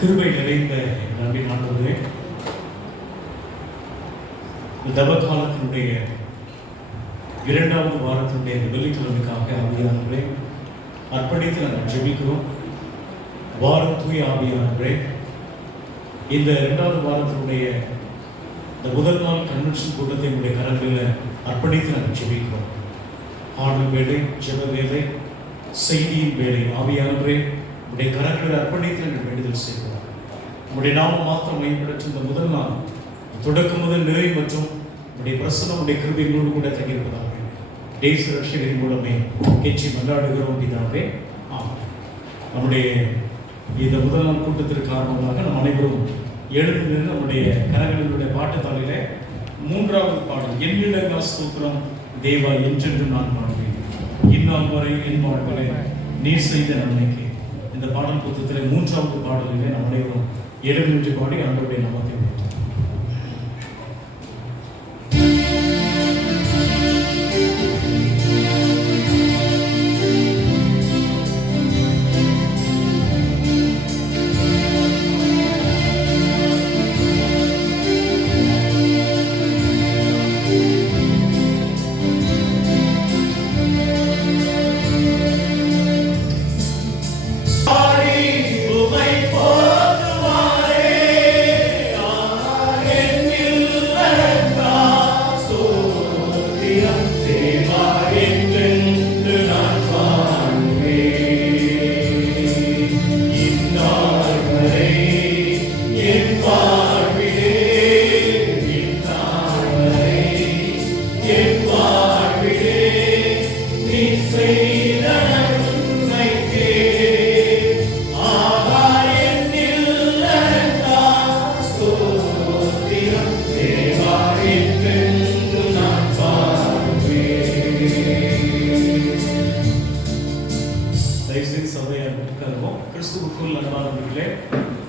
கிருபை நிறைந்த அன்பின் ஆண்டவரே, தவ காலத்தினுடைய இரண்டாவது வாரத்தினுடைய இந்த வெள்ளிக்கிழமைக்காக ஆவியானவரே அர்ப்பணித்து நாங்கள் ஜெபிக்கிறோம். வாரம் தூய ஆவியானவரே, இந்த இரண்டாவது வாரத்தினுடைய இந்த முதல் நாள் கன்வென்ஷன் கூட்டத்தை உடைய கரங்களில் அர்ப்பணித்து நாங்கள் ஜெபிக்கிறோம். பாடல் வேலை, ஜெப வேலை, செய்தியின் வேலை ஆவியானவரே உடைய கரங்களில் அர்ப்பணித்து நாங்கள் வேண்டுதல் செய்கிறோம். உடைய நாமம் மாத்திரம் மேம்படுத்த இந்த முதல் நாள் தொடக்கம் முதல் நிறை மற்றும் உடைய பிரசனம் உடைய கிருபைகளோடு கூட தங்கியிருப்பதாக தேச ரட்சகரின் மூலமே கெஞ்சி மன்றாடுகிறோம் பிதாவே. நம்முடைய இந்த முதல் நாள் கூட்டத்திற்கு காரணமாக நம் அனைவரும் எழுந்து நின்று நம்முடைய கரங்களினுடைய பாட்டுத்தாளில மூன்றாவது பாடல் என்னிடங்கா ஸ்தோத்திரம் தேவா என்றென்று நான் பாடுவேன், இந்நாள் வரை என் வாழ்வரை நீர் செய்த நன்மைக்கு. இந்த பாடல் புத்தகத்தில் மூன்றாவது பாடலிலே நம் அனைவரும் எழுந்து பாடி ஆண்டவருடைய நாமத்தை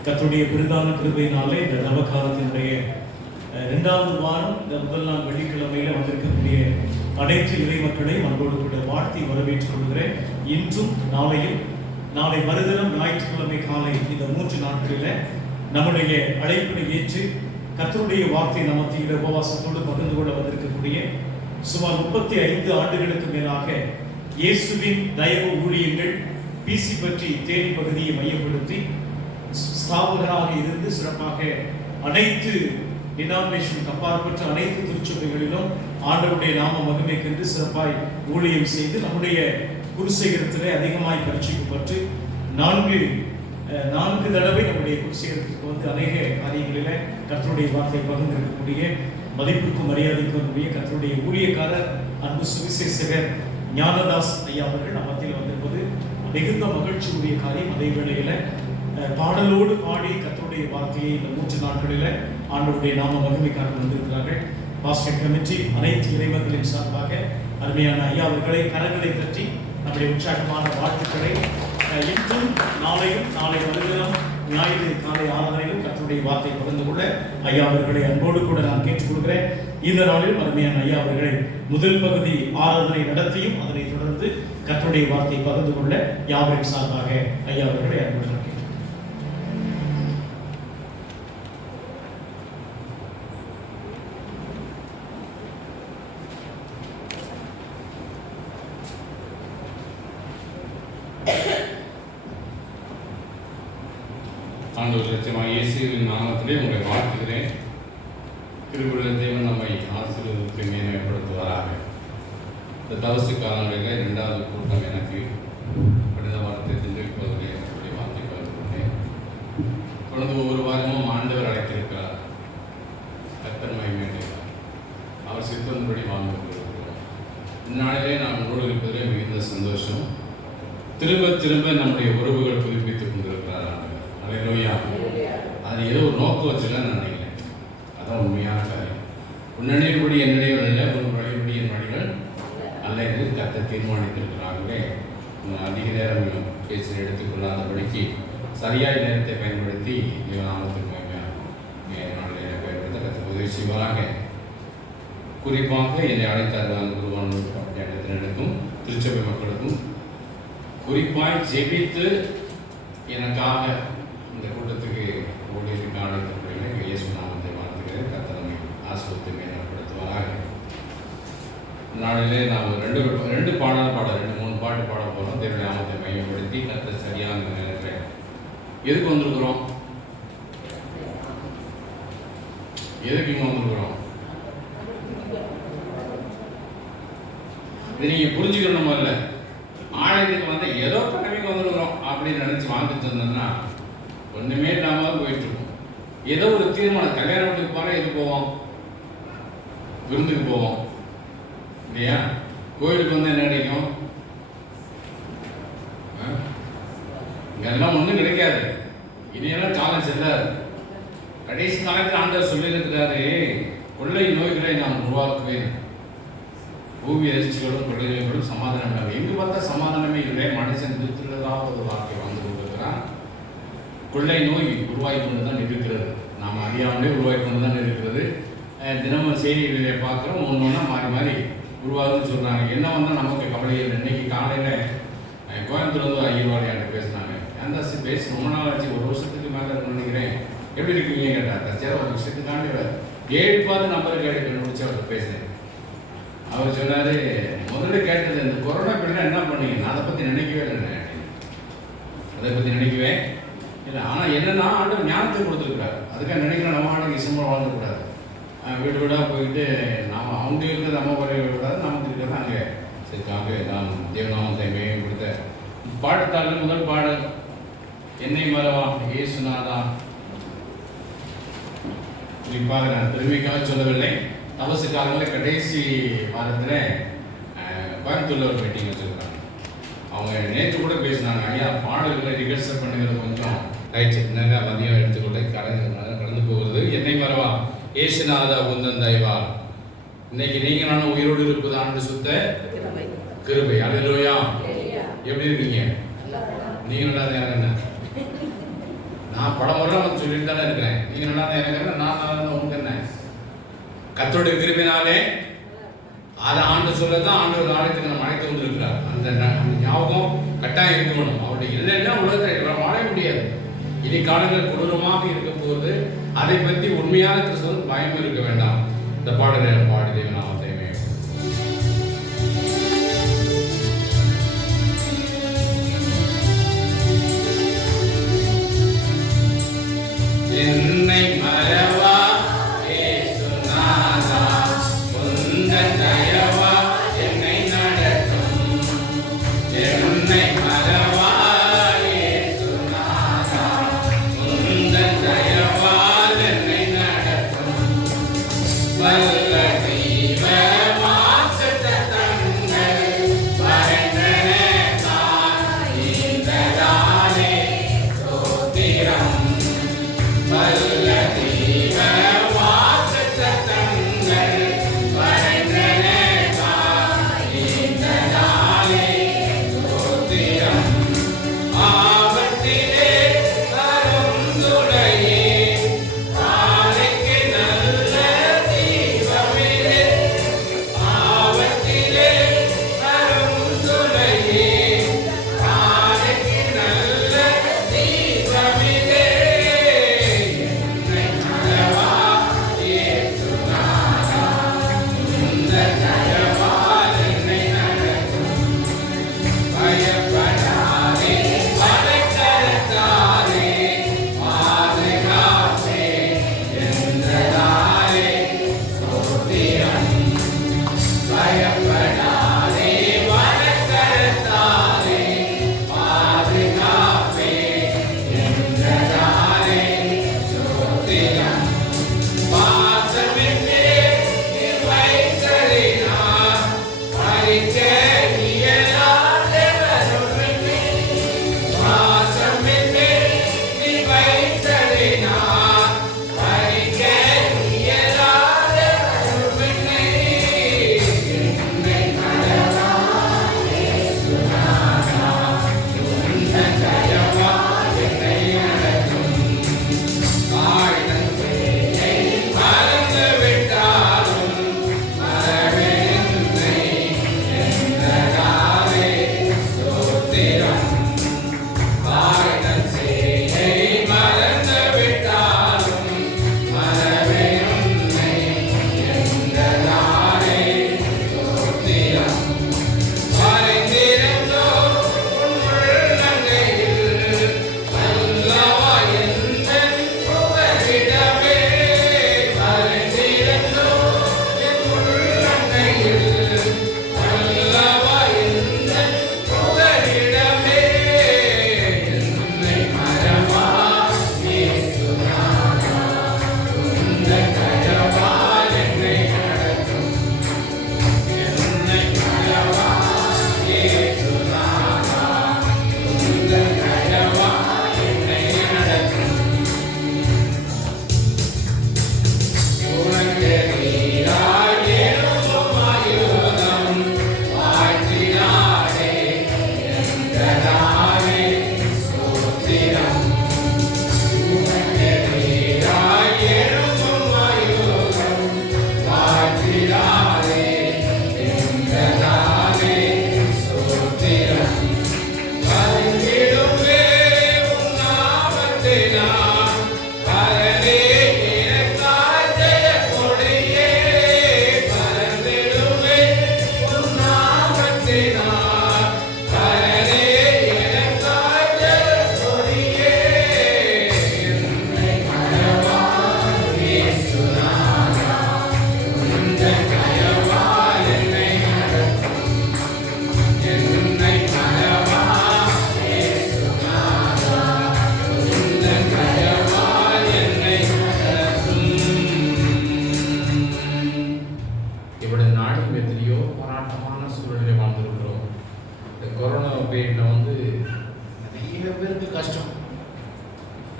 கர்த்தருடைய பெரிதான கிருபையினாலே இந்த நவகாலத்தினுடைய இரண்டாவது வாரம் இந்த முதல் நாள் வெள்ளிக்கிழமையில வந்திருக்கக்கூடிய அனைத்து இறை மக்களை அன்போடு கூட வாழ்த்தி வரவேற்றுக் கொள்கிறேன். இன்றும் நாளையும் நாளை மறுதினம் ஞாயிற்றுக்கிழமை காலை இந்த 3 நாட்களில் நம்முடைய அழைப்பினை ஏற்று கர்த்தருடைய வார்த்தை நமத்திய உபவாசத்தோடு பகிர்ந்து கொள்ள வந்திருக்கக்கூடிய சுமார் 35 ஆண்டுகளுக்கு மேலாக இயேசுவின் தயவு ஊழியங்கள் பிசி பற்றி தேனி பகுதியை மையப்படுத்தி ஸ்தாபகராக இருந்து சிறப்பாக அனைத்து டினாமினேஷனுக்கு அப்பாற்பட்ட அனைத்து திருச்சபைகளிலும் ஆண்டவருடைய நாம மகிமைக்கென்று சிறப்பாய் ஊழியம் செய்து நம்முடைய குருசேகரத்திலே அதிகமாய் பரிட்சிக்கப்பட்டு 4 தடவை நம்முடைய குருசேகரத்துக்கு வந்து அநேக காரியங்களில கர்த்தருடைய வார்த்தை பகிர்ந்திருக்கக்கூடிய மதிப்புக்கும் மரியாதைக்குரிய கர்த்தருடைய ஊழியக்காரர் அன்பு சுவிசேஷகர் ஞானதாஸ் ஐயா அவர்கள் நம்மத்தில் வந்திருப்பது மிகுந்த மகிழ்ச்சியுடைய காரியம். அதே வேளையில பாடலோடு பாடி கர்த்தருடைய வார்த்தையை இந்த 3 நாட்களில் ஆண்டவருடைய நாம மகிமைக்காக வந்திருக்கிறார்கள். பாஸ்டர் கமிட்டி அனைத்து இறைவர்களின் சார்பாக அருமையான ஐயா அவர்களை கரங்களை தட்டி நம்முடைய உற்சாகமான வாழ்த்துக்களை இன்றும் நாளையும் நாளை மறுதினம் ஞாயிறு காலை ஆராதனையிலும் கர்த்தருடைய வார்த்தை பகிர்ந்து கொள்ள ஐயா அவர்களை அன்போடு கூட நான் கேட்டுக்கொள்கிறேன். இந்த நாளில் அருமையான ஐயா அவர்களை முதல் பகுதி ஆராதனை நடத்தியும் அதனை தொடர்ந்து கர்த்தருடைய வார்த்தை பகிர்ந்து கொள்ள யாவரின் சார்பாக ஐயா அவர்களை அன்போடு ஆண்டவர் லட்சமாக இயேசுவின் நாமத்திலே உங்களை வாழ்த்துகிறேன். கிருபையுள்ள தேவன் நம்மை ஆசீர்வதித்து மேன்மைப்படுத்துவாராக. இந்த தவசு காலங்களில் 2வது கூட்டம் எனக்கு கடந்த வாரத்தை திண்டிருப்பதிலே என்னுடைய வார்த்தை கலந்துள்ளேன். தொடர்ந்து ஒவ்வொரு வாரமும் ஆண்டவர் அழைத்திருக்கிறார். கர்த்தர் மகிமையுடையவர். அவர் சித்தத்தின்படி வாழ்ந்து கொண்டிருக்கிறோம். இந்நாளிலே நாம் உங்களோடு இருப்பதிலே மிகுந்த சந்தோஷம். திரும்ப திரும்ப நம்முடைய உறவுகள் புதுப்பித்துக் கொண்டிருக்கிறார் ஆண்டவர். அல்லேலூயா. அது ஏதோ ஒரு நோக்கம் வச்சுலாம் நான் நினைக்கிறேன். அதான் உண்மையான காரியம். உன்னடிப்படி என்னுடைய இல்லை, உன் வழிபடி என் வழிகள் அல்ல என்று கர்த்தர் தீர்மானித்திருக்கிறார்களே. அதிக நேரம் பேசி எடுத்துக்கொள்ளாதபடிக்கு சரியாய் நேரத்தை பயன்படுத்தி நாமத்திற்கு நாளில் பயன்படுத்த கர்த்தர் உதவி செய்வாராக. குறிப்பாக என்னை அழைத்தார்கள் குருவான இடத்தினருக்கும் திருச்சபை மக்களுக்கும் குறிப்பாய் ஜெபித்து எனக்காக இந்த கூட்டத்துக்கு ஊழியருக்கு அழைத்த பிள்ளைகளை இயேசு நாமத்தை வாழ்த்துகிறேன். கர்த்தர் நம்மை ஆசீர்வதித்து மேன்மைப்படுத்துவாராக. இந்த நாளிலே நாம் ரெண்டு பாடல் பாட 2-3 பாட்டு பாட போகிறோம். தேவனுடைய நாமத்தை மையப்படுத்தி கர்த்தர் சரியான நேரத்தில் எதுக்கு வந்திருக்கிறோம்? எதுக்கு இங்கே வந்திருக்கிறோம்? இது நீங்கள் புரிஞ்சுக்கணும். இல்லை ஆலயத்துக்கு வந்து ஏதோ கடமைக்கு வந்திருக்கிறோம் அப்படின்னு நினச்சி வாழ்ந்துட்டு இருந்தோம்னா ஒன்றுமே இல்லாமல் போயிட்டுருக்கோம். ஏதோ ஒரு தீர்மானம், கல்யாண வீட்டுக்கு போனால் எது போவோம்? விருந்துக்கு போவோம் இல்லையா? கோயிலுக்கு வந்து என்ன கிடைக்கும்? இங்கெல்லாம் ஒன்றும் கிடைக்காது. இனியெல்லாம் காலம் செல்லாது. கடைசி காலத்தில் ஆண்டவர் சொல்லியிருக்கிறாரு, கொள்ளை நோய்களை நான் உருவாக்குவேன், பூமி எரிச்சிகளும் கொள்ளை நோய்களும் சமாதானம் இல்லை. எங்கு பார்த்தா சமாதானமே இல்லை. மனுஷன் நிறுத்துறதாக ஒரு வார்த்தை வந்து கொண்டிருக்கிறான். கொள்ளை நோய் உருவாகி கொண்டு தான் இருக்கிறது. நாம் அறியாமலே உருவாகி கொண்டு தான் இருக்கிறது. தினமும் செய்திகளிலே பார்க்குறோம், ஒன்று ஒன்றா மாறி மாறி உருவாகுதுன்னு சொல்கிறாங்க. என்ன வந்தால் நமக்கு கவலை இல்லை. இன்னைக்கு காலையில் கோயம்புத்தூர் வந்து ஐயர்வாடியாட்ட பேசினாங்க. அந்த பேசி ரொம்ப நாள் ஆச்சு, 1 வருஷத்துக்கு மேலே இருக்குன்னு நினைக்கிறேன். எப்படி இருக்கீங்க கேட்டார். தச்சார் 1 வருஷத்துக்காண்டி 7 பார்த்து நம்பருக்கு கண்டுபிடிச்சி அவர் பேசினேன். அவர் சொன்னார், முதல்ல கேட்டது இந்த கொரோனா பீரியட் என்ன பண்ணீங்க? நான் அதை பற்றி நினைக்கவே இல்லை. அதை பற்றி நினைக்கவே இல்லை. ஆனால் என்னென்னா ஆண்டவர் ஞானத்தை கொடுத்துருக்குறாரு. அதுக்காக நினைக்கிற நம்ம ஆளுக்கு இசமாக வாழ்ந்துக்கூடாது. வீடு வீடாக போயிட்டு நாம் அவங்க இருக்கிறது நம்ம குறைய விடாது, நமக்கு இருக்கிறது அங்கே சரிக்காக நாம் தேவநாமத்தை மேம்படுத்த. பாட்டுத்தாளில் முதல் பாடல் என்னை மறவா இயேசுநாதா. குறிப்பாக நான் பெருமைக்காக சொல்லவில்லை. தவசு காலங்களில் கடைசி வாரத்தில் கோயம்புத்தூரில் ஒரு மீட்டிங் வச்சுருக்காங்க. அவங்க நேற்று கூட பேசினாங்க, ஐயா பாடல்களை ரிஹர்சல் பண்ணுகிறது கொஞ்சம் ஆயிடுச்சு. என்னங்க மதியம் எடுத்துக்கொண்டு கடந்து போகிறது. என்னை மறவா இயேசுநாதா உந்தன் தயவா. இன்னைக்கு நீங்க நானும் உயிரோடு இருப்பது ஆண்டு சுத்த கிருபை. அல்லேலூயா. எப்படி இருக்கீங்க? நீங்க நல்லா எனக்கு என்ன, நான் பல முறை வந்து சொல்லிட்டு தானே இருக்கிறேன். நீங்க நல்லா எனக்கு என்ன, நான் நல்லா உங்க என்ன. கர்த்தருடைய கிருபையினாலே அதை ஆண்டு சொல்லத்தான் ஆண்டு ஆலயத்துக்கு நம்ம அழைத்து வந்திருக்கிறார். அந்த ஞாபகம் கட்டாயம் இருக்கணும். அவருடைய இல்லைன்னா உலகத்தை வாழ முடியாது. இனி காலங்கள் கொடூரமாக இருக்க போகிறது. அதை பற்றி உண்மையான கிறிஸ்தவன் பயம் இருக்க வேண்டாம். இந்த பாடலை பாடி தேவநாமத்தை என்னை மறவா இயேசுநாதா உந்தன் தயவா என்னை நடத்தும். என்னை மறவா இயேசுநாதா உந்தன் தயவா என்னை நடத்தும். வல்லமை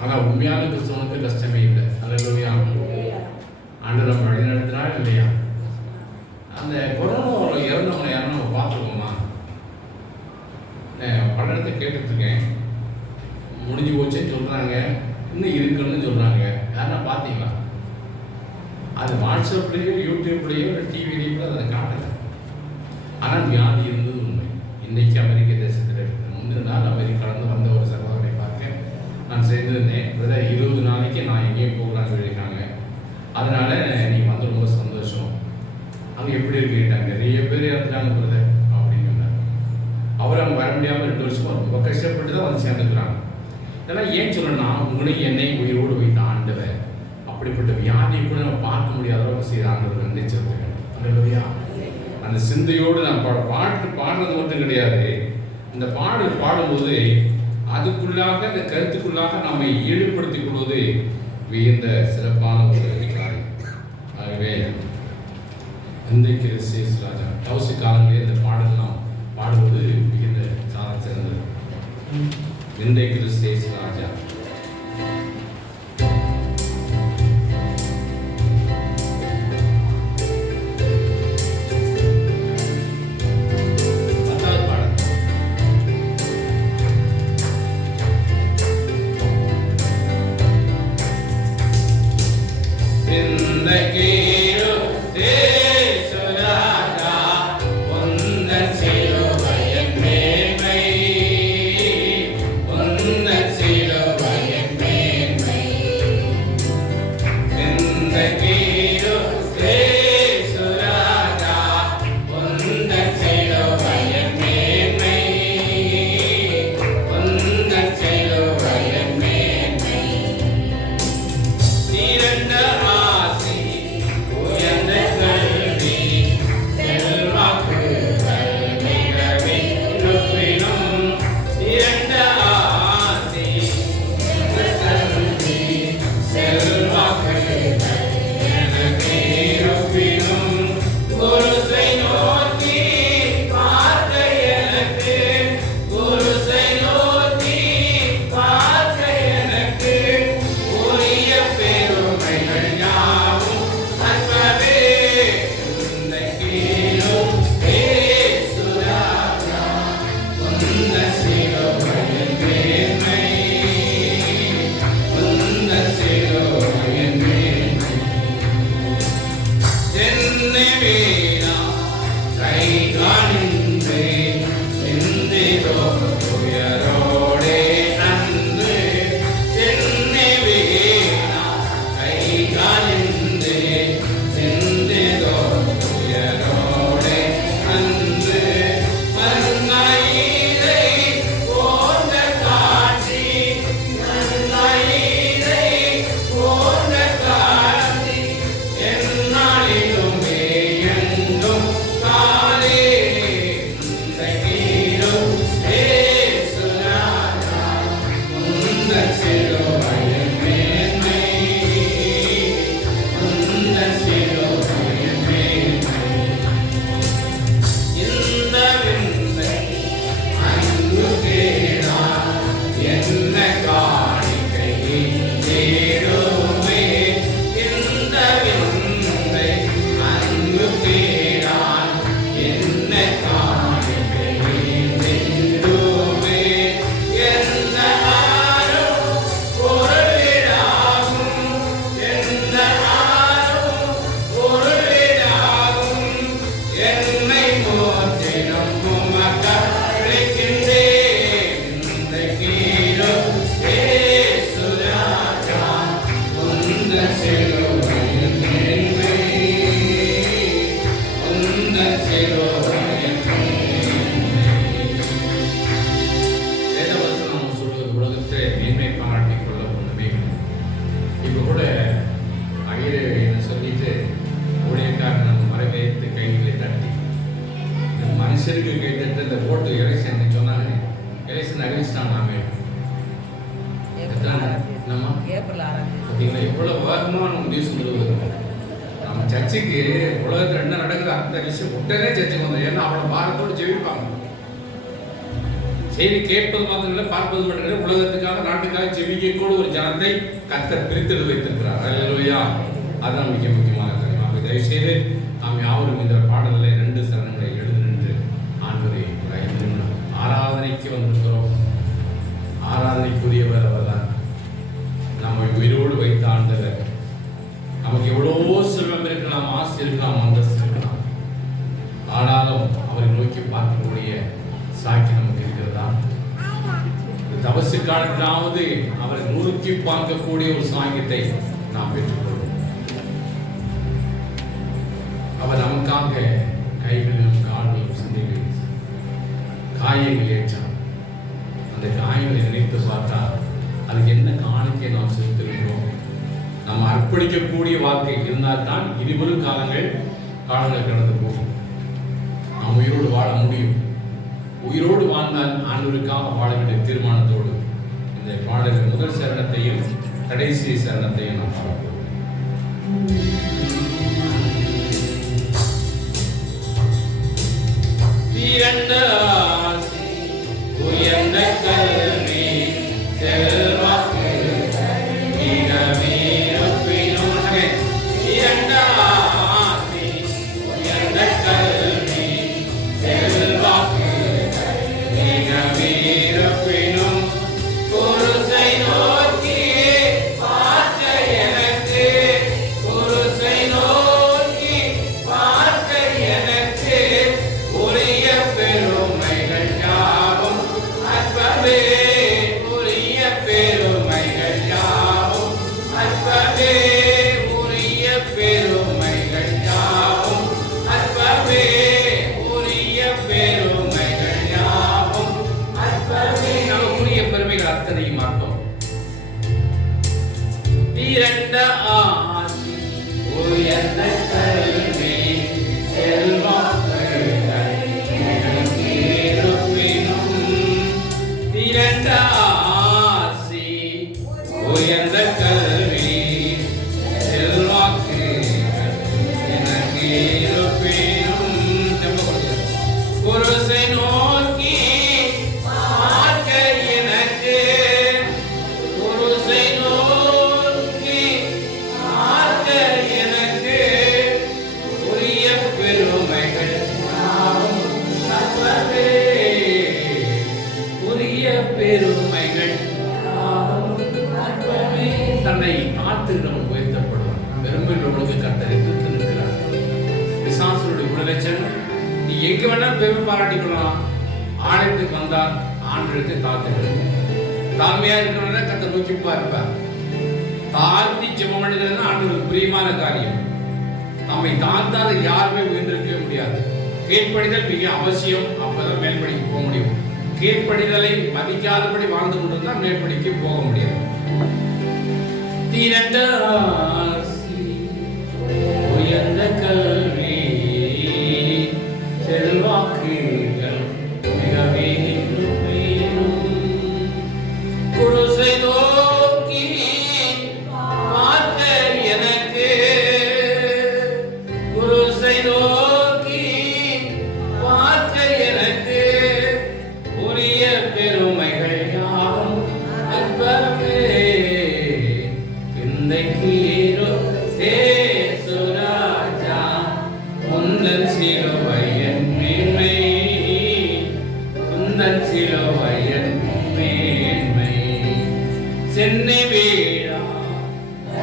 ஆனால் உண்மையான கிறிஸ்தவனுக்கு கஷ்டமே இல்லை. அல்லேலூயா. ஆண்டவர் நம்ம வழி நடத்தினாலும் இல்லையா? அந்த கொரோனா இறந்தவங்களை யாரும் நம்ம பார்த்துருக்கோமா? பல இடத்தை கேட்டுட்ருக்கேன். முடிஞ்சு போச்சுன்னு சொல்கிறாங்க, இன்னும் இருக்குன்னு சொல்கிறாங்க. யாருன்னா பார்த்தீங்களா? அது வாட்ஸ்அப்லேயோ யூடியூப்லேயோ இல்லை டிவிலேயோ கூட அதை காட்டலை. ஆனால் வியாதி இருந்தது உண்மை. இன்றைக்கி அமெரிக்க தேசத்தில் இருக்குது. முந்தின நாள் அமெரிக்காவிலேருந்து வந்த ஒரு சகோதரனை பார்க்க நான் சேர்ந்துருந்தேன். 20 நாளைக்கு நான் எங்கேயும் போகலான்னு சொல்லியிருக்காங்க. அதனால் நீங்கள் வந்து ரொம்ப சந்தோஷம். அங்கே எப்படி இருக்குட்டாங்க, நிறைய பேர் இறந்துட்டாங்க பிரதர் அப்படின்னு சொன்னார். அவர் அவங்க வர முடியாமல் 2 வருஷமாக ரொம்ப கஷ்டப்பட்டு தான் வந்து சேர்ந்துக்கிறாங்க. இதெல்லாம் ஏன் சொல்லணும்னா, உங்களையும் என்னையும் உயிரோடு வைத்த ஆண்டவர் அப்படிப்பட்ட வியாதியை கூட நம்ம பார்க்க முடியாத அளவுக்கு செய்த ஆண்டவர் நன்றி செலுத்த வேண்டும். அல்லேலூயா. அந்த சிந்தையோடு நான் பாட்டு பாடுறது மட்டும் கிடையாது. இந்த பாடல் பாடும்போது அதுக்குள்ளாக அந்த கருத்துக்குள்ளாக நம்மை ஈடுபடுத்திக் கொள்வது வியந்த சிறப்பான ஒரு காரியம். ஆகவே இன்றைக்கு சேஸ் ராஜா தவசி காலங்களே இந்த பாடலாம் பாடுவது மிகுந்த சால சிறந்தது. இன்றைக்கு சேஸ் ராஜா மனுஷருக்கு கைத்தட்டு இந்த ஓட்டு எலெக்ஷன் சொன்னாங்க. எலெக்ஷன் அறிவிச்சிட்டாங்க. பார்த்தீங்களா எவ்வளோ வேகமாக நம்ம நியூஸ் கொடுக்குறோம். நம்ம சர்ச்சுக்கு உலகத்தில் என்ன நடக்குது அந்த விஷயம் உடனே சர்ச்சுக்கு வந்தோம். ஏன்னா அவ்வளோ பாரத்தோடு ஜெபிப்பாங்க. செய்தி கேட்பது மாத்திரம் இல்லை, பார்ப்பது மட்டும் இல்லை, உலகத்துக்காக நாட்டுக்காக ஜெபி நம்பிக்கையோடு ஒரு ஜனத்தை கர்த்தர் பிரித்தெடுத்து வைத்திருக்கிறார். அல்லேலூயா. அதான் மிக முக்கியமான காரியம். ஆகவே தயவு செய்து நாம் யாவரும் இந்த பாடலில் 2 சரணங்களை எழுது நின்று ஆண்டவரே ஒரு 5 நிமிடம் ஆராதனைக்கு வந்திருக்கிறோம். ஆராதனைக்குரியவர் அவர்தான். நம்மை உயிரோடு வைத்த ஆண்டவர். நமக்கு எவ்வளவோ செல்வம் இருக்கலாம், ஆசை இருக்கலாம், அந்தஸ்து இருக்கலாம். ஆனாலும் அவரை நோக்கி பார்க்கக்கூடிய சாட்சி நமக்கு இருக்கிறதா? தவசு காலத்திலாவது அவரை நோக்கி பார்க்கக்கூடிய ஒரு சாங்கியத்தை நாம் பெற்றுக்கொள்வோம். அவர் நமக்காக கைகளிலும் கால்களிலும் சிந்தைகளில் காயங்கள் ஏற்றார். அந்த காயங்களை நினைத்து பார்த்தா அதுக்கு என்ன காணிக்கை நாம் செலுத்திருக்கிறோம்? நம்ம அர்ப்பணிக்கக்கூடிய வாழ்க்கை இருந்தால்தான் இனிவரும் காலங்கள் கடந்து போகும். நாம் உயிரோடு வாழ முடியும். உயிரோடு வாழ்ந்தால் ஆண்டவருக்காக வாழ வேண்டிய தீர்மானத்தோடு இந்த பாடலின் முதல் சரணத்தையும் கடைசி சரணத்தையும் நாம் பார்ப்போம். உயர்ந்த கல்வி செல்வாக்கு மிகவே உயர்ந்த கல்வி செல்வாக்கு மிகவீரப்பினும் குருசை நோக்கி பார்க்க எனக்கு குருசை நோக்கி பார்க்க எனக்கு உரிய பெருமைகள் யாவும் அற்பமே உரிய பெருமைகள் யாவும் அற்பமே உரிய பெருமைகள் யாவும் அற்பமே உரிய பெருமைகள் யாவும் அற்பமே. உரிய பெருமைகள் அத்தனையும் அர்த்தம். இரண்ட ஆசி உயர்ந்த கல்வி செல்வாக்கு இரண்ட ஆசி உயர்ந்த கல்வி செல்வாக்கு எனக்கு இருப்பினும் குருசை நோக்கி பார்க்க எனக்கு குருசை நோக்கி பார்க்க எனக்கு உரிய பெருமைகள் அற்பமே உரிய பெருமைகள் அற்பமே. தன்னை காத்துகிறவன் உயர்த்தப்படுவான். பெருமையுள்ளவனுக்கு கர்த்தர் எதிர்த்து நிற்கிறார். பிசாசுடைய குணலட்சணம் நீ எங்க வேணா பெருமை பாராட்டிக்கலாம். ஆலயத்துக்கு வந்தால் ஆண்டவருக்கு காத்துக்கிறது. தாழ்மையா இருக்கிறவன கர்த்தர் நோக்கி பார்ப்பார். தாழ்த்தி ஜெபம் பண்ணுகிறது ஆண்டவருக்கு பிரியமான காரியம். நம்மை தாழ்த்தாத யாருமே உயர்ந்திருக்கவே முடியாது. கீழ்ப்படிதல் மிக அவசியம். அப்பதான் மேல்படிக்கு போக முடியும். கீழ்ப்படிதலை மதிக்காதபடி வாழ்ந்து கொண்டிருந்தால் மேல்படிக்கு போக முடியாது. திரண்ட ஆசி உயர்ந்த கல்வி செல்வாக்குகள் மிகவே குருசை நோக்கி பார்க்க எனக்கு குருசை நோக்கி பார்க்க எனக்கு உரிய பெருமைகள் யாவும் அற்பமே இன்றைக்கு சுராஜா உந்தன் சிலுவையன் மேன்மை உந்தன் சிலுவையன் மேன்மை சென்னை வீழா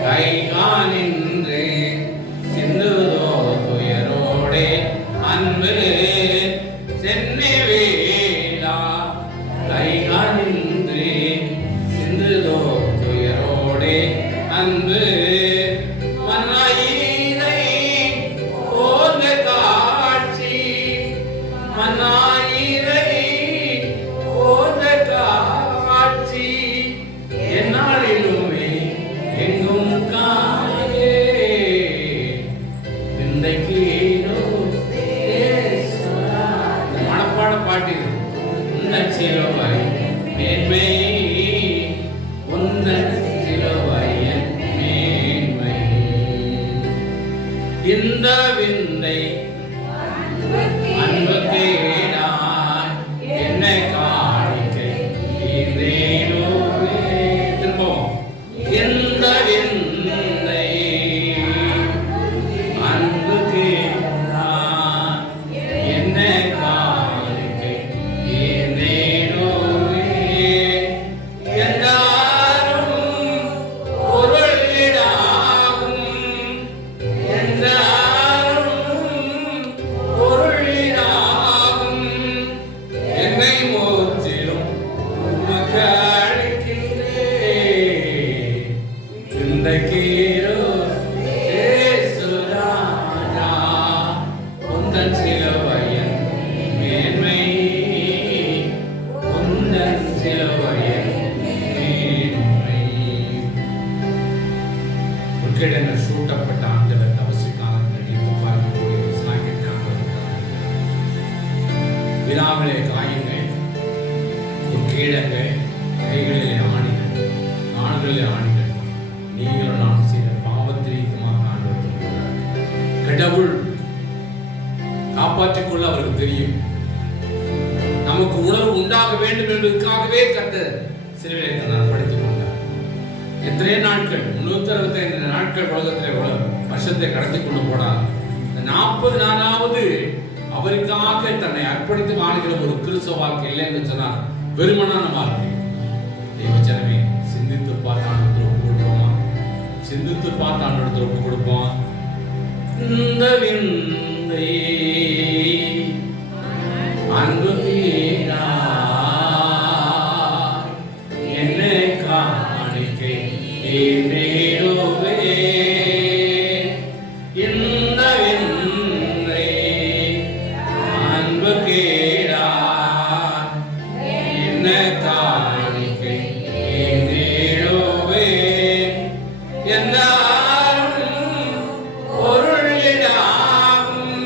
கைகானின்று சிந்துதோ துயரோடே அன்பு சென்னை வீழா கைகானின்று சிந்துதோ துயரோடே அன்பு மன்னாயிரை போன்ற காட்சி மன்னாயிரை போன்ற காட்சி என்னாலிலுமே எங்கும் காணே இன்றைக்கு மனப்பாட பாட்டு உந்தன் சிலுவை மேன்மை உந்தன் சிலுவையன் மேன்மை இந்த விந்தை அன்பு கேடாய் என்னை காணிக்கை திரும்பவும் நாட்களிலே ஆணிகள் நீங்களும் நான் செய்த பாவத்திற்குமாக ஆண்டவர் சொல்கிறார். கடவுள் காப்பாற்றிக் கொள்ள அவருக்கு தெரியும். நமக்கு உணர்வு உண்டாக வேண்டும் என்பதற்காகவே கர்த்தர் சிலுவையிலே தன்னை அர்ப்பணித்துக் கொண்டார். எத்தனை நாட்கள் 365 நாட்கள் உலகத்தில் வருஷத்தை கடத்தி கொண்டு போனார். 40 நாளாவது அவருக்காக தன்னை அர்ப்பணித்து வாழ்கிற ஒரு கிறிஸ்தவ வாழ்க்கை இல்லை என்று சொன்னார். வெறுமனான வாழ்க்கை. தேவஜனமே, சிந்தித்து பார்த்து ஆண்டவருக்கு ஒப்பு கொடுப்போமா? சிந்தித்து பார்த்து ஆண்டவருக்கு ஒப்பு கொடுப்போம். இந்த விந்தை அன்பு என்னை காணிக்கை ஏனேடுவே. இந்த விந்தை அன்பு கேடா என்னை காணிக்கை ஏனேடுவே. என்றாலும் பொருளிடாகும்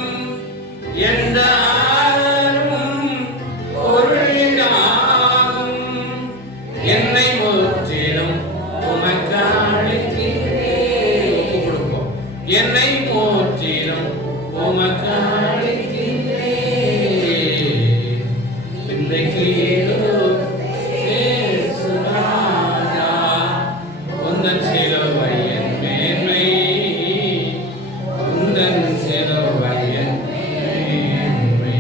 என்றாலும் பொருளிடாகும் என்னை முற்றிலும் உமக்களிக்கிறேன். ஒப்பு கொடுப்போம். என்னை முற்றிலும் உமக்களிக்கிறேன். இன்றைக்கு ராஜா உந்தன் சிலுவையின் மேன்மை, உந்தன் சிலுவையின் மேன்மை.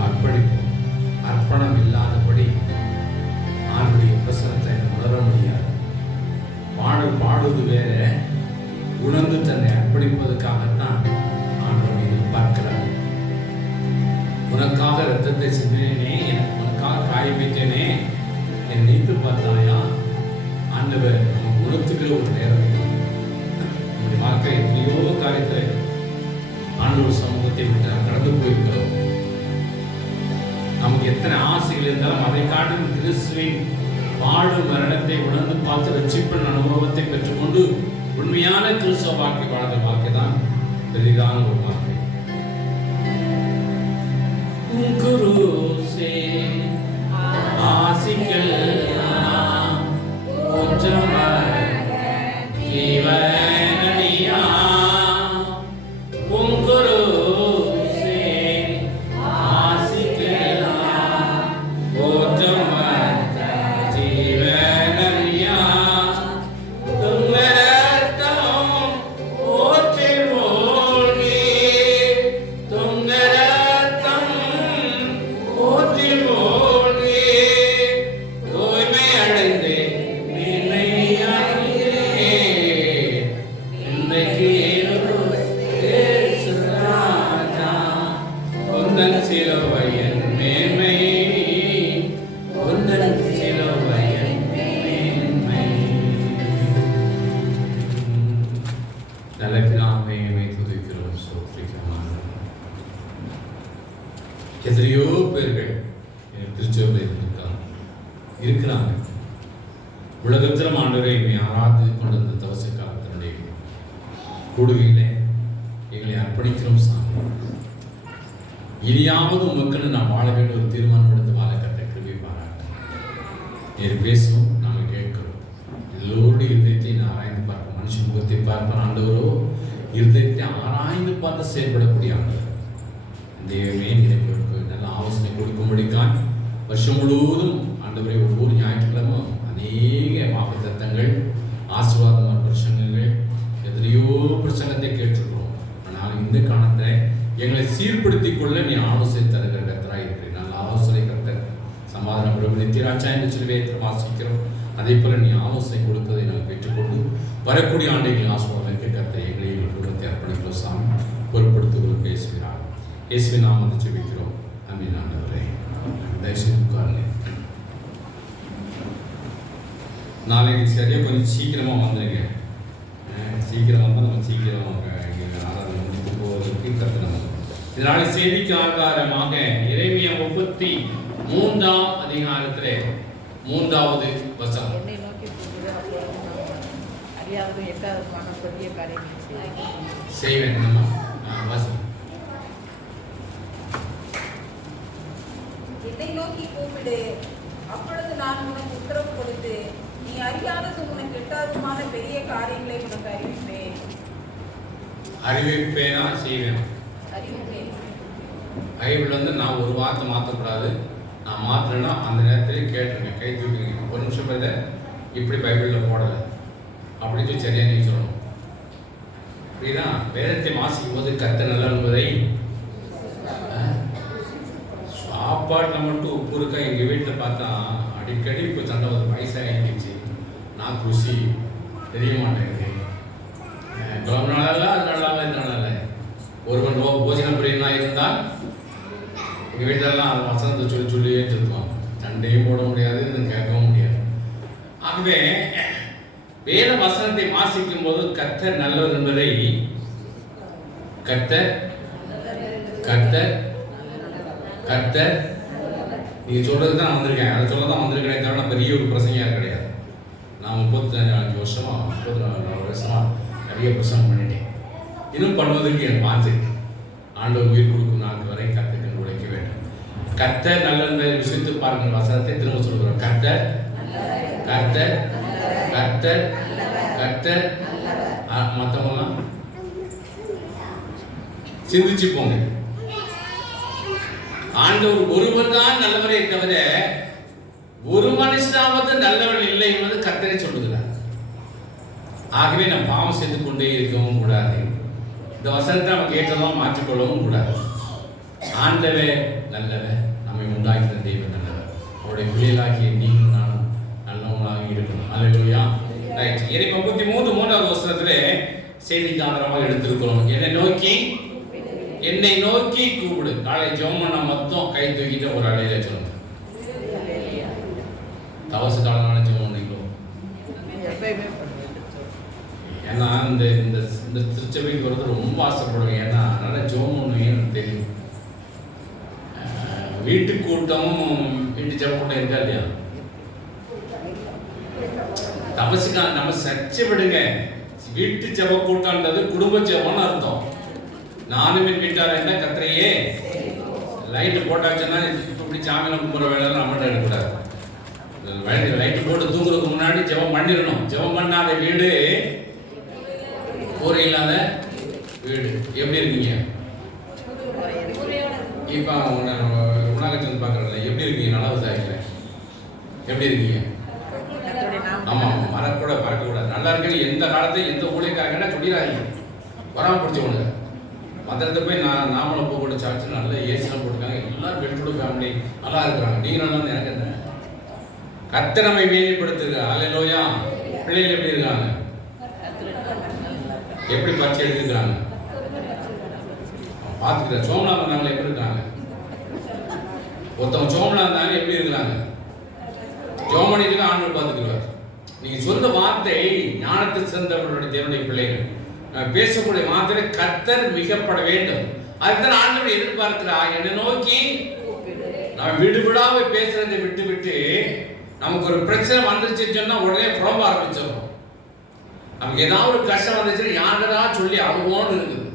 அர்ப்பணிப்போம். அர்ப்பணம் இல்லாதபடி ஆண்டுடைய பிரசனத்தை உணர முடியாது. பாடுவது வேற, உணர்ந்து தன்னை அர்ப்பணிப்பதற்காகத்தான் ஆண்டவர் எதிர்பார்க்கிறார். உனக்காக ரத்தத்தை சிந்தினேனே, உனக்காக காய வைத்தேனே, என் நீத்து பார்த்தாயா? ஆண்டவர் நமக்கு உணர்த்துகிற ஒரு நேரம். நம்முடைய வாழ்க்கை எத்தனையோ காரியத்தில் ஆண்டவர் சமூகத்தை விட்டு கடந்து போயிருக்கிறோம். நமக்கு எத்தனை ஆசைகள் இருந்தாலும் அதை காட்டும் கிறிஸ்துவின் வாழும் மரணத்தை உணர்ந்து பார்த்து ரட்சிப்பின் அனுபவத்தை பெற்றுக்கொண்டு உண்மையான கிறிஸ்தவ வாழ்க்கை வாழ்ந்த வாழ்க்கை தான் பெரிதான ஒரு வாழ்க்கை. குருசே ஆசிகள் ஜீவனியா குருசே ஆசிகள் ஜீவனியா துங்கரத்தம் ஓற்றில் மூழ்கி துங்கரத்தம் ஓற்றில் மூழ்கி தூய்மை அடைந்து இன்றைக்கு ராஜா உந்தன் சிலுவையின் மேன்மை, உந்தன் சிலுவையின் மேன்மை. நல்ல பிதாவே, உம்மை துதிக்கிறோம், ஸ்தோத்திரிக்கிறோம். எத்தனையோ பேர்கள் திருச்சபையில் இருக்கிறாங்க. உலகத்திலும் ஆண்டவரை என்னை ஆராதித்து கொண்டிருந்த தவச காலத்தினுடைய கூடுகையிலே எங்களை அர்ப்பணிக்கிறோம் சாமி. இனியாவது உமக்குன்னு நான் வாழ வேண்டும் ஒரு தீர்மானம் எடுத்து வாழ கத்த கிருபை பாராட்டு. நீர் பேசும், நாங்கள் கேட்கிறோம். எல்லோருடைய இருதயத்தை நான் ஆராய்ந்து பார்க்க மனுஷன் முகத்தை பார்ப்பேன். ஆண்டவரோ இருதயத்தை ஆராய்ந்து பார்த்து செயல்படக்கூடிய ஆண்டவர் தெய்வமே, நினைவுக்கு நல்ல ஆலோசனை கொடுக்கும்படிக்காய் வருஷம் முழுவதும் ஆண்டவரை ஒவ்வொரு ஞாயிற்றுக்கிழமை அநேக வாக்குத்தத்தங்கள் ஆசீர்வாதமான பிரசங்கங்கள் எத்தனையோ பிரசங்கத்தை கேட்டிருக்கிறோம். ஆனால் இந்த காலத்தில் எங்களை சீர்படுத்திக் கொள்ள நீ ஆலோசனை தருகிற கர்த்தராய் இருக்கிறேன். நல்ல ஆலோசனை கர்த்தர் சமாதான பிரபு நித்தியராஜா என்று சிலுவையை வாசிக்கிறோம். அதே போல நீ ஆலோசனை கொடுத்ததை நாங்கள் பெற்றுக்கொண்டு வரக்கூடிய ஆண்டுகளின் ஆசீர்வாதத்தை கர்த்தர் எங்களையும் குடும்பத்தை அர்ப்பணிக்கிறோம் சாமி. பொருட்படுத்துகள் பேசுகிறார். இயேசுவின் நாமத்தை ஜெபிக்கிறோம். ஆமென். ஆண்டவரே, தயவுசெய்து உட்காருங்க. நாளைக்கு சரியாக கொஞ்சம் சீக்கிரமாக வந்துடுங்க. சீக்கிரம் வந்தால் நம்ம சீக்கிரம் ஆராதனை முடித்து போவதற்கு கற்றுக்கணும். இதனால செய்திக்கு ஆதாரமாக எரேமியா 33ஆம் அதிகாரத்திலே 3வது வசனம். என்னை நோக்கி அறியாவது எட்டாவது பெரிய காரியங்கள் செய்வேன். நம்ம வசனம். என்னை நோக்கி கூப்பிடு, அப்பொழுது நான் காரியங்களை உனக்கு அறிவிப்பேன். அறிவிப்பேனா செய்வேன். அறிவிப்பேன். பைபிள் வந்து நான் ஒரு வார்த்தை மாற்றக்கூடாது. நான் மாத்திரேன்னா அந்த நேரத்திலே கேட்டுருங்க, கை தூக்கிங்க. ஒரு நிமிஷம் பேர் இப்படி பைபிளில் போடலை அப்படின்னு சொல்லி சரியாக நீங்கள் சொல்லணும். அப்படின்னா வேதத்தை வாசிக்கும் போது கர்த்தர் நல்லவர் என்பதை சாப்பாட்டில் மட்டும் உப்பு இருக்கா. எங்கள் வீட்டில் பார்த்தா அடிக்கடி இப்போ சண்டை ஒரு வயசாகிடுச்சு. நான் ருசி தெரிய மாட்டேங்குது. குழம்பு நாளெல்லாம் அது நல்லாவே நல்லா. ஒருவன் போஜன பிரியனாக இருந்தால் எங்கள் வீட்டிலலாம் அது வசனத்தை சொல்லியே சொல்லுவான். சண்டையும் போட முடியாது, இது கேட்கவும் முடியாது. ஆகவே வேத வசனத்தை வாசிக்கும் போது கர்த்தர் நல்லவர் என்பதை கர்த்தர் கர்த்தர் கர்த்தர் நீங்க சொல்றது தான் வந்திருக்கேன், அதை சொல்ல தான் வந்திருக்கேன். தவிர பெரிய ஒரு பிரசங்கியாக கிடையாது. நான் 35 வருஷமா 34 வருஷமா நிறைய பிரசங்கம் பண்ணிட்டேன். இன்னும் பண்ணுவதற்கு எனக்கு வாஞ்சை. ஆண்டவர் உயிர் கொடுக்கும் நாட்கள் வரை கர்த்தருக்கு உழைக்க வேண்டும். கர்த்தர் நல்ல விசித்து பாருங்கள். வசனத்தை திரும்ப சொல்கிறோம். கர்த்தர் கர்த்தர் கர்த்தர் கர்த்தர். மற்றவங்களாம் சிந்திச்சு போங்க. ஆண்டவர் ஒருவர் தான் நல்லவரே தவிர ஒரு மனுஷனாவது நல்லவன் இல்லை என்பது கர்த்தரே சொல்லுகிறார். ஆகவே நாம் பாவம் செய்து கொண்டே இருக்கவும் கூடாது. இந்த வசனத்தை நம்ம கேட்டதும் மாற்றிக்கொள்ளவும் கூடாது. ஆண்டவே நல்லவர், நம்மை உண்டாக்கிற தெய்வம் நல்லவர். அவருடைய பிள்ளைகளாகிய நீங்கள் நானும் நல்லவங்களாக இருக்கணும். அல்லேலூயா. ரைட். 33 வசனத்திலே செய்திக்கு ஆதாரமாக எடுத்திருக்கிறோம். என்னை நோக்கி கூப்பிடு. காலை ஜெபம் பண்ண மொத்தம் கை தூக்கிட்டு ஒரு அலையில சொல்லுங்க. தவசு காலமான ஜெபம் பண்ணீங்களோ? ஏன்னா இந்த திருச்சபைக்கு வரது ரொம்ப ஆசைப்படுவேன். ஏன்னா அதனால ஜெபம் பண்ணுவேன் எனக்கு தெரியும். வீட்டு கூட்டமும் வீட்டு ஜெப கூட்டம் இருக்கா இல்லையா? தவசுக்கான நம்ம சர்ச்சை விடுங்க. வீட்டு ஜெப கூட்டம்ன்றது குடும்ப ஜெபம்னு அர்த்தம். நானும் என் வீட்டார் என்ன கத்திரையே லைட்டு போட்டாச்சுன்னா இப்படி சாமியில் கும்பிட்ற வேலை நம்மகிட்ட எடுக்கக்கூடாது. லைட்டு போட்டு தூங்குறதுக்கு முன்னாடி ஜெபம் பண்ணிடணும். ஜெபம் பண்ணாத வீடு கூரை இல்லாத வீடு. எப்படி இருக்கீங்க? இப்போ உணாகச்சந்து பார்க்குறதில்ல. எப்படி இருக்கீங்க? நல்லா விசாரிக்கல. எப்படி இருக்கீங்க? ஆமாம், மறக்கூட பறக்கக்கூடாது. நல்லா இருக்குன்னு எந்த காலத்தையும் எந்த ஊழியக்காரங்கன்னா சொல்லிடாதீங்க. வராமல் பிடிச்சவனுங்க மந்திரத்தை போய் நாமளும் போட்டு சார்ஜ் நல்ல ஏசிலாம் போட்டுருக்காங்க. எல்லாரும் பெட்ரோடு ஃபேமிலி நல்லா இருக்கிறாங்க. நீங்கள் நல்லா எனக்கு என்ன கர்த்தர் நம்மை மேம்படுத்துங்க. அல்லேலூயா. பிள்ளைகள் எப்படி இருக்காங்க? எப்படி பரிச்சை எழுதிருக்கிறாங்க? பார்த்துக்கிறேன். சோமலா வந்தாங்களே எப்படி இருக்காங்க? ஒருத்தவங்க சோமலா இருந்தாங்க எப்படி இருக்கிறாங்க? ஜோமணிக்கு ஆண்டவர் பார்த்துக்கிறார். நீங்கள் சொந்த வார்த்தை ஞானத்தை சேர்ந்தவர்களுடைய தேவனுடைய பிள்ளைகள் பேசக்கூடிய வார்த்தை கர்த்தர் மிகப்பட வேண்டும். அதுதான் ஆண்டவர் எதிர்பார்க்கிறார். என்னை நோக்கி நம்ம விடுவிடாம பேசுறதை விட்டு விட்டு நமக்கு ஒரு பிரச்சனை வந்துருச்சுன்னு சொன்னா உடனே புலம்ப ஆரம்பிச்சிடும். நமக்கு ஏதாவது ஒரு கஷ்டம் வந்துச்சுன்னா யாருக்கா சொல்லி அனுபவம்னு இருக்குது.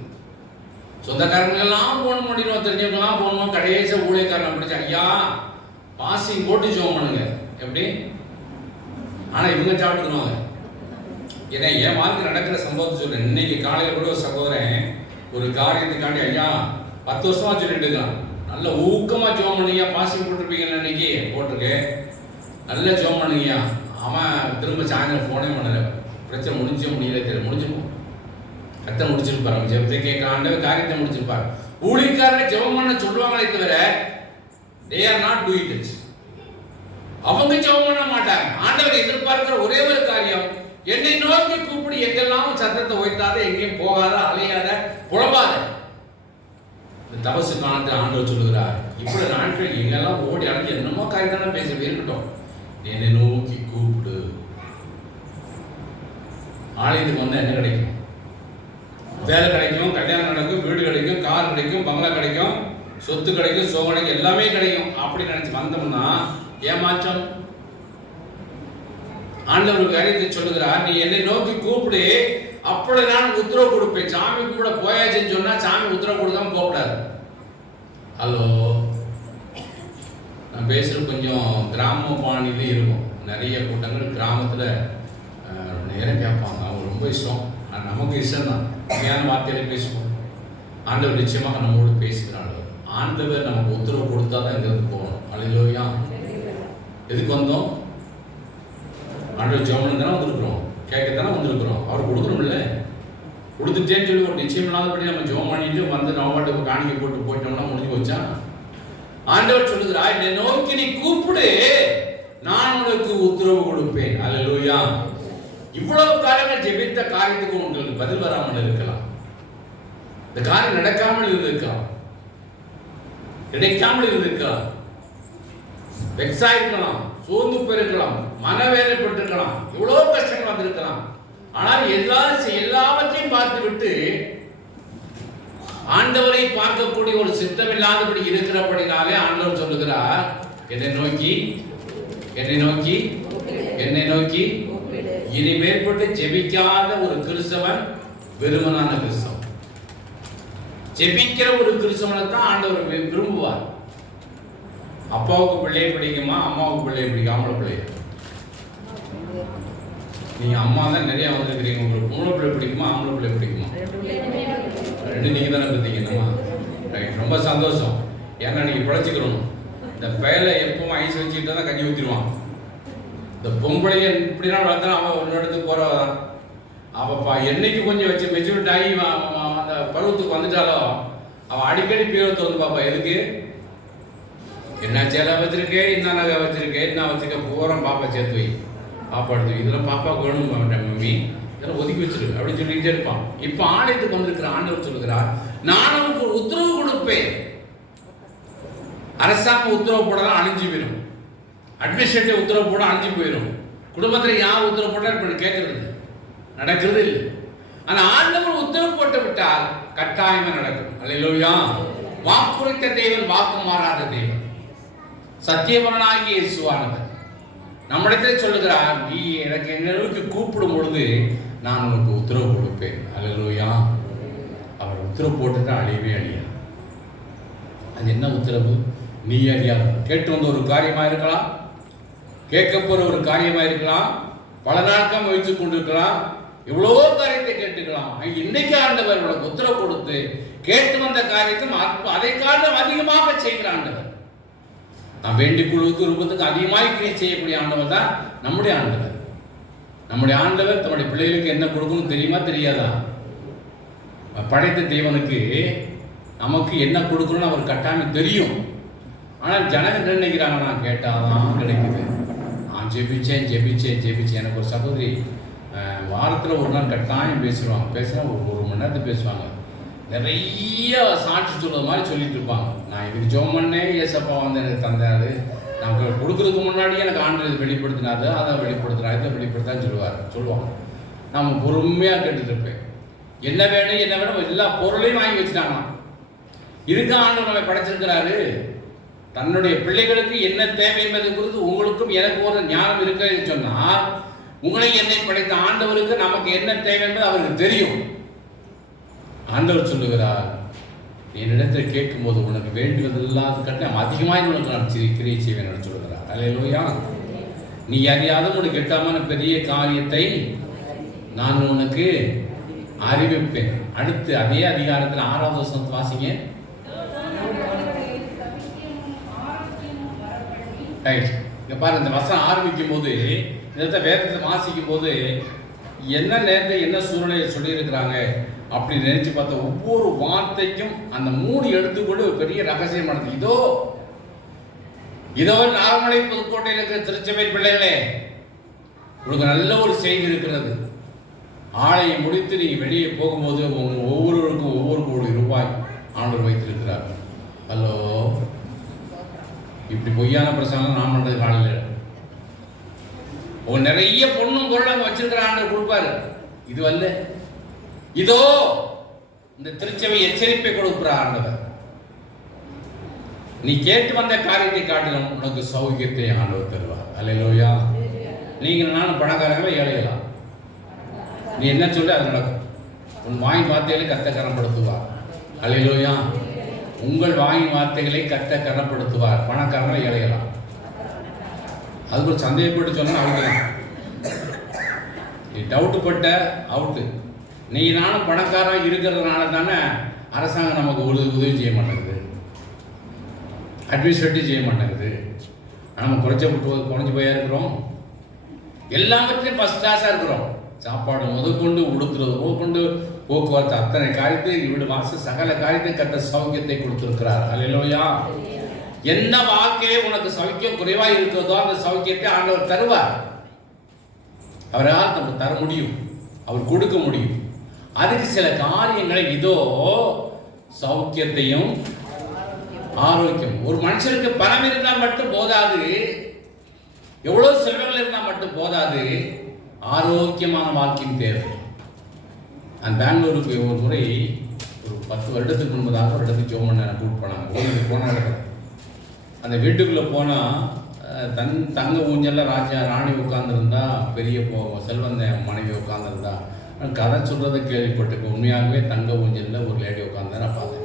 சொந்தக்காரங்களெல்லாம் போன் பண்ணிடுவோம், தெரிஞ்சவங்களாம் போகணும். கடைசி ஊழியக்காரனை பிடிச்சா ஐயா பாசிங் போட்டு ஜோம் பண்ணுங்க. எப்படி? ஆனால் இவங்க சாப்பிட்டுக்கணும். ஏன்னா என் வாழ்க்கை நடக்கிற சம்பவத்தை சொல்றேன். இன்னைக்கு காலையில் கூட ஒரு சகோதரன் ஒரு காரியத்துக்காண்டி ஐயா 10 வருஷமா சொல்லிட்டு இருக்கான். நல்ல ஊக்கமா ஜோம் பண்ணுங்க. பாசிங் போட்டிருப்பீங்கன்னு இன்னைக்கு போட்டிருக்கேன். நல்ல ஜோம் பண்ணுங்க. அவன் திரும்ப சாயந்தரம் ஃபோனே பண்ணல. பிரச்சனை முடியல தெரியும். முடிஞ்சிருக்கும். கத்தை முடிச்சிருப்பார். அவன் ஜெபத்தை கேட்க ஆண்டவர் காரியத்தை முடிச்சிருப்பார். ஊழியக்காரனை ஜெபம் பண்ண சொல்லுவாங்களே தவிர they are not doing it. அவங்க ஜெபம் பண்ண மாட்டாங்க. ஆண்டவர் எதிர்பார்க்கிற ஒரே ஒரு காரியம், என்னை நோக்கி கூப்பிடு. எங்கெல்லாம் சத்தத்தை உயர்த்தாத, எங்கேயும் போகாத, அலையாத, புலம்பாத. இந்த தபசு காலத்தில் ஆண்டவர் சொல்லுகிறார், இப்படி நாட்கள் எங்கெல்லாம் ஓடி அடைஞ்சு என்னமோ காரியத்தான பேச இருக்கட்டும், என்னை நோக்கி கூப்பிடு. ஆலயத்துக்கு வந்தால் என்ன கிடைக்கும்? வேலை கிடைக்கும், கல்யாணம் நடக்கும், வீடு கிடைக்கும், கார் கிடைக்கும், பங்களா கிடைக்கும், சொத்து கிடைக்கும், சோகம் கிடைக்கும், எல்லாமே கிடைக்கும். அப்படி நினைச்சு வந்தோம்னா ஏமாற்றம். ஆண்டவர் காரியத்தை சொல்லுகிறார், நீ என்னை நோக்கி கூப்பிடு, அப்படி நான் உத்தரவு கொடுப்பேன். சாமி கூட போயாச்சுன்னு சொன்னா சாமி உத்தரவு கொடுக்காம போகக்கூடாது. ஹலோ, நான் பேசுறது கொஞ்சம் கிராம பாணியிலே இருக்கும். நிறைய கூட்டங்கள் கிராமத்தில் நேரம் கேட்பாங்க. அவங்க ரொம்ப இஷ்டம், நமக்கு இஷ்டம் தான். உண்மையான வார்த்தையில பேசுவோம். ஆண்டவர் நிச்சயமாக நம்மோடு பேசுகிறார். ஆண்டவர் நமக்கு உத்தரவு கொடுத்தா தான் இங்கிருந்து போகணும். அல்லேலூயா. எதுக்கு வந்தோம்? ஆண்டவர் ஜெபம் தானே வந்திருக்கிறோம், கேட்கத்தானே வந்திருக்கிறோம். அவர் கொடுக்குறோம்ல, கொடுத்துட்டேன்னு சொல்லி ஒரு நிச்சயம் இல்லாதபடி நம்ம ஜெபம் பண்ணிட்டு வந்து நவபாட்டுக்கு காணிக்கை போட்டு போயிட்டோம்னா முடிஞ்சு போச்சா? ஆண்டவர் சொல்லுகிறார், என்னை நோக்கி நீ கூப்பிடு, நான் உனக்கு உத்தரவு கொடுப்பேன். அல்லேலூயா. இவ்வளவு காலங்கள் ஜெபித்த காரியத்துக்கு உங்களுக்கு பதில் வராமல் இருக்கலாம், இந்த காரியம் நடக்காமல் இருந்திருக்கலாம், கிடைக்காமல் இருந்திருக்கலாம், வெக்ஸா இருக்கலாம், சோர்ந்து போயிருக்கலாம், மனவேதனைப்பட்டிருக்கலாம், எவ்வளவு கஷ்டங்கள் வந்திருக்கலாம். ஆனால் எல்லாவற்றையும் பார்த்து விட்டு ஆண்டவரை பார்க்கக்கூடிய ஒரு சித்தம் இல்லாதபடி இருக்கிறபடினாலே ஆண்டவர் சொல்லுகிறார், என்னை நோக்கி இனி மேற்பட்டு ஜெபிக்காத ஒரு கிறிஸ்தவன் வெறுமனான கிறிஸ்தவன். ஜெபிக்கிற ஒரு கிறிஸ்தவனை தான் ஆண்டவர் விரும்புவார். அப்பாவுக்கு பிள்ளையை பிடிக்குமா, அம்மாவுக்கு பிள்ளையை பிடிக்கும், ஆம்பளை பிள்ளைய? நீங்க அம்மா தான் நிறைய வந்திருக்கிறீங்க. உங்களுக்கு பொம்பளை பிள்ளை பிடிக்குமா, ஆம்பளை பிள்ளை பிடிக்குமா? ரெண்டு நீங்க தானே பார்த்தீங்கம்மா. ரைட், ரொம்ப சந்தோஷம். ஏன்னா நீங்க பிழைச்சிக்கிறோம். இந்த பேலை எப்பவும் ஐஸ் வச்சுக்கிட்டு தான் கஞ்சி ஊற்றிடுவான். இந்த பொம்பளைய இப்படினா வளர்த்தா அவன் ஒரு இடத்துக்கு போறவதான். அவப்பா என்னைக்கு கொஞ்சம் வச்சு மெச்சூரிட்டி ஆகி அந்த பருவத்துக்கு வந்துட்டாலோ அவன் அடிக்கடி பீரத்தை வந்து பாப்பா, எதுக்கு என்ன சேலை வச்சிருக்கேன், என்ன நகை வச்சிருக்கேன், என்ன வச்சிருக்க போகிறோம், பாப்பா சேர்த்து வை, பாப்பா எடுத்து இதெல்லாம் பாப்பாவுக்கு வேணும் மம்மி, இதெல்லாம் ஒதுக்கி வச்சிரு அப்படின்னு சொல்லிட்டே இருப்பான். இப்போ ஆலயத்துக்கு வந்திருக்கிற ஆண்டவர் சொல்லுகிறார், நான் உனக்கு உத்தரவு கொடுப்பேன். அரசாங்க உத்தரவு போடலாம் அழிஞ்சு போயிடும், அட்மினிஸ்ட்ரேட்டிவ் உத்தரவு போட அழிஞ்சு போயிடும். குடும்பத்தில் யார் உத்தரவு போட்டால் இப்போ கேட்கறது நடக்கிறது இல்லை. ஆனால் ஆண்டவர் உத்தரவு போட்டு விட்டால் கட்டாயமாக நடக்கும். அல்லேலூயா. வாக்குரைத்த தேவன் வாக்கு மாறாத தேவன், சத்தியவனாகிய இயேசுவானவர் நம்மிடத்தில் சொல்லுகிறார், நீ எனக்கு எங்களுக்கு கூப்பிடும் பொழுது நான் உனக்கு உத்தரவு கொடுப்பேன். அல்லேலூயா. அவர் உத்தரவு போட்டுட்டு அழியவே அழியாது. அது என்ன உத்தரவு? நீ அறியாது கேட்டு வந்த ஒரு காரியமா இருக்கலாம், கேட்க போற ஒரு காரியமா இருக்கலாம், பல நாட்கள் முயற்சி கொண்டிருக்கலாம், எவ்வளவோ காரியத்தை கேட்டுக்கலாம். இன்னைக்கு ஆண்டவர் உனக்கு உத்தரவு கொடுத்து கேட்டு வந்த காரியத்தை அதை காரணம் அதிகமாக செய்கிற ஆண்டவர். நான் வேண்டிக் குழுவுக்கு ரூபத்துக்கு அதிகமாக கிரியை செய்யக்கூடிய ஆண்டவர் தான் நம்முடைய ஆண்டவர். நம்முடைய ஆண்டவர் தம்முடைய பிள்ளைகளுக்கு என்ன கொடுக்கணும் தெரியுமா தெரியாதா? படைத்த தேவனுக்கு நமக்கு என்ன கொடுக்கணும்னு அவர் கட்டாயம் தெரியும். ஆனால் ஜனங்கள் நினைக்கிறாங்க, நான் கேட்டாதான் கிடைக்குது. நான் ஜெபிச்சேன். எனக்கு ஒரு சகோதரி வாரத்தில் ஒரு நாள் கட்டாயம் பேசுனா ஒரு மணி நேரத்துக்கு பேசுவாங்க. நிறைய சாட்சி சொல்றது மாதிரி சொல்லிட்டு இருப்பாங்க. நான் இதுக்கு ஜெபம் பண்ணேன், ஏசப்பா வந்து எனக்கு தந்தாரு, நான் கொடுக்கறதுக்கு முன்னாடியே எனக்கு ஆண்டு வெளிப்படுத்தினாரு, அதை வெளிப்படுத்துறாரு, இதை வெளிப்படுத்தான்னு சொல்லுவாங்க. நம்ம பொறுமையாக கேட்டுட்டு இருப்பேன். என்ன வேணும் எல்லா பொருளையும் வாங்கி வச்சுட்டாங்க. இருக்க ஆண்டு நம்ம படைச்சிருக்கிறாரு. தன்னுடைய பிள்ளைகளுக்கு என்ன தேவை என்பதை குறித்து உங்களுக்கும் எனக்கு ஒரு ஞானம் இருக்குன்னு சொன்னால், உங்களை என்னை படைத்த ஆண்டவருக்கு நமக்கு என்ன தேவை என்பது அவருக்கு தெரியும். ஆண்டவர் சொல்லுகிறார், என்னிடத்தில் கேட்கும் போது உனக்கு வேண்டியதெல்லாம் கட்ட அதிகமாக உனக்கு நான் கிரியை செய்வேன் சொல்லுகிறார். அல்லேலூயா. நீ அறியாத உனக்கு எட்டாமான பெரிய காரியத்தை நான் உனக்கு அறிவிப்பேன். அடுத்து அதே அதிகாரத்தில் 6வது வசனத்தை வாசிங்க. ரைட், இங்க பாருங்க, இந்த வசனம் ஆரம்பிக்கும் போது இந்த வேதத்தை வாசிக்கும் போது என்ன நேரத்தை என்ன சூழ்நிலையை சொல்லியிருக்கிறாங்க அப்படின்னு நினைச்சு பார்த்தா ஒவ்வொரு வார்த்தைக்கும் அந்த 3 எடுத்துக்கொண்டு ஒரு பெரிய ரகசியம் நடந்தது. இதோ நாகமலை புதுக்கோட்டையில் இருக்கிற திருச்சபை பிள்ளைகளே, உங்களுக்கு நல்ல ஒரு செய்தி இருக்கிறது. ஆலையை முடித்து நீங்கள் வெளியே போகும்போது ஒவ்வொருவருக்கும் ஒவ்வொரு ₹1 ஆண்டவர் வைத்திருக்கிறார். ஹலோ, இப்படி பொய்யான பிரசங்கம் நாம் நடந்தது காலையில். நிறைய பொண்ணும் பொருள் அங்கே வச்சிருக்கிற ஆண்டவர் கொடுப்பாரு. இது அல்ல, இதோ இந்த திருச்சபை எச்சரிப்பை கொடுக்கிற ஆண்டவர். நீ கேட்டு வந்த காரியத்தை காட்டிலும் உனக்கு சௌகியத்தை ஆண்டவர் தருவார். அல்லேலூயா. நீங்க நானும் பணக்காரங்கள ஏழைகளா, நீ என்ன சொல்ல அது நடக்கும். உன் வாயின் வார்த்தைகளை கத்த கரப்படுத்துவார். அல்லேலூயா. உங்கள் வாயின் வார்த்தைகளை கத்த கரப்படுத்துவார். பணக்காரங்கள ஏழைகளா, அதுக்கு ஒரு சந்தேகப்பட்டு சொன்னா அவங்க நீ டவுட்டு பட்ட அவுட்டு. நீ நானும் பணக்காரன் இருக்கிறதுனால தானே அரசாங்கம் நமக்கு உதவி செய்ய மாட்டேங்குது, அட்மினிஸ்ட்ரேட்டிவ் செய்ய மாட்டேங்குது. நம்ம குறைஞ்சு போயா இருக்கிறோம். எல்லாவற்றையும் ஃபஸ்ட் கிளாஸாக இருக்கிறோம். சாப்பாடு முதற்கொண்டு, உடுத்துறது முதற்கொண்டு, போக்குவரத்து, அத்தனை காரியத்தை, வீடு வாசல், சகல காரியத்தை கர்த்தர் சௌக்கியத்தை கொடுத்திருக்கிறார். அல்லேலூயா. என்ன வாழ்க்கையிலே உனக்கு சௌக்கியம் குறைவாக இருக்கிறதோ அந்த சௌக்கியத்தை ஆண்டவர் தருவார். அவரால் நம்ம தர முடியும், அவர் கொடுக்க முடியும். அதுக்கு சில காரியங்களை, இதோ சௌக்கியத்தையும் ஆரோக்கியம். ஒரு மனுஷனுக்கு பணம் இருந்தால் மட்டும் போதாது, எவ்வளவு செல்வங்கள் இருந்தால் மட்டும் போதாது, ஆரோக்கியமான வாழ்க்கையும் தேவை. நான் பெங்களூருக்கு ஒரு முறை ஒரு 10 வருடத்துக்கு முன்பதாக ஒரு இடத்துக்கு ஜோம் பண்ண கூப்பிட்டு போனாங்க. ஊருக்கு போனாங்க. அந்த வீட்டுக்குள்ளே போனால் தங்க ஊஞ்சலில் ராணி உட்காந்துருந்தா, பெரிய செல்வந்த மனைவி உட்காந்துருந்தா. கதை சொல்கிறத கேள்விப்பட்டிருக்கேன். உண்மையாகவே தங்க ஊஞ்சலில் ஒரு லேடி உட்காந்து நான் பார்த்தேன்.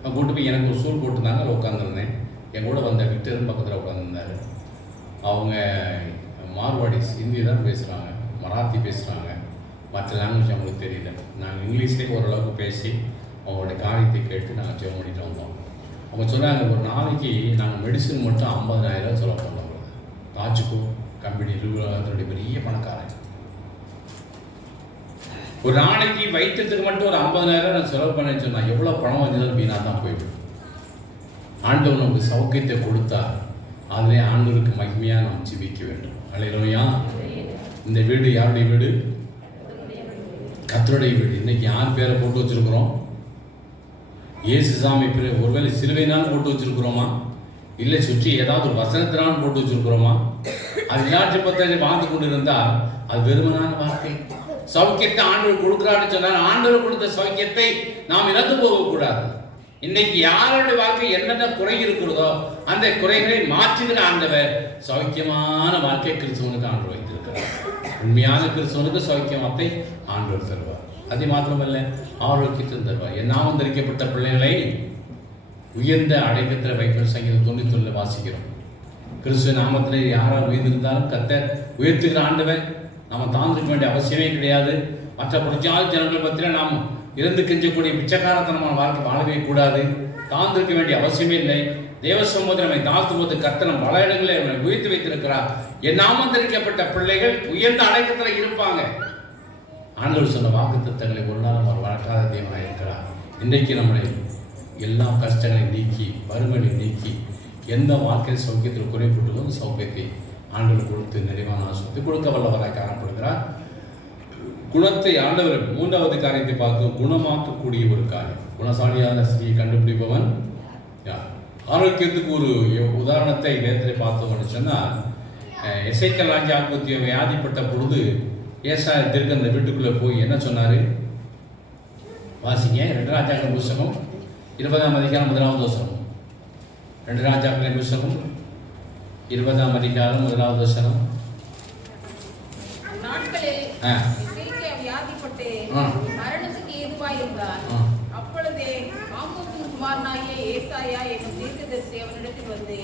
நான் கூட்டு போய் எனக்கு ஒரு சூல் போட்டுருந்தாங்க, அதில் உட்காந்துருந்தேன். என் கூட வந்த விக்டரும் பக்கத்தில் உட்காந்துருந்தார். அவங்க மார்வாடிஸ், ஹிந்தி தான் பேசுகிறாங்க, மராத்தி பேசுகிறாங்க, மற்ற லாங்குவேஜ் அவங்களுக்கு தெரியல. நாங்கள் இங்கிலீஷ்லேயே ஓரளவுக்கு பேசி அவங்களோட காரியத்தை கேட்டு நாங்கள் ஜெபம் பண்ணிட்டு வந்தோம். அவங்க சொன்னாங்க, ஒரு நாளைக்கு நாங்கள் மெடிசன் மட்டும் 50,000 செலவு பண்ணோம். ராஜ்கோ கம்பெனி அதனுடைய பெரிய பணக்காரன். ஒரு நாளைக்கு வைத்தியத்துக்கு மட்டும் ஒரு 50,000 நான் செலவு பண்ணேன்னு சொன்னால் எவ்வளோ பணம் வந்தாலும் வீணாக தான் போயிடும். ஆண்டவர் நமக்கு சௌக்கியத்தை கொடுத்தா அதிலே ஆண்டவருக்கு மகிமையாக நாம் ஜீவிக்க வேண்டும். அல்லேலூயா. இந்த வீடு யாருடைய வீடு? கர்த்தருடைய வீடு. இன்னைக்கு யார் பேரை போட்டு வச்சிருக்கிறோம்? இயேசு சாமி பேரை. ஒருவேளை சிலுவையினால் போட்டு வச்சிருக்கிறோமா, இல்லை சுற்றி ஏதாவது ஒரு வசனத்தினால் போட்டு வச்சிருக்கிறோமா? அது இல்லாட்டி பற்றி வாழ்ந்து கொண்டு இருந்தால் அது வெறுமனான வார்த்தை. சௌக்கியத்தை ஆண்டவர் கொடுக்குறான்னு சொன்னால் ஆண்டவர் கொடுத்த சௌக்கியத்தை நாம் இழந்து போகக்கூடாது. இன்னைக்கு யாருடைய வாழ்க்கை என்னென்ன குறை இருக்கிறதோ அந்த குறைகளை மாற்றுகிற ஆண்டவர் சௌக்கியமான வாழ்க்கை கிறிஸ்துவனுக்கு ஆண்டவர் வைத்திருக்கிறார். உண்மையான கிறிஸ்துவனுக்கு சௌக்கியமாத்தை ஆண்டவர் தருவார். அது மாத்திரமல்ல, ஆரோக்கியத்தையும் தருவார். என்னாவும் தரிக்கப்பட்ட பிள்ளைகளை உயர்ந்த அடைக்கத்தில் வைக்கிற சங்கீதம் 91 வாசிக்கிறோம். கிறிஸ்துவ நாமத்தில் யாராவது உயர்ந்திருந்தாலும் கர்த்தர் உயர்த்துகிற ஆண்டவர். நாம் தாழ்ந்துக்க வேண்டிய அவசியமே கிடையாது. மற்ற புரட்சியாளர் ஜனங்களை பற்றின நாம் இருந்து கெஞ்சக்கூடிய பிச்சைக்காரத்தனமான வாழ்க்கை வாழவே கூடாது. தாழ்ந்திருக்க வேண்டிய அவசியமே இல்லை. தேவ சமூகத்தில் நம்மை தாழ்த்தும் போது கர்த்தர் பல இடங்களில் நம்மை உயர்த்தி வைத்திருக்கிறார். என் நாமந்தரிக்கப்பட்ட பிள்ளைகள் உயர்ந்த அடக்கத்தில் இருப்பாங்க. ஆண்டவர் சொன்ன வாக்குத்தத்தங்களை ஒரு நாள் அவர் வளர்க்காத தேவனாக இருக்கிறார். இன்றைக்கு நம்மளை எல்லா கஷ்டங்களையும் நீக்கி, வறுமையை நீக்கி, எந்த வாழ்க்கையில் சௌக்கியத்தில் குறைப்பட்டுள்ளதும் சௌக்கியத்தை ஆண்டவர் கொடுத்து நிறைவான ஆசை கொடுக்க வல்லவராய் காணப்படுகிறார். குணத்தை ஆண்டவர் 3வது காரியத்தை பார்த்து குணமாக்கக்கூடிய ஒரு காரியம். குணசாலியான ஸ்திரியை கண்டுபிடிப்பவன் யார்? ஆரோக்கியத்துக்கு ஒரு உதாரணத்தை வேதத்தை பார்த்தோம்னு சொன்னால், எசேக்கியேல் ராஜாவுக்கு வியாதிப்பட்ட பொழுது ஏசாயா தீர்க்கன் அந்த வீட்டுக்குள்ளே போய் என்ன சொன்னார்? வாசிங்க. 2 ராஜாக்கள் புஸ்தகம் 20ஆம் அதிகாரம் 1வது வசனம். 2 ராஜாக்களின் புஸ்தகம் 20ஆம் அதிகாரம் 1வது வசனம். மரணத்துக்கு ஏதுவாயிருந்தார். அப்பொழுதே ஆமோசின் குமாரனாகிய ஏசாயா என்னும் தீர்க்கதரிசி அவனிடத்தில் வந்து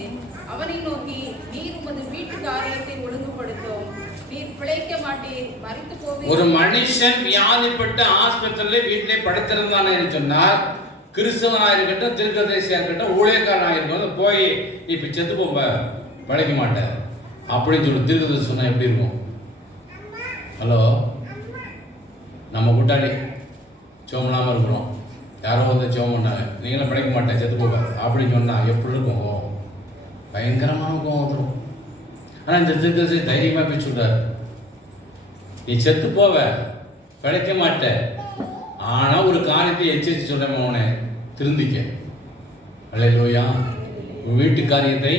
அவனை நோக்கி, நீர் உமது வீட்டு காரியத்தை ஒழுங்குபடுத்தும், நீர் பிழைக்க மாட்டீர், மரித்து போவீர். ஒரு மனுஷன் வியாதிப்பட்ட ஆஸ்பத்திரியில வீட்டிலே படுத்திருந்தானே சொன்னால், கிறிஸ்தவனாக இருக்கட்டும், தீர்க்கதரிசியாக இருக்கட்டும், ஊழியக்காரனாக இருக்கட்டும், போய் நீ இப்போ செத்து போக பிழைக்க மாட்டேன் அப்படின்னு சொல்லி தீர்க்கதரிசி சொன்னால் எப்படி இருக்கும்? ஹலோ, நம்ம கூட்டாளி சோமனாமல் இருக்கிறோம், யாரோ வந்து சோம் பண்ணாங்க, நீங்களும் பிழைக்க மாட்டேன் செத்து போக அப்படின்னு சொன்னால் எப்படி இருக்கும்? பயங்கரமான கோவம் வந்துடும். ஆனால் இந்த தீர்க்கதரிசி தைரியமாக போய் சொல்றாரு, நீ செத்து போவ, பிழைக்க மாட்டேன், ஆனால் ஒரு காரியத்தை எச்சரித்து சொல்கிறேன், அவனை திருந்திக்க. அல்லேலூயா. வீட்டு காரியத்தை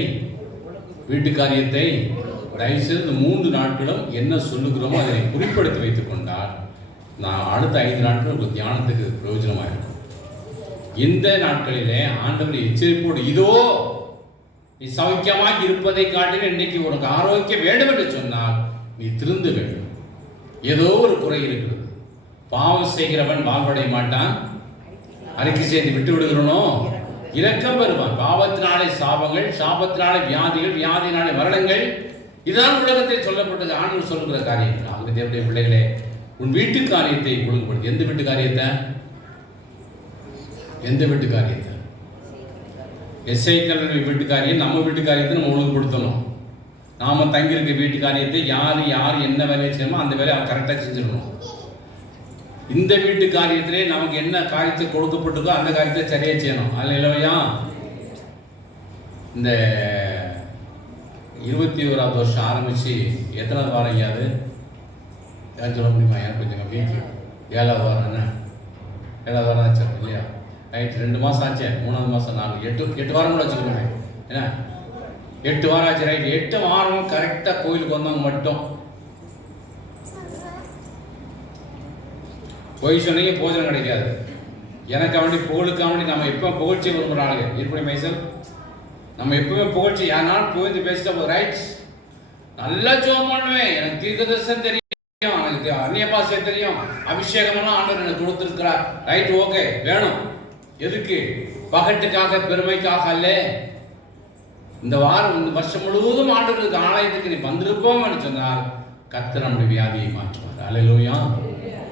தயவுசெய்து இந்த 3 நாட்களும் என்ன சொல்லுகிறோமோ அதை குறிப்படுத்தி வைத்துக் கொண்டால் நான் அடுத்த 5 நாட்கள் ஒரு தியானத்துக்கு பிரயோஜனமாக இருக்கும். இந்த நாட்களிலே ஆண்டவர் எச்சரிப்போடு, இதோ நீ சௌக்கியமாக இருப்பதை காட்டிலும் இன்னைக்கு உனக்கு ஆரோக்கியம் வேண்டும் என்று சொன்னால் நீ திருந்த வேண்டும். ஏதோ ஒரு குறை இருக்கிறது. பாவம் செய்கிறவன் வாழ்வடைய மாட்டான், அறிக்கை செய்து விட்டு விடுகிறனோ இரக்கம் பெறுவான். பாவத்தினாலே சாபங்கள், சாபத்தினாலே வியாதிகள், வியாதினாலே மரணங்கள், இதுதான் உலகத்தில் சொல்லப்பட்டது. ஆண்டவர் சொல்லுகிற காரியங்கள். அவங்க தேவனுடைய பிள்ளைகளே, உன் வீட்டு காரியத்தை ஒழுங்குபடுத்து. எந்த வீட்டு காரியத்தை? எந்த வீட்டு காரியத்தை? எஸ்ஐக்கள் வீட்டு காரியம், நம்ம வீட்டு காரியத்தை நம்ம ஒழுங்குபடுத்தணும். நாம தங்கியிருக்க வீட்டு காரியத்தை யார் என்ன வேலையை செய்யணுமோ அந்த வேலையை கரெக்டாக செஞ்சிடணும். இந்த வீட்டு காரியத்திலே நமக்கு என்ன காரியத்தை கொடுக்கப்பட்டிருக்கோ அந்த காரியத்தை சரியா செய்யணும். அல்லேலூயா. இந்த 21வது வருஷம் ஆரம்பிச்சு எத்தனாவது வாரம் ஐயாது யாரும் சொல்ல முடியுமா? எனக்கு கொஞ்சம் வீக்கு 7வது வாரம் என்ன 7வது வாரம் ஆச்சு இல்லையா? ரைட், 2 மாதம் ஆச்சு. 3வது மாதம் 4 8 வாரம் கூட வச்சுக்கிறோமே. என்ன 8 வாரம் ஆச்சு. ரைட், 8 வாரம் கரெக்டாக கோயிலுக்கு வந்தவங்க மட்டும் போய் சொன்னீங்க போஜனம் கிடைக்காது. எனக்கு அவண்டி புகழுக்காண்டி நம்ம எப்போ புகழ்ச்சி விரும்புகிற ஆளுங்க இருப்படி மைசல். நம்ம எப்பவுமே புகழ்ச்சி யாராலும் புகழ்ந்து பேசிட்டா போதும். ரைட், நல்லா ஜோம் பண்ணுவேன், எனக்கு தீர்க்கதரிசனம் தெரியும், எனக்கு அந்நிய பாஷை தெரியும், அபிஷேகமெல்லாம் ஆண்டவர் எனக்கு கொடுத்துருக்கிறார். ரைட், ஓகே, வேணும். எதுக்கு? பகட்டுக்காக பெருமைக்காக அல்ல. இந்த வாரம் இந்த வருஷம் முழுவதும் ஆண்டவருக்கு ஆலயத்துக்கு நீ வந்திருப்போம்னு சொன்னால் கர்த்தர் நம்முடைய வியாதியை மாற்றுவார். அல்லேலூயா.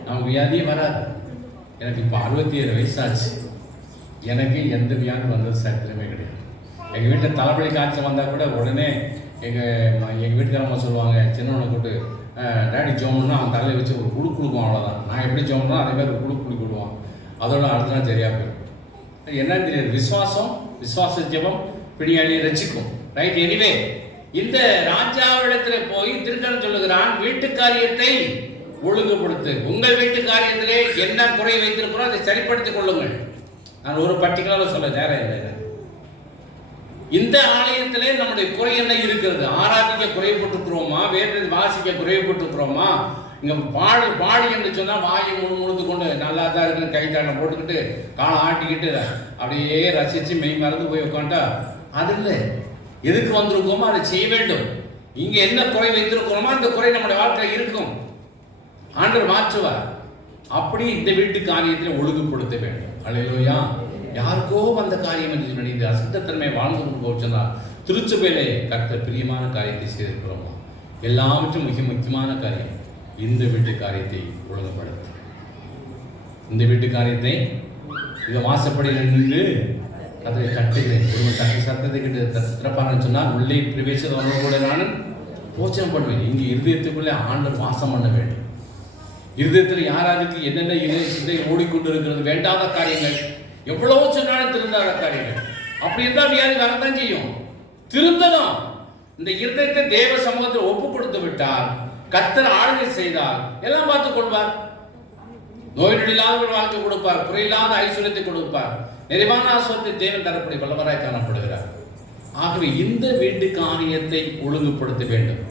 நமக்கு வியாதியே வராது. எனக்கு இப்போ 67 வயசாச்சு. எனக்கு எந்த வியாதி வந்தது சரித்திரமே கிடையாது. எங்கள் வீட்டில் தலைவலி காய்ச்சல் வந்தால் கூட உடனே எங்கள் வீட்டுக்காரம்மா சொல்லுவாங்க, சின்னவனை கூப்பிட்டு டேடி ஜோம்னா அவன் தலையை வச்சு ஒரு குழு கொடுக்குவான். அவ்வளோதான். நான் எப்படி ஜோம்னா அதே மாதிரி ஒரு குழு கொடுவான். அதோட அடுத்த நாள் சரியாக போயிடும். என்னன்னு தெரியாது. விசுவாச ஜெபம் பிடியாளியை ரசிக்கும். ரைட், எனிவே இந்த ராஜாவிடத்தில் போய் திருக்கன் சொல்லுகிறான், வீட்டு காரியத்தை ஒழுங்குபடுத்து. உங்கள் வீட்டு காரியத்திலே என்ன குறை வைத்திருக்கிறோம் அதை சரிப்படுத்திக் கொள்ளுங்கள். நான் ஒரு பர்டிகுலராக சொல்ல நேரம் இல்லை. இந்த ஆலயத்திலே நம்முடைய குறை என்ன இருக்கிறது? ஆராதிக்க குறைப்பட்டுக்கிறோமா? வேறு வாசிக்க குறைப்பட்டுக்கிறோமா? இங்க பாடு என்று சொன்னா வாயை முழுந்து கொண்டு நல்லா தான் இருக்குன்னு கைத்தாள போட்டுக்கிட்டு காலை ஆட்டிக்கிட்டு அப்படியே ரசிச்சு மெய் மறந்து போய் உட்காண்டா அது இல்லை. எதுக்கு வந்திருக்கோமோ அதை செய்ய வேண்டும். இங்க என்ன குறை வைத்திருக்கிறோமோ அந்த குறை நம்முடைய வாழ்க்கை இருக்கும். ஆண்டவர் மாற்றுவார். அப்படி இந்த வீட்டு காரியத்தில் ஒழுங்குபடுத்த வேண்டும். அல்லேலூயா. யாருக்கோ வந்த காரியம் என்று நினைத்து அசுத்தத்தன்மை வாழ்ந்து கொண்டு போச்சுன்னா திருச்சபையிலே கர்த்தர் பிரியமான காரியத்தை செய்திருக்கிறோமா? எல்லாவற்றும் மிக முக்கியமான காரியம் இந்த வீட்டு காரியத்தை ஒழுங்குபடுத்து. இந்த வீட்டு காரியத்தை இதை வாசப்படியில் நின்று அதை தட்டுகிறேன். ஒரு தட்டு சத்தத்தை கிட்ட திறப்பான்னு சொன்னால் உள்ளே பிரவேசத்தோடு கூட நான் போச்சனம் பண்ணுவேன். இங்கே இருதயத்துக்குள்ளே ஆண்டவர் வாசம் பண்ண வேண்டும். இருதயத்தில் யாராருக்கு என்னென்ன சிந்தை ஓடிக்கொண்டு இருக்கிறது, வேண்டாத காரியங்கள் எவ்வளவோ சொன்னாலும் திருந்தாத காரியங்கள், அப்படி இருந்தால் வியாதி வரத்தான் செய்யும். திருந்தணும். இந்த இருதயத்தை தேவ சமூகத்தில் ஒப்பு கொடுத்து விட்டால், கர்த்தர் ஆளுகை செய்தால் எல்லாம் பார்த்துக் கொள்வார். நோய் நொடியில்லாத வாழ்க்கை கொடுப்பார், குறையில்லாத ஐஸ்வர்யத்தை கொடுப்பார், நிறைவான ஆசுவத்தை தேவன் தரப்படி வல்லவராய் காணப்படுகிறார். ஆகவே இந்த வீட்டு காரியத்தை ஒழுங்குபடுத்த வேண்டும்.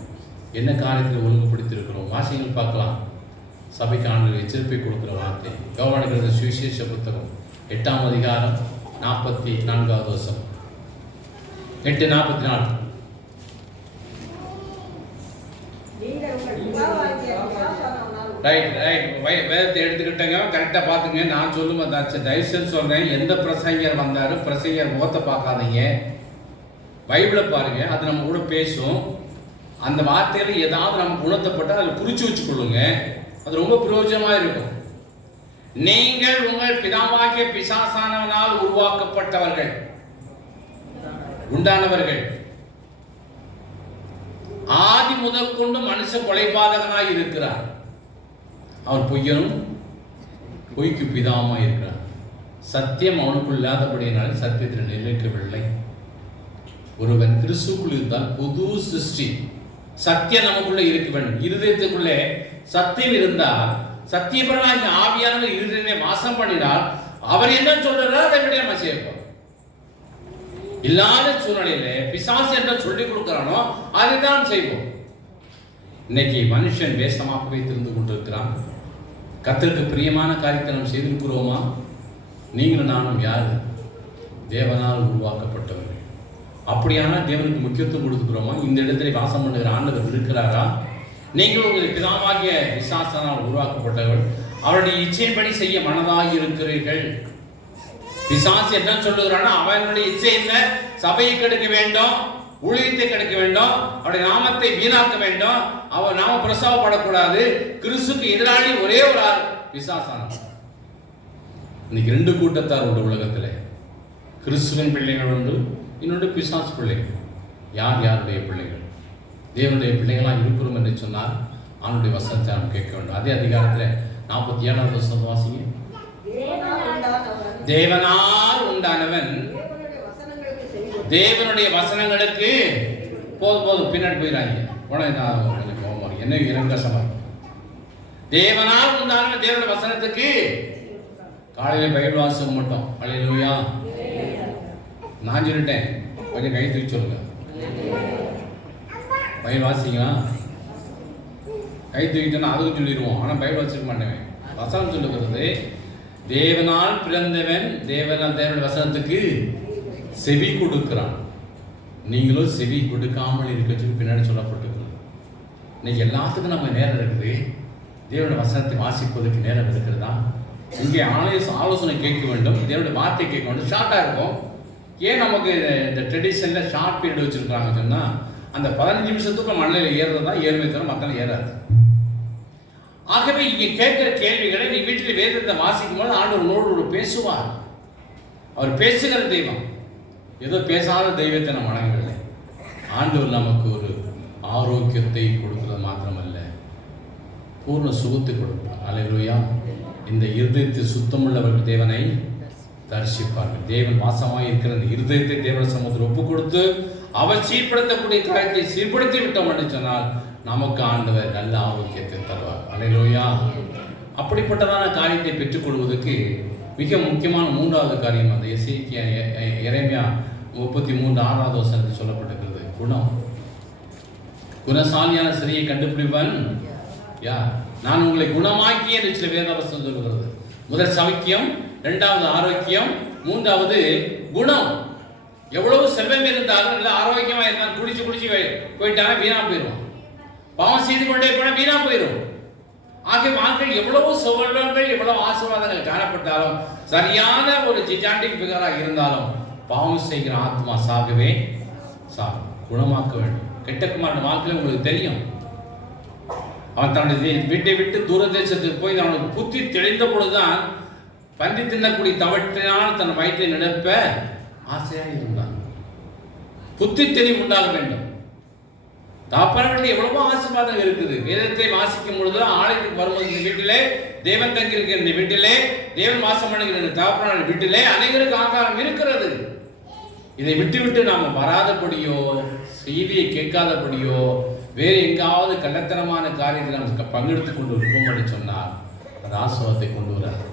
என்ன காரியத்தை ஒழுங்குபடுத்தி இருக்கிறோம்? வாசிகள் பார்க்கலாம். சபைக்கு ஆண்டு எச்சரிப்பை கொடுக்கிற வார்த்தை யோவானுடைய சுவிசேஷ புத்தகம் 8ஆம் அதிகாரம் 44வது வசனம். 8:44. வேதத்தை எடுத்துக்கிட்டங்க, கரெக்டாக பார்த்துங்க. நான் சொல்லும் தயவுசெய்து சொல்றேன், எந்த பிரசங்கர் வந்தாலும் பிரசங்கர் முகத்தை பார்க்காதீங்க, பைபிளை பாருங்க. அது நம்ம கூட பேசும். அந்த வார்த்தையில ஏதாவது நம்ம குணத்தைப்பட்டால் அதில் குறிச்சு வச்சுக்கொள்ளுங்க. அது ரொம்ப பிரயோஜனமாக இருக்கும். நீங்கள் உங்கள் பிதாவாகிய பிசாசானவனால் உருவாக்கப்பட்டவர்கள், உண்டானவர்கள். ஆதி முதல் கொண்டு மனுஷ கொலைபாதகனாய் இருக்கிறார். அவர் பொய்யனும் பொய்க்கு பிதாவுமாய் இருக்கிறார். சத்தியம் அவனுக்குள் இல்லாதபடியினால் சத்தியத்தில் நிலைக்கவில்லை. ஒருவன் கிறிஸ்துக்குள் இருந்தால் புது சிருஷ்டி. சத்தியம் நமக்குள்ளே இருக்க வேண்டும். இருதயத்துக்குள்ளே சத்தியம் இருந்தால், சத்தியபரனாகிய ஆவியானவர் இருதயத்திலே வாசம் பண்ணினால் அவர் என்ன சொல்றாரோ அதை விட நம்ம செய்யப்போம். இல்லாத சூழ்நிலையில பிசாசு என்ன சொல்லிக் கொடுக்கிறானோ அதை தான் செய்வோம். இன்னைக்கு மனுஷன் வேஷமாகவே திருந்து கொண்டிருக்கிறான். கர்த்தருக்கு பிரியமான காரியத்தை நாம் செய்திருக்கிறோமா? நீங்களும் நானும் யாரு? தேவனால் உருவாக்கப்பட்டவர்கள். அப்படியான தேவனுக்கு முக்கியத்துவம் கொடுத்துக்கிறோமா? இந்த இடத்துல வாசம் பண்ணுகிற ஆண்டவர் இருக்கிறாரா? நீங்கள் உங்கள் பிதாவாகிய பிசாசனால் உருவாக்கப்பட்டவர்கள், அவருடைய இச்சையின்படி செய்ய மனதாக இருக்கிறீர்கள். பிசாசு என்ன சொல்லுகிறானோ அவனுடைய இச்சை என்ன? சபையை கெடுக்க வேண்டும், ஊழியத்தை கிடைக்க வேண்டும், அவருடைய நாமத்தை வீணாக்க வேண்டும், அவர் நாம பிரசவப்படக்கூடாது. கிறிஸ்துக்கு எதிராளி ஒரே ஒரு ஆள் பிசாசானவர். இன்னைக்கு 2 கூட்டத்தார் உண்டு உலகத்தில். கிறிஸ்துவின் பிள்ளைகள் உண்டு, இன்னொன்று பிசாசு பிள்ளைகள். யாருடைய பிள்ளைகள்? தேவனுடைய பிள்ளைகளாக இருக்கிறோம் என்று சொன்னால் அவனுடைய வசனத்தை நாம் கேட்க வேண்டும். அதே அதிகாரத்தில் 47வது வசனம் வாசிங்க. தேவனால் உண்டானவன் தேவனுடைய வசனங்களுக்கு போதும் பின்னாடி போயிடாங்க. என்ன இறங்கசமா தேவனால் உண்டானவன் தேவனுடைய வசனத்துக்கு காலையில் பைபிள் வாசகம் மட்டும். அல்லேலூயா. நான் சொல்லிட்டேன், கொஞ்சம் கை தூக்கி சொல்லுங்க. பைபிள் வாசிங்களா? கை தூக்கிட்டேன்னா அதுக்கு சொல்லிடுவோம், ஆனால் பைபிள் வச்சுக்க மாட்டேன். வசனம் சொல்லுகிறது, தேவனால் பிறந்தவன் தேவனுடைய வசனத்துக்கு செவி கொடுக்கிறான். நீங்களும் செவி கொடுக்காமல் இருக்க பின்னாடி சொல்லப்பட்டிருக்கிறோம். இன்னைக்கு எல்லாத்துக்கும் நம்ம நேரம் இருக்குது. தேவனுடைய வசனத்தை வாசிப்பதற்கு நேரம் இருக்கிறதா? இங்கே ஆலோசனை கேட்க வேண்டும், தேவனுடைய வார்த்தை கேட்க வேண்டும். ஷார்ட்டாக இருக்கும். ஏன் நமக்கு இந்த ட்ரெடிஷனில் ஷார்ட் பீரியட் வச்சுருக்காங்க சொன்னால், அந்த 15 நிமிஷத்துக்குள்ள மண்ணில் ஏறுறது தான் ஏறுமே தவிர மற்ற ஏறாது. ஆகவே இங்கே கேட்கிற கேள்விகளை நீ வீட்டில் வேதத்தை வாசிக்கும் போது ஆண்டவர் ஒரு பேசுவார். அவர் பேசுகிற தெய்வம், ஏதோ பேசாத தெய்வத்தை நம்ம வணங்கவில்லை. ஆண்டவர் நமக்கு ஒரு ஆரோக்கியத்தை கொடுக்கிறது மாத்திரமல்ல, பூர்ண சுகத்தை கொடுப்பார். அல்லேலூயா. இந்த இருதயத்தில் சுத்தமுள்ளவர்கள் தேவனை தரிசிப்பார்கள். தேவன் வாசமாக இருக்கிற இந்த இருதயத்தை தேவன் சமூகத்தில் ஒப்பு கொடுத்து அவர் சீர்படுத்தக்கூடிய காரியத்தை சீர்படுத்தி விட்டோம் என்று சொன்னால் நமக்கு ஆண்டவர் நல்ல ஆரோக்கியத்தை தருவார். அல்லேலூயா. அப்படிப்பட்டதான காரியத்தை பெற்றுக்கொள்வதற்கு மிக முக்கியமான 3வது காரியம் அந்த எரேமியா 33:6வது வசனத்தில் சொல்லப்பட்டிருக்கிறது. குணம். குணசாலியான சிறியை கண்டுபிடிப்பன் யார்? நான் உங்களை குணமாக்கி என்று சில வேதவசனம் சொல்கிறது. முதல் சௌக்கியம், 2வது ஆரோக்கியம், 3வது குணம். எவ்வளவு செல்வம் இருந்தாலும் நல்ல ஆரோக்கியமா இருந்தாலும் குடிச்சு போயிட்டாங்க, வீணா போயிடும். பாவம் செய்து கொண்டே போனா வீணா போயிடும். ஆகிய வாழ்க்கை எவ்வளவு செல்வங்கள் எவ்வளவு ஆசீர்வாதங்கள் காணப்பட்டாலும் சரியான ஒரு ஜிஜாண்டிக் பிகராக இருந்தாலும் பாவம் செய்கிற ஆத்மா சாகவே குணமாக்க வேண்டும். கெட்டகுமாரன் வாழ்க்கையில் உங்களுக்கு தெரியும், அவன் தன்னுடைய வீட்டை விட்டு தூர தேசத்துக்கு போய் அவனுக்கு புத்தி தெளிந்த பொழுதுதான் பன்றி தின்னக்கூடிய தவற்றினால் தன் வயிற்றை நிரப்ப ஆசையாக இருந்தான். புத்தி தெளிவு உண்டாக வேண்டும். தாப்பனர்கள் எவ்வளவோ ஆசீர்வாதம் இருக்குது. வேதத்தை வாசிக்கும் பொழுது ஆலயத்துக்கு வரும்போது இந்த வீட்டிலே தேவன் தங்கியிருக்கிற இந்த வீட்டிலே தேவன் வாசம் பண்ணுகிற இந்த தாப்பனர்கள் வீட்டிலே அனைவருக்கு ஆகாரம் இருக்கிறது. இதை விட்டு நாம வராதபடியோ செய்தியை கேட்காதபடியோ வேறு எங்காவது கள்ளத்தனமான காரியத்தை நாம் பங்கெடுத்துக் கொண்டு இருப்போம் என்று சொன்னால் அது ஆசீர்வாதத்தை கொண்டு வராது.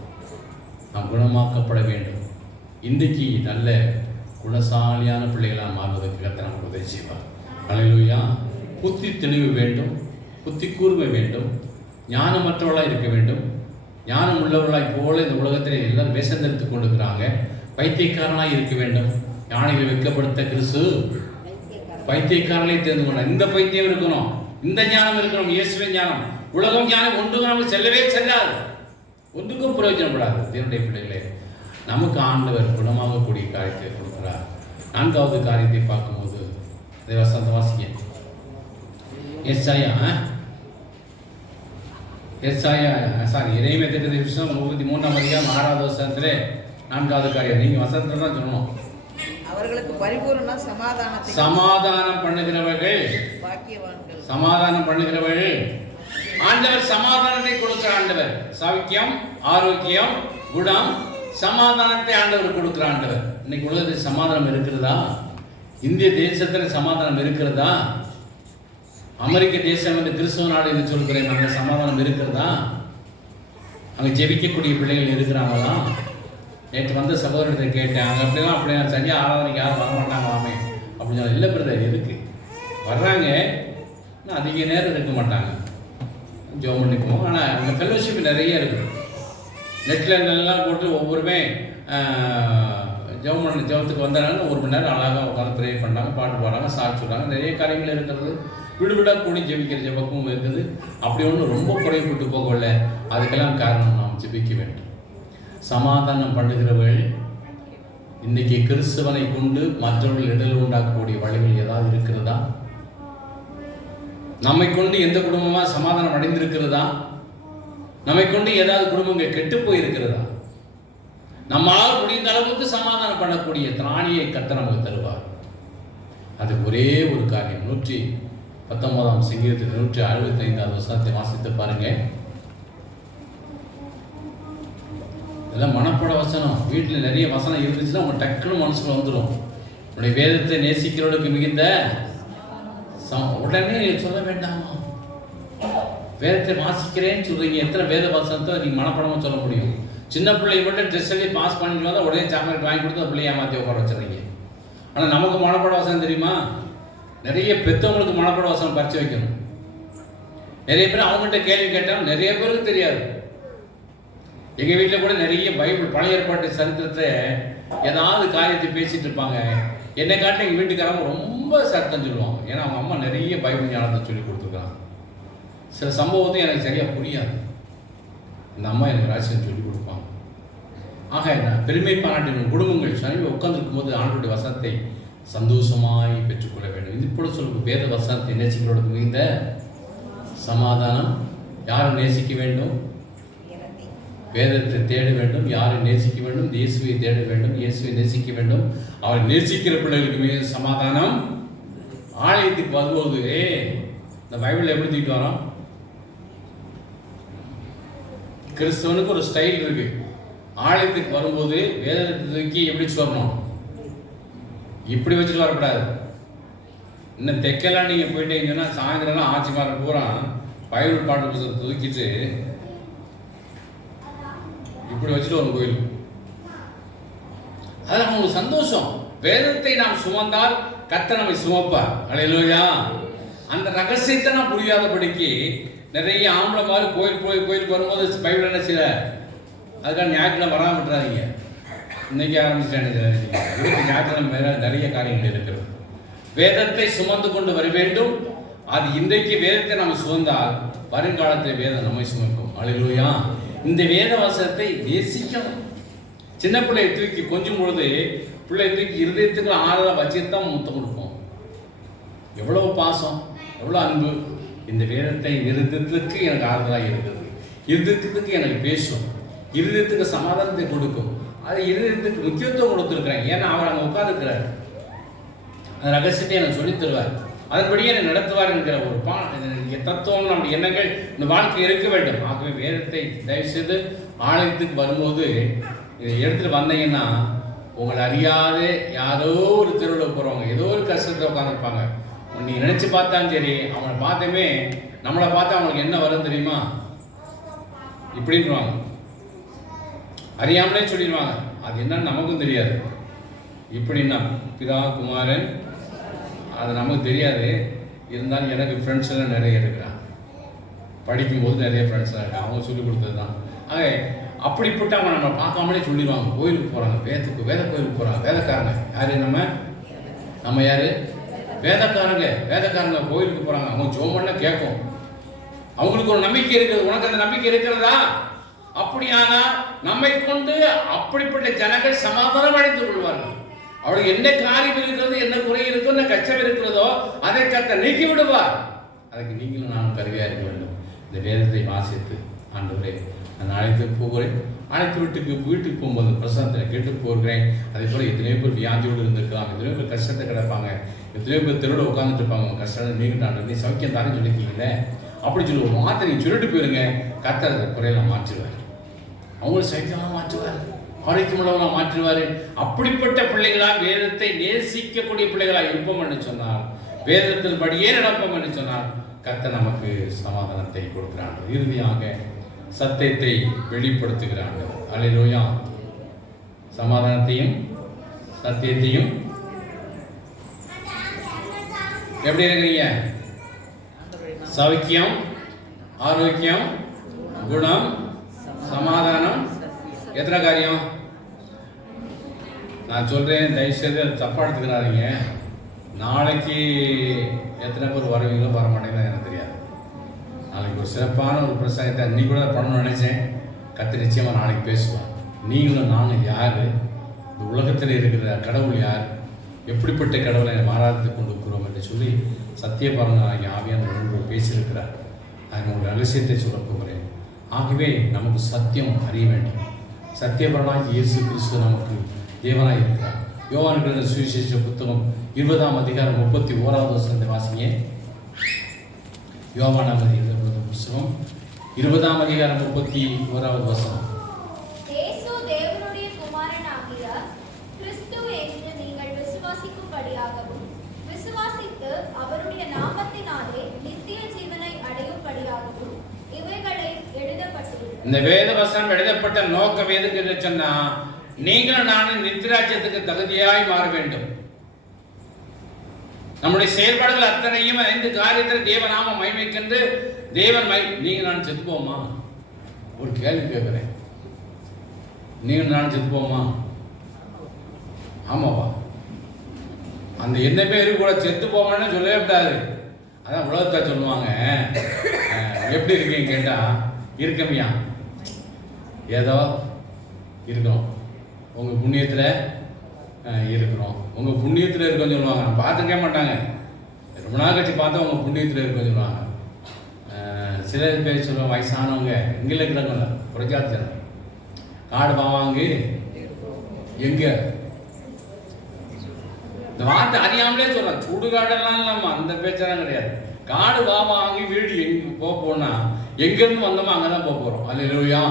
நாம் குணமாக்கப்பட வேண்டும். இன்றைக்கு நல்ல குணசாலியான பிள்ளைகளாக மாறுவதற்கு கர்த்தர் நமக்கு உதவி செய்வார். அல்லேலூயா. புத்தி தெளிவு வேண்டும், புத்தி கூர்மை வேண்டும், ஞானமற்றவர்களாக இருக்க வேண்டும். ஞானம் உள்ளவர்களாய் போல இந்த உலகத்தில் எல்லாரும் வேஷந்தரித்து கொண்டிருக்கிறாங்க. பைத்தியக்காரனாக இருக்க வேண்டும். ஞானிகளை வெட்கப்படுத்த கிறிஸ்து பைத்தியக்காரனை தெரிந்து கொண்டார். இந்த பைத்தியம் இருக்கணும், இந்த ஞானம் இருக்கணும், இயேசுவின் ஞானம். உலகம் ஞானம் ஒன்றுக்கும் நமக்கு செல்லவே செல்லாது, ஒன்றுக்கும் பிரயோஜனப்படாது. தேவனுடைய பிள்ளைகளே, நமக்கு ஆண்டவர் குணமாகக்கூடிய காரியத்தை கொடுக்கிறார். 4வது காரியத்தை பார்க்கும்போது அதை வசந்த வாசிக்க எரேமியா 33ஆம் அதிகாரம் 6வது வசனத்திலே 4வது காரியம். நீங்க வசனத்தை தான் சொல்லணும். அவர்களுக்கு பரிபூரண சமாதானம் பண்ணுகிறவர்கள் பாக்கியவான்கள். சமாதானம் பண்ணுகிறவர்கள். ஆண்டவர் சமாதானத்தை கொடுக்கிற ஆண்டவர். சௌக்கியம், ஆரோக்கியம், குணம், சமாதானத்தை ஆண்டவர் கொடுக்கிற ஆண்டவர். இன்னைக்கு உலகத்தில் சமாதானம் இருக்கிறதா? இந்திய தேசத்தில் சமாதானம் இருக்கிறதா? அமெரிக்க தேசம் என்று கிறிஸ்தவ நாடு என்று சொல்கிறேன், அங்கே சமாதானம் இருக்கிறதா? அங்கே ஜெபிக்கக்கூடிய பிள்ளைகள் இருக்கிறாங்களா? நேற்று வந்த சகோதரத்தை கேட்டேன், அங்கே அப்படிலாம் சரியாக ஆராதனைக்கு யாரும் வரமாட்டாங்களாமே அப்படின்னு சொன்னால், இல்லை பிரதர் இருக்கு, வர்றாங்க, ஆனால் அதிக நேரம் இருக்க மாட்டாங்க, ஜெபம் பண்ணிக்குவோம். ஆனால் அங்கே ஃபெல்லோஷிப் நிறைய இருக்குது. நெட்டில் நல்லா போட்டு ஒவ்வொருமே ஜெபத்துக்கு வந்தாங்க, 1 மணி நேரம் அழகாக உட்காந்து ப்ரே பண்ணாங்க, பாட்டு பாடுறாங்க, சாட்சி சொல்கிறாங்க. நிறைய காரியங்கள் இருக்கிறது. விடுவிடாக கூடி ஜெபிக்கிற ஜெபக்கும் இருக்குது. அப்படி ஒன்று ரொம்ப குறைப்பட்டு போகவில்லை. அதுக்கெல்லாம் காரணம் நாம் ஜெபிக்க வேண்டும். சமாதானம் பண்ணுகிறவர்கள் இன்னைக்கு கிறிஸ்தவனை கொண்டு மற்றவர்கள் இடல் உண்டாக்கக்கூடிய வழிகள் ஏதாவது இருக்கிறதா? நம்மை கொண்டு எந்த குடும்பமா சமாதானம் அடைந்திருக்கிறதா? நம்மை கொண்டு ஏதாவது குடும்பங்கள் கெட்டு போயிருக்கிறதா? நம்மால் முடிந்த அளவுக்கு சமாதானம் பண்ணக்கூடிய திராணியை கர்த்தர் நமக்கு தருவார். அது ஒரே ஒரு காரியம். 119 சங்கீதத்தில் 165 வசனத்தை வாசித்து பாருங்க. இதெல்லாம் மனப்பட வசனம். வீட்டில் நிறைய வசனம் இருந்துச்சுன்னா உங்க டக்குன்னு மனசுல வந்துடும். உன்னுடைய வேதத்தை நேசிக்கிறவர்களுக்கு மிகுந்த உடனே சொல்ல வேண்டாமா? வேதத்தை வாசிக்கிறேன்னு சொல்றீங்க, எத்தனை வேத வசனத்தை நீங்க மனப்படமா சொல்ல முடியும்? சின்ன பிள்ளைய மட்டும் ட்ரெஸ் எழுதி பாஸ் பண்ணிட்டு வந்தால் உடனே சாக்லேட் வாங்கி கொடுத்து பிள்ளைய ஏமாற்றி உட்கார வச்சுறீங்க. ஆனால் நமக்கு மனப்பட வசனம் தெரியுமா? நிறைய பெற்றவங்களுக்கு மனப்பட வசனம் பறிச்சு வைக்கணும். நிறைய பேர் அவங்ககிட்ட கேள்வி கேட்டாலும் நிறைய பேருக்கு தெரியாது. எங்கள் வீட்டில் கூட நிறைய பைபிள் பழைய ஏற்பாட்டு சரித்திரத்தை ஏதாவது காரியத்தை பேசிட்டு இருப்பாங்க. என்னை காட்டி எங்கள் வீட்டுக்காரங்க ரொம்ப சத்தம் சொல்லுவாங்க. ஏன்னா அவங்க அம்மா நிறைய பைபிள் ஞானத்தை சொல்லி கொடுத்துருக்காங்க. சில சம்பவத்தை எனக்கு சரியாக புரியாது. அந்த அம்மா எனக்கு ராசியம் சொல்லி கொடுப்பாங்க. ஆக நான் பெருமை பாராட்டின குடும்பங்கள் சனி உட்கார்ந்துருக்கும் போது ஆண்டோடைய வசனத்தை சந்தோஷமாய் பெற்றுக்கொள்ள வேண்டும். இது போல சொல்லும் வேத வசனத்தை நேசிக்கிறோட மிகுந்த சமாதானம். யாரை நேசிக்க வேண்டும்? வேதத்தை தேட வேண்டும். யாரை நேசிக்க வேண்டும்? இயேசுவை தேட வேண்டும். இயேசுவை நேசிக்க வேண்டும். அவரை நேசிக்கிற பிள்ளைகளுக்கு மிக சமாதானம். ஆலயத்துக்கு வரும்போது இந்த பைபிள் எப்படி தூக்கிட்டு வரோம்? கிறிஸ்தவனுக்கு ஒரு ஸ்டைல் இருக்கு. ஆலயத்துக்கு வரும்போது வேதத்தை தூக்கி எப்படி சொல்லணும்? இப்படி வச்சுட்டு வரக்கூடாது. இன்னும் தெற்கெல்லாம் நீங்கள் போயிட்டீங்கன்னா சாயந்தரம்லாம் ஆட்சிமார பூரா பைபிள் பாட்டு புத்தகத்தை தூக்கிட்டு இப்படி வச்சுட்டு ஒரு கோயிலுக்கு. அதில் அவங்களுக்கு சந்தோஷம். வேதத்தை நாம் சுமந்தால் கர்த்தர் நம்மை சுமப்பார். அல்லேலூயா. அந்த ரகசியத்தை நான் புரியாதபடிக்கு நிறைய ஆம்பளை மாதிரி கோயிலுக்கு வரும்போது பைபிள் என்ன செய்யல, அதுக்காக ஞாயிற்றுக்கிழமை வராமல் விட்டுறாதீங்க. இன்னைக்கு ஆரம்பிச்சிட்டாங்க. ஞாயிற்றுக்கிழமை வேற நிறைய காரியங்கள் இருக்கிறது. வேதத்தை சுமந்து கொண்டு வர வேண்டும். அது இன்றைக்கு வேதத்தை நம்ம சுமந்தால் வருங்காலத்தில் வேதம் நம்மை சுமக்கும். அல்லேலூயா. இந்த வேத வசனத்தை நேசிக்கணும். சின்ன பிள்ளையை தூக்கி கொஞ்சம் பொழுது பிள்ளையை தூக்கி இருதயத்துக்கு ஆறுதலாக வச்சுட்டு தான் முத்தம் கொடுப்போம். எவ்வளோ பாசம், எவ்வளோ அன்பு. இந்த வேதத்தை இருதயத்துக்கு எனக்கு ஆறுதலாக இருக்குது. இருதயத்துக்கு எனக்கு பேசும். இருதயத்துக்கு சமாதானத்தை கொடுக்கும். அது இருதயத்துக்கு முக்கியத்துவம் கொடுத்துருக்குறேன். ஏன்னா அவர் அங்கே உட்காந்துருக்கிறார். அந்த ரகசியத்தை எனக்கு சொல்லித் தருவார். அதன்படியே என்னை நடத்துவார் என்கிற ஒரு தத்துவம் நம்முடைய எண்ணங்கள் இந்த வாழ்க்கை இருக்க வேண்டும். ஆகவே வேதத்தை தயவுசெய்து ஆலயத்துக்கு வரும்போது இதை எடுத்துகிட்டு வந்தீங்கன்னா உங்களை அறியாதே யாரோ ஒரு தெருவில் போகிறவங்க ஏதோ ஒரு கஷ்டத்தில் உட்காந்துருப்பாங்க. நீ நினச்சி பார்த்தாலும் சரி, அவனை பார்த்தமே நம்மளை பார்த்தா அவங்களுக்கு என்ன வரும் தெரியுமா? இப்படின்வாங்க. அறியாமலே சொல்லிடுவாங்க. அது என்னன்னு நமக்கும் தெரியாது. இப்படின்னா பிதா குமாரன் அது நமக்கு தெரியாது. இருந்தாலும் எனக்கு ஃப்ரெண்ட்ஸ் எல்லாம் நிறைய இருக்கிறாங்க. படிக்கும்போது நிறைய ஃப்ரெண்ட்ஸ் எல்லாம் இருக்காங்க. அவங்க சொல்லிக் கொடுத்தது தான். ஆக அப்படிப்பட்ட அவங்க நம்ம பார்க்காமலே சொல்லிடுவாங்க. கோயிலுக்கு போகிறாங்க, வேத கோயிலுக்கு போகிறாங்க. வேதக்காரங்க யார்? நம்ம யார்? வேதக்காரங்க கோயிலுக்கு போகிறாங்க. அவங்க ஜோம் பண்ண கேட்கும். அவங்களுக்கு ஒரு நம்பிக்கை இருக்குது. உனக்கு அந்த நம்பிக்கை இருக்கிறதா? அப்படியானா நம்மை கொண்டு அப்படிப்பட்ட ஜனங்கள் சமாதானம் அடைந்து கொள்வார்கள். அவளுக்கு என்ன காரியம் இருக்கிறது, என்ன குறை இருக்கோ, என்ன கஷ்டம் இருக்கிறதோ அதை கர்த்தர் நீக்கி விடுவார். அதுக்கு நீங்களும் நானும் கருவியாக இருக்க வேண்டும். இந்த வேதத்தை வாசித்து ஆண்டவரே நான் அழைத்து போகிறேன். அழைத்து வீட்டுக்கு போகும்போது பிரசாதத்தை கேட்டு போகிறேன். அதே போல் எத்தனையோ பேர் வியாதியோடு இருந்திருக்கலாம். எத்தனையோ பேர் கஷ்டத்தை கிடப்பாங்க. எத்தனையோ பேர் தெருவில் உட்காந்துட்டு இருப்பாங்க. கஷ்டம் நீங்கிட்டாண்டு நீ சௌக்கியம் தானே சொல்லியிருக்கீங்களே அப்படி சொல்லி ஒரு வார்த்தை நீங்கள் சொல்லிட்டு போயிருங்க. கர்த்தர் அந்த குறையெல்லாம் மாற்றுவார். அவங்களும் சைக்கியமாக மாற்றுவார். ஆரோக்கியமுள்ளவங்களா மாற்றுவார். அப்படிப்பட்ட பிள்ளைகளாக வேதத்தை நேசிக்கக்கூடிய பிள்ளைகளாக இருப்போம் என்று சொன்னார், வேதத்தின் படியே நடப்போம் என்று சொன்னார், கர்த்தர் நமக்கு சமாதானத்தை கொடுக்கிறான். இறுதியாக சத்தியத்தை வெளிப்படுத்துகிறான். அல்லேலூயா. சமாதானத்தையும் சத்தியத்தையும் எப்படி இருக்கிறீங்க? சௌக்கியம், ஆரோக்கியம், குணம், சமாதானம். எத்தனை காரியம் நான் சொல்கிறேன். தயவுசெய்து அது தப்பாக எடுத்துக்கிறாதீங்க. நாளைக்கு எத்தனை பேர் வருவீங்களோ வரமாட்டேங்கன்னு எனக்கு தெரியாது. நாளைக்கு ஒரு சிறப்பான ஒரு பிரசங்கத்தை இன்னைக்கு கூட பண்ணணும்னு நினச்சேன். கர்த்தர் நிச்சயமாக நாளைக்கு பேசுவார். நீங்களும் நானும் யார்? இந்த உலகத்தில் இருக்கிற கடவுள் யார், எப்படிப்பட்ட கடவுளை மாறாதத்தை கொண்டு இருக்கிறோம் என்று சொல்லி சத்தியபாலனாகிய ஆவியானவர் பேசியிருக்கிறார். நான் ஒரு ரகசியத்தை சொல்ல போகிறேன். ஆகவே நமக்கு சத்தியம் அறிய வேண்டும். சத்தியபாலனாகிய இயேசு கிறிஸ்து நமக்கு தேவனாய் இருக்கிறார். யோவான் சுவிசேஷ புத்தகம் 20ஆம் அதிகாரம் 31வது வசனத்தை வாசிங்க. யோவான் எழுதின புத்தகம் 20ஆம் அதிகாரம் 31வது வசனம். இயேசு தேவனுடைய குமாரனாகிய கிறிஸ்து என்று நீங்கள் விசுவாசிக்கும்படியாகவும் விசுவாசித்து அவருடைய நாமத்தினாலே நித்திய ஜீவனை அடையும்படியாகவும் இவைகளை எழுதப்பட்டுள்ளது. இந்த வேத வசனம் எழுதப்பட்ட நோக்கம் எதுக்கு என்று சொன்னா, நீங்களும் நானும் நித்தியராஜ்யத்துக்கு தகுதியாய் மாற வேண்டும். நம்முடைய செயல்பாடுகள் அத்தனையும் 5 காரியத்தில் தேவநாம மகிமைக்கென்று தேவன் நீங்க நான் செத்து போமா? ஒரு கேள்வி கேட்கிறேன். நீங்க நான் செத்து போமா? ஆமாவா? அந்த எந்த பேரு கூட செத்து போவான்னு சொல்லவே கூடாது. அதான் உலகத்தை சொல்லுவாங்க, எப்படி இருக்கீங்க கேட்டா இருக்கமியா, ஏதோ இருக்கிறோம், உங்கள் புண்ணியத்தில் இருக்கிறோம், உங்கள் புண்ணியத்தில் இருக்கோன்னு சொல்லுவாங்க. பார்த்துக்கவே மாட்டாங்க. ரொம்ப நாள் கழிச்சு பார்த்தா உங்கள் புண்ணியத்தில் இருக்கோன்னு சொல்லுவாங்க. சில பேர் சொல்லுவாங்க, வயசானவங்க இங்கே இருக்கிறவங்க புரட்சாத்தி காடு பாவாங்க எங்கே, இந்த வார்த்தை அறியாமலே சொல்கிறாங்க. சுடுகாடெல்லாம் இல்லாமல் அந்த பேச்செல்லாம் கிடையாது. காடு வாங்கி வீடு எங்கே போனா எங்கேருந்து வந்தோமோ அங்கே தான் போகிறோம். அல்லேலூயா.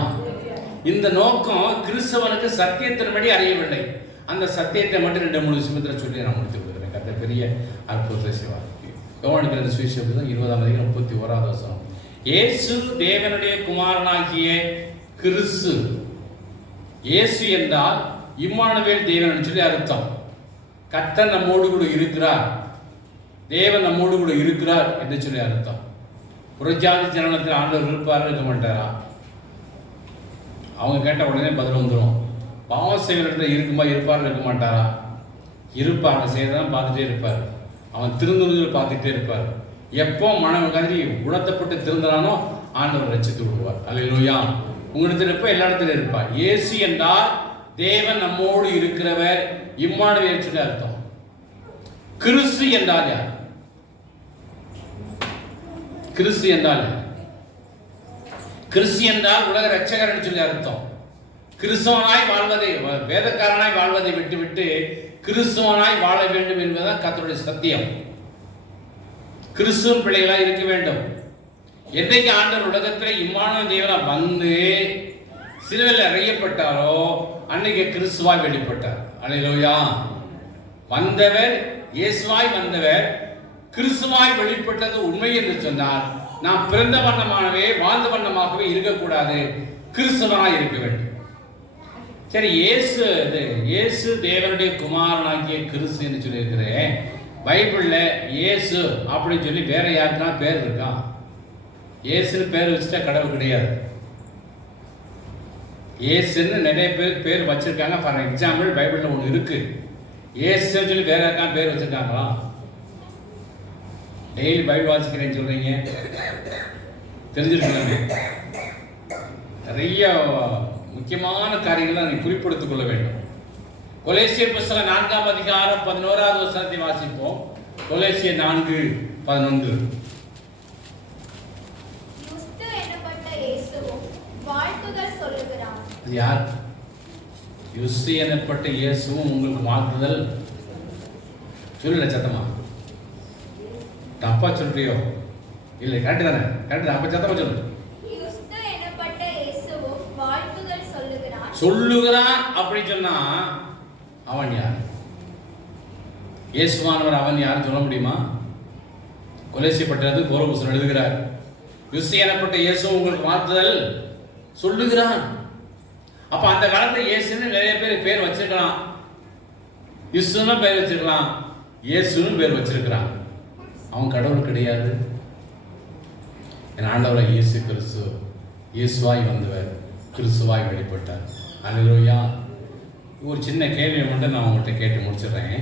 இந்த நோக்கம் கிறிஸ்தவனுக்கு சத்தியத்தின்படி அறியவில்லை. அந்த சத்தியத்தை மட்டும் 2-3 நிமிஷத்தில் சொல்லி நான் முடித்து கொடுக்குறேன். கத்த பெரிய அற்புதத்தை செய்வார். யோவான் சுவிசேஷம் 20ஆம் அதிகாரம் 31வது வசனம். இயேசு தேவனுடைய குமாரனாகிய கிறிஸ்து. இயேசு என்றால் இம்மானுவேல் தேவன் சொல்லி அர்த்தம். கர்த்தர் நம்மோடு கூட இருக்கிறார், தேவன் நம்மோடு கூட இருக்கிறார் என்று சொல்லி அர்த்தம். புறஜாதி ஜனனத்தில் ஆண்டவர் இருப்பார், இருக்க மாட்டாரா? அவங்க கேட்ட உடனே பதில் வந்துடும். பாவம் செய்கிற இடத்துல இருக்குமா, இருப்பார், இருக்க மாட்டாரா? இருப்பார். அவன் செய்யறதான் பார்த்துட்டே இருப்பார். அவன் திருந்துறதில் பார்த்துட்டே இருப்பார். எப்போ மனம் கதிரி உணர்த்தப்பட்டு திருந்தனானோ ஆண்டவர் ரட்சித்து விடுவார். அல்லேலூயா. உங்களிடத்தில் இருப்ப எல்லா இடத்திலும் இருப்பார். இயேசு என்றால் தேவன் நம்மோடு இருக்கிறவர், இம்மானுவேல் சொல்லி அர்த்தம். கிறிஸ்து என்றால் யார்? கிறிஸ்து என்றால் கிறிஸ்து என்றால் உலக ரட்சகர் என்று சொல்லி அர்த்தம். கிறிஸ்தவனாய் வாழ்வதை, வேதக்காரனாய் வாழ்வதை விட்டுவிட்டு கிறிஸ்தவனாய் வாழ வேண்டும் என்பதுதான் கர்த்தருடைய சத்தியம். கிறிஸ்துவின் பிள்ளைகளாய் இருக்க வேண்டும். என்றைக்கு ஆண்டவர் உலகத்தில் இம்மானுவேல் தேவனா வந்து சிலுவையில் அறையப்பட்டாரோ அன்னைக்கு கிறிஸ்துவாய் வெளிப்பட்டார். அல்லேலூயா. வந்தவர் இயேசுவாய் வந்தவர் கிறிஸ்துவாய் வெளிப்பட்டது உண்மை என்று சொன்னால் நாம் பிறந்த வண்ணமாகவே வாழ்ந்த வண்ணமாகவே இருக்கக்கூடாது, கிறிஸ்துவனாய் இருக்க வேண்டும். சரி, இயேசு தேவனுடைய குமாரனாகிய கிறிஸ்து என்று சொல்லி இருக்கிறேன். பைபிள்ல இயேசு அப்படின்னு சொல்லி வேற யாருக்குனா பேர் இருக்கா? இயேசுன்னு பேர் வச்சுட்டா கடவுள் கிடையாது. இயேசுன்னு நிறைய பேர் வச்சிருக்காங்க. ஃபார் எக்ஸாம்பிள் பைபிள்ல ஒன்று இருக்கு, இயேசுன்னு சொல்லி வேற யாருக்கான பேர் வச்சிருக்காங்களா? டெய்லி பைபிள் வாசிக்கிறேன்னு சொல்றீங்க, தெரிஞ்சிருக்கலாமே. நிறைய முக்கியமான காரியங்களை நீ குறிப்பிடுத்திக் கொள்ள வேண்டும். கொலேசியர் புத்தகம் 4ஆம் அதிகாரம் 11வது வசனத்தை வாசிப்போம். கொலேசியர் 4:11. கிறிஸ்து எனப்பட்ட இயேசுவும் வாழ்த்துதல் சொல்லுகிறார். யார்? யுஸ்து எனப்பட்ட இயேசுவும் உங்களுக்கு வாழ்த்துதல் சொல்லல. சத்தமா தப்பா சொல்றியோ? இல்லை, கரெக்ட் தானே? கரெக்ட் தான். அப்ப சத்தமா சொல்லு. கிறிஸ்து எனப்பட்ட இயேசுவும் வாழ்த்துதல் சொல்லுகிறான் அப்படி சொன்னா அவன் யார்? இயேசுவானவர் அவன் யார் சொல்ல முடியுமா? கொலைசைப்பட்டது போரபுசன் எழுதுகிறார். யுசி எனப்பட்ட இயேசு உங்களுக்கு வாழ்த்துதல் சொல்லுகிறான். அப்ப அந்த காலத்துல இயேசுன்னு நிறைய பேர் வச்சிருக்கலாம், யுசுன்னு பேர் வச்சிருக்கலாம், இயேசுன்னு பேர் வச்சிருக்கிறான். அவன் கடவுள் கிடையாது. என் ஆண்டவரை இயேசு கிறிஸ்து இயேசுவாய் வந்தவர், கிறிஸ்துவாய் வெளிப்பட்டார். அல்லேலூயா. ஒரு சின்ன கேள்வியை மட்டும் நான் உங்கள்கிட்ட கேட்டு முடிச்சிடுறேன்.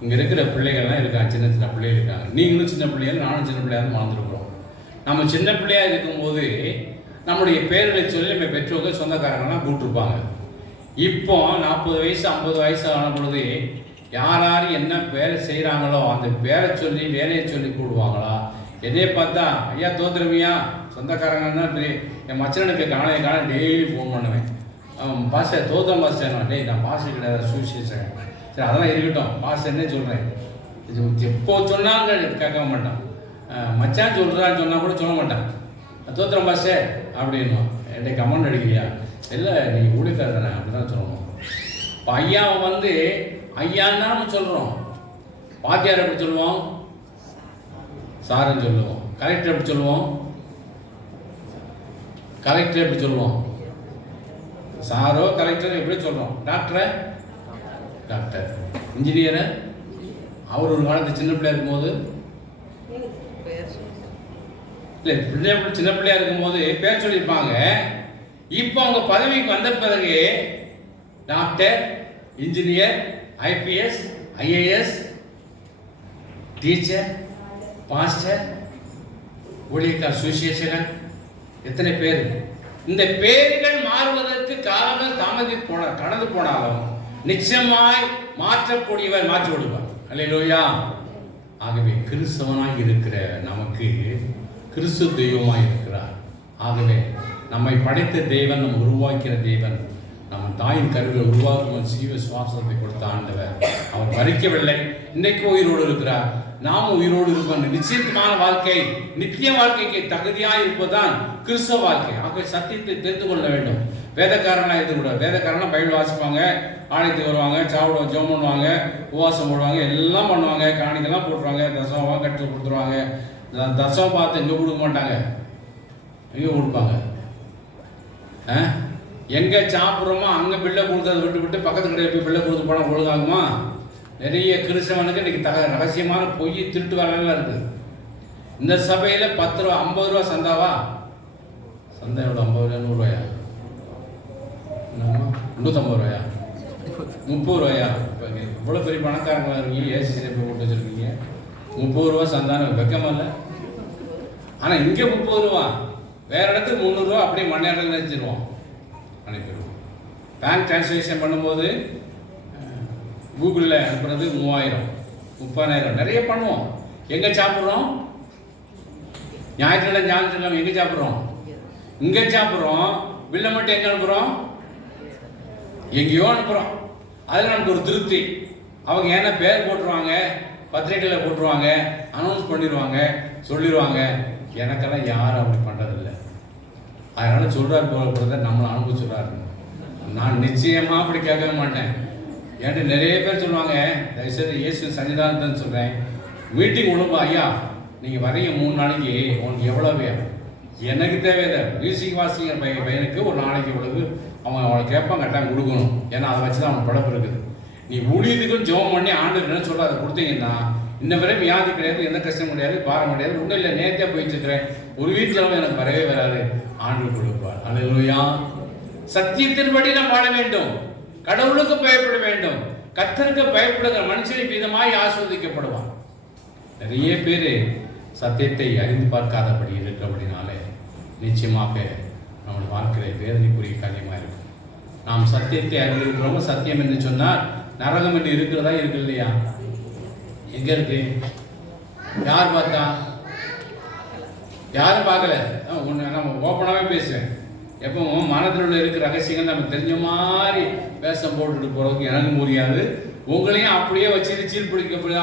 இங்கே இருக்கிற பிள்ளைகள்லாம் இருக்காங்க, சின்ன சின்ன பிள்ளைகள் இருக்காங்க. நீங்களும் சின்ன பிள்ளைகள், நானும் சின்ன பிள்ளையாக வாழ்ந்துருக்குறோம். நம்ம சின்ன பிள்ளையாக இருக்கும்போது நம்முடைய பேர்களை சொல்லி நம்ம பெற்றோர்கள் சொந்தக்காரங்களாம் கூப்பிட்டுருப்பாங்க. இப்போ 40 வயசு 50 வயசு ஆன பொழுது யார் யார் என்ன வேலை செய்கிறாங்களோ அந்த வேலை சொல்லி வேலையை சொல்லி கூடுவாங்களா? என்னையே பார்த்தா ஐயா தோத்துருவியா சொந்தக்காரங்கன்னா என் மச்சனுக்கு காலையை டெய்லி ஃபோன் பண்ணுவேன். பாஸ்டர் தோத்தம் பாஸ்டர், டேய் நான் பாஸ்டர் கிடையாது சுவிசேஷன். சரி அதெல்லாம் இருக்கட்டும், பாஸ்டர்னே சொல்கிறேன். இது எப்போ சொன்னாங்க கேட்க மாட்டான். மச்சான் சொல்கிறான்னு சொன்னால் கூட சொல்ல மாட்டான். தோத்திரம் பாஸ்டர் அப்படின்னும். என்கிட்ட கமெண்ட் அடிக்கிறியா? இல்லை நீ ஊழிக்கார தானே அப்படி தான் சொல்லணும். இப்போ ஐயாவை வந்து ஐயான்னு தான் நம்ம சொல்கிறோம். வாத்தியார் எப்படி சொல்லுவோம்? சாருன்னு சொல்லுவோம். கலெக்டர் எப்படி சொல்லுவோம்? கலெக்டர் எப்படி சொல்லுவோம்? சாரோ கலெக்டர் எப்படி சொல்கிறோம்? டாக்டரை டாக்டர். இன்ஜினியரை அவர் ஒரு காலத்து சின்ன பிள்ளையா இருக்கும்போது இல்லை சின்ன பிள்ளையா இருக்கும்போது பேர் சொல்லியிருப்பாங்க. இப்போ அவங்க பதவிக்கு வந்த பிறகு doctor, engineer, IPS, IAS, teacher, pastor, ஊழியக்கார், சுவிசேஷகன், எத்தனை பேர். இந்த பேர்கள் மாறுவதற்கு காலங்கள் கடந்து போனாலும் நிச்சயமாய் மாற்றக்கூடியவர் மாற்றி விடுவார். அல்லேலூயா. ஆகவே கிறிஸ்தவனாய் இருக்கிற நமக்கு கிறிஸ்து தெய்வமாய் இருக்கிறார். ஆகவே நம்மை படைத்த தேவன், நம்ம உருவாக்கிற தேவன், நம்ம தாயின் கருவில் உருவாக்கும் சீவ சுவாசத்தை கொடுத்த ஆண்டவர் அவர் மரிக்கவில்லை. இன்றைக்கு உயிரோடு இருக்கிறார். நாம் உயிரோடு இருப்போம். நிச்சயமான வாழ்க்கை, நித்திய வாழ்க்கைக்கு தகுதியாக இருப்பதுதான் கிறிஸ்தவ வாழ்க்கை. ஆகவே சத்தியத்தை தெரிந்து கொள்ள வேண்டும். வேதக்காரனாக இருக்கக்கூடாது. வேதக்காரனாக பைபிள் வாசிப்பாங்க, ஆலயத்துக்கு வருவாங்க, சாப்பிடுவாங்க, ஜெபம் பண்ணுவாங்க, உபவாசம் போடுவாங்க, எல்லாம் பண்ணுவாங்க, காணிக்கெல்லாம் போட்டுருவாங்க, தசம் கட்டில் கொடுத்துருவாங்க. தசம் பார்த்து எங்கே கொடுக்க மாட்டாங்க, எங்கே கொடுப்பாங்க? எங்கே சாப்பிட்றோமோ அங்கே பில்லை கொடுத்ததை விட்டு பக்கத்து கடையில் போய் பில்லை கொடுத்து போனால் ஒழுங்காகுமா? நிறைய கிறிஸ்தவனுக்கு இன்றைக்கி ரகசியமான பொய் திருட்டு வேலைலாம் இருக்குது. இந்த சபையில் 10 ரூபா 50 ரூபா சந்தாவா? சந்தா எவ்வளோ? 50 ரூபா 100 ரூபாயா? 150 ரூபாயா? 30 ரூபாயா? இவ்வளோ பெரிய பணக்காரங்களா இருக்கீங்க, ஏசி சேப்பை போட்டு வச்சுருக்கீங்க. 30 ரூபா சந்தானம் வெக்கமா இல்லை? ஆனால் இங்கே 30 ரூபா, வேறு இடத்துக்கு 300 ரூபா அப்படியே மணி நேரத்தில் வச்சுருவோம், அனுப்பிடுவோம். பேங்க் டிரான்ஸ்லேஷன் பண்ணும்போது கூகுளில் அனுப்புறது 3000 30,000 நிறைய பண்ணுவோம். எங்கே சாப்பிட்றோம்? ஞாயிற்றுக்கிழமை எங்கே சாப்பிட்றோம்? இங்கே சாப்பிட்றோம். பில்லை மட்டும் எங்கே அனுப்புகிறோம்? எங்கேயோ அனுப்புகிறோம். அதில் நமக்கு ஒரு திருப்தி. அவங்க ஏன்னா பேர் போட்டுருவாங்க, பத்திரிகையில் போட்டுருவாங்க, அனௌன்ஸ் பண்ணிடுவாங்க, சொல்லிடுவாங்க. எனக்கெல்லாம் யாரும் அப்படி பண்ணுறதில்லை. அதனால் சொல்கிறார் போகிறத நம்மளை அனுப்ப சொல்கிறாரு. நான் நிச்சயமாக அப்படி கேட்கவே மாட்டேன். என்கிட்ட நிறைய பேர் சொல்லுவாங்க, தயவுசெய்து இயேசு சன்னிதானத்தைன்னு சொல்கிறேன், மீட்டிங் ஒழுங்கா ஐயா நீங்கள் வரீங்க 3 நாளைக்கு உனக்கு எவ்வளோ வேணும்? எனக்கு தேவையில்லை. மியூசிக் வாசிக்கிற பையனுக்கு ஒரு நாளைக்கு எவ்வளவு அவனை கேட்பான், கட்டாயம் கொடுக்கணும். ஏன்னா அதை வச்சு தான் அவனுக்கு பழப்பு இருக்குது. நீ ஊழியத்துக்கும் ஜெபம் பண்ணி ஆண்டு என்ன சொல்ல அதை கொடுத்தீங்கன்னா இன்ன வரை வியாதி கிடையாது, எந்த கஷ்டம் கிடையாது, பாரம் கிடையாது. ஒன்றும் இல்லை, நேர்த்தியாக போயிட்டு இருக்கிறேன், ஒரு வீட்டில் எனக்கு வரவே வராது, ஆண்டு கொடுப்பார். அல்லேலூயா. சத்தியத்தின்படி நாம் வாழ வேண்டும். கடவுளுக்கு பயப்பட வேண்டும். கர்த்தருக்கு பயப்படுகிற மனுஷனை விதமாய் ஆஸ்வதிக்கப்படுவான். நிறைய பேர் சத்தியத்தை அறிந்து பார்க்காதபடி இருக்கிறபடினாலே நிச்சயமாக நம்ம வாழ்க்கையில வேதனைக்குரிய காரியமாக இருக்கும். நாம் சத்தியத்தை அறிந்திருக்கிறோம். சத்தியம் என்று சொன்னால் நரகம் என்று இருக்கிறதா இருக்கு இல்லையா? எங்க இருக்கு? யார் பார்த்தா? யாரும் பார்க்கல. நம்ம ஓப்பனாகவே பேசுவேன். எப்பவும் மனதில் உள்ள இருக்கிற ரகசியங்கள் நம்ம தெரிஞ்ச மாதிரி வேஷம் போட்டுட்டு போகிறதுக்கு எனக்கு முடியாது. உங்களையும் அப்படியே வச்சு சீல் பிடிக்க போல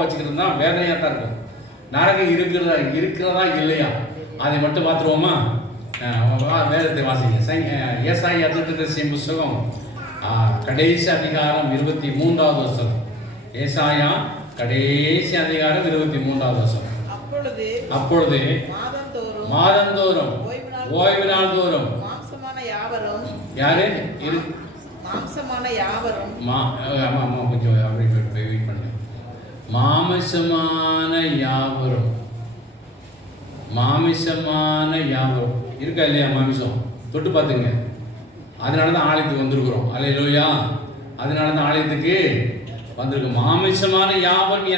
வச்சுக்கிறது தான் வேதனையாக தான் இருக்கும். நரகம் இருக்கிறதா இல்லையா அதை மட்டும் பார்த்துருவோமா? வேதத்தை வாசிங்க. ஏசாயா தீர்க்கதரிசி புஸ்தகம் கடைசி அதிகாரம் 23வது வசனம். ஏசாயா கடைசி அதிகாரம் 23வது வசனம். அப்பொழுது மாதந்தோறும் ஓய்வு நாள் தோறும் மாம்சமான யாவரும் யாரு மாம்சமான யாவரும் கொஞ்சம் அப்படி வெயிட் பண்ணு. மாமிசமான யாவரும் இருக்கா இல்லையா? மாமிசம் தொட்டு பார்த்துங்க. அதனால தான் ஆலயத்துக்கு வந்திருக்கிறோம். அல்லேலூயா. அதனால தான் ஆலயத்துக்கு வந்திருக்கு. மாமிசமான யாவரும்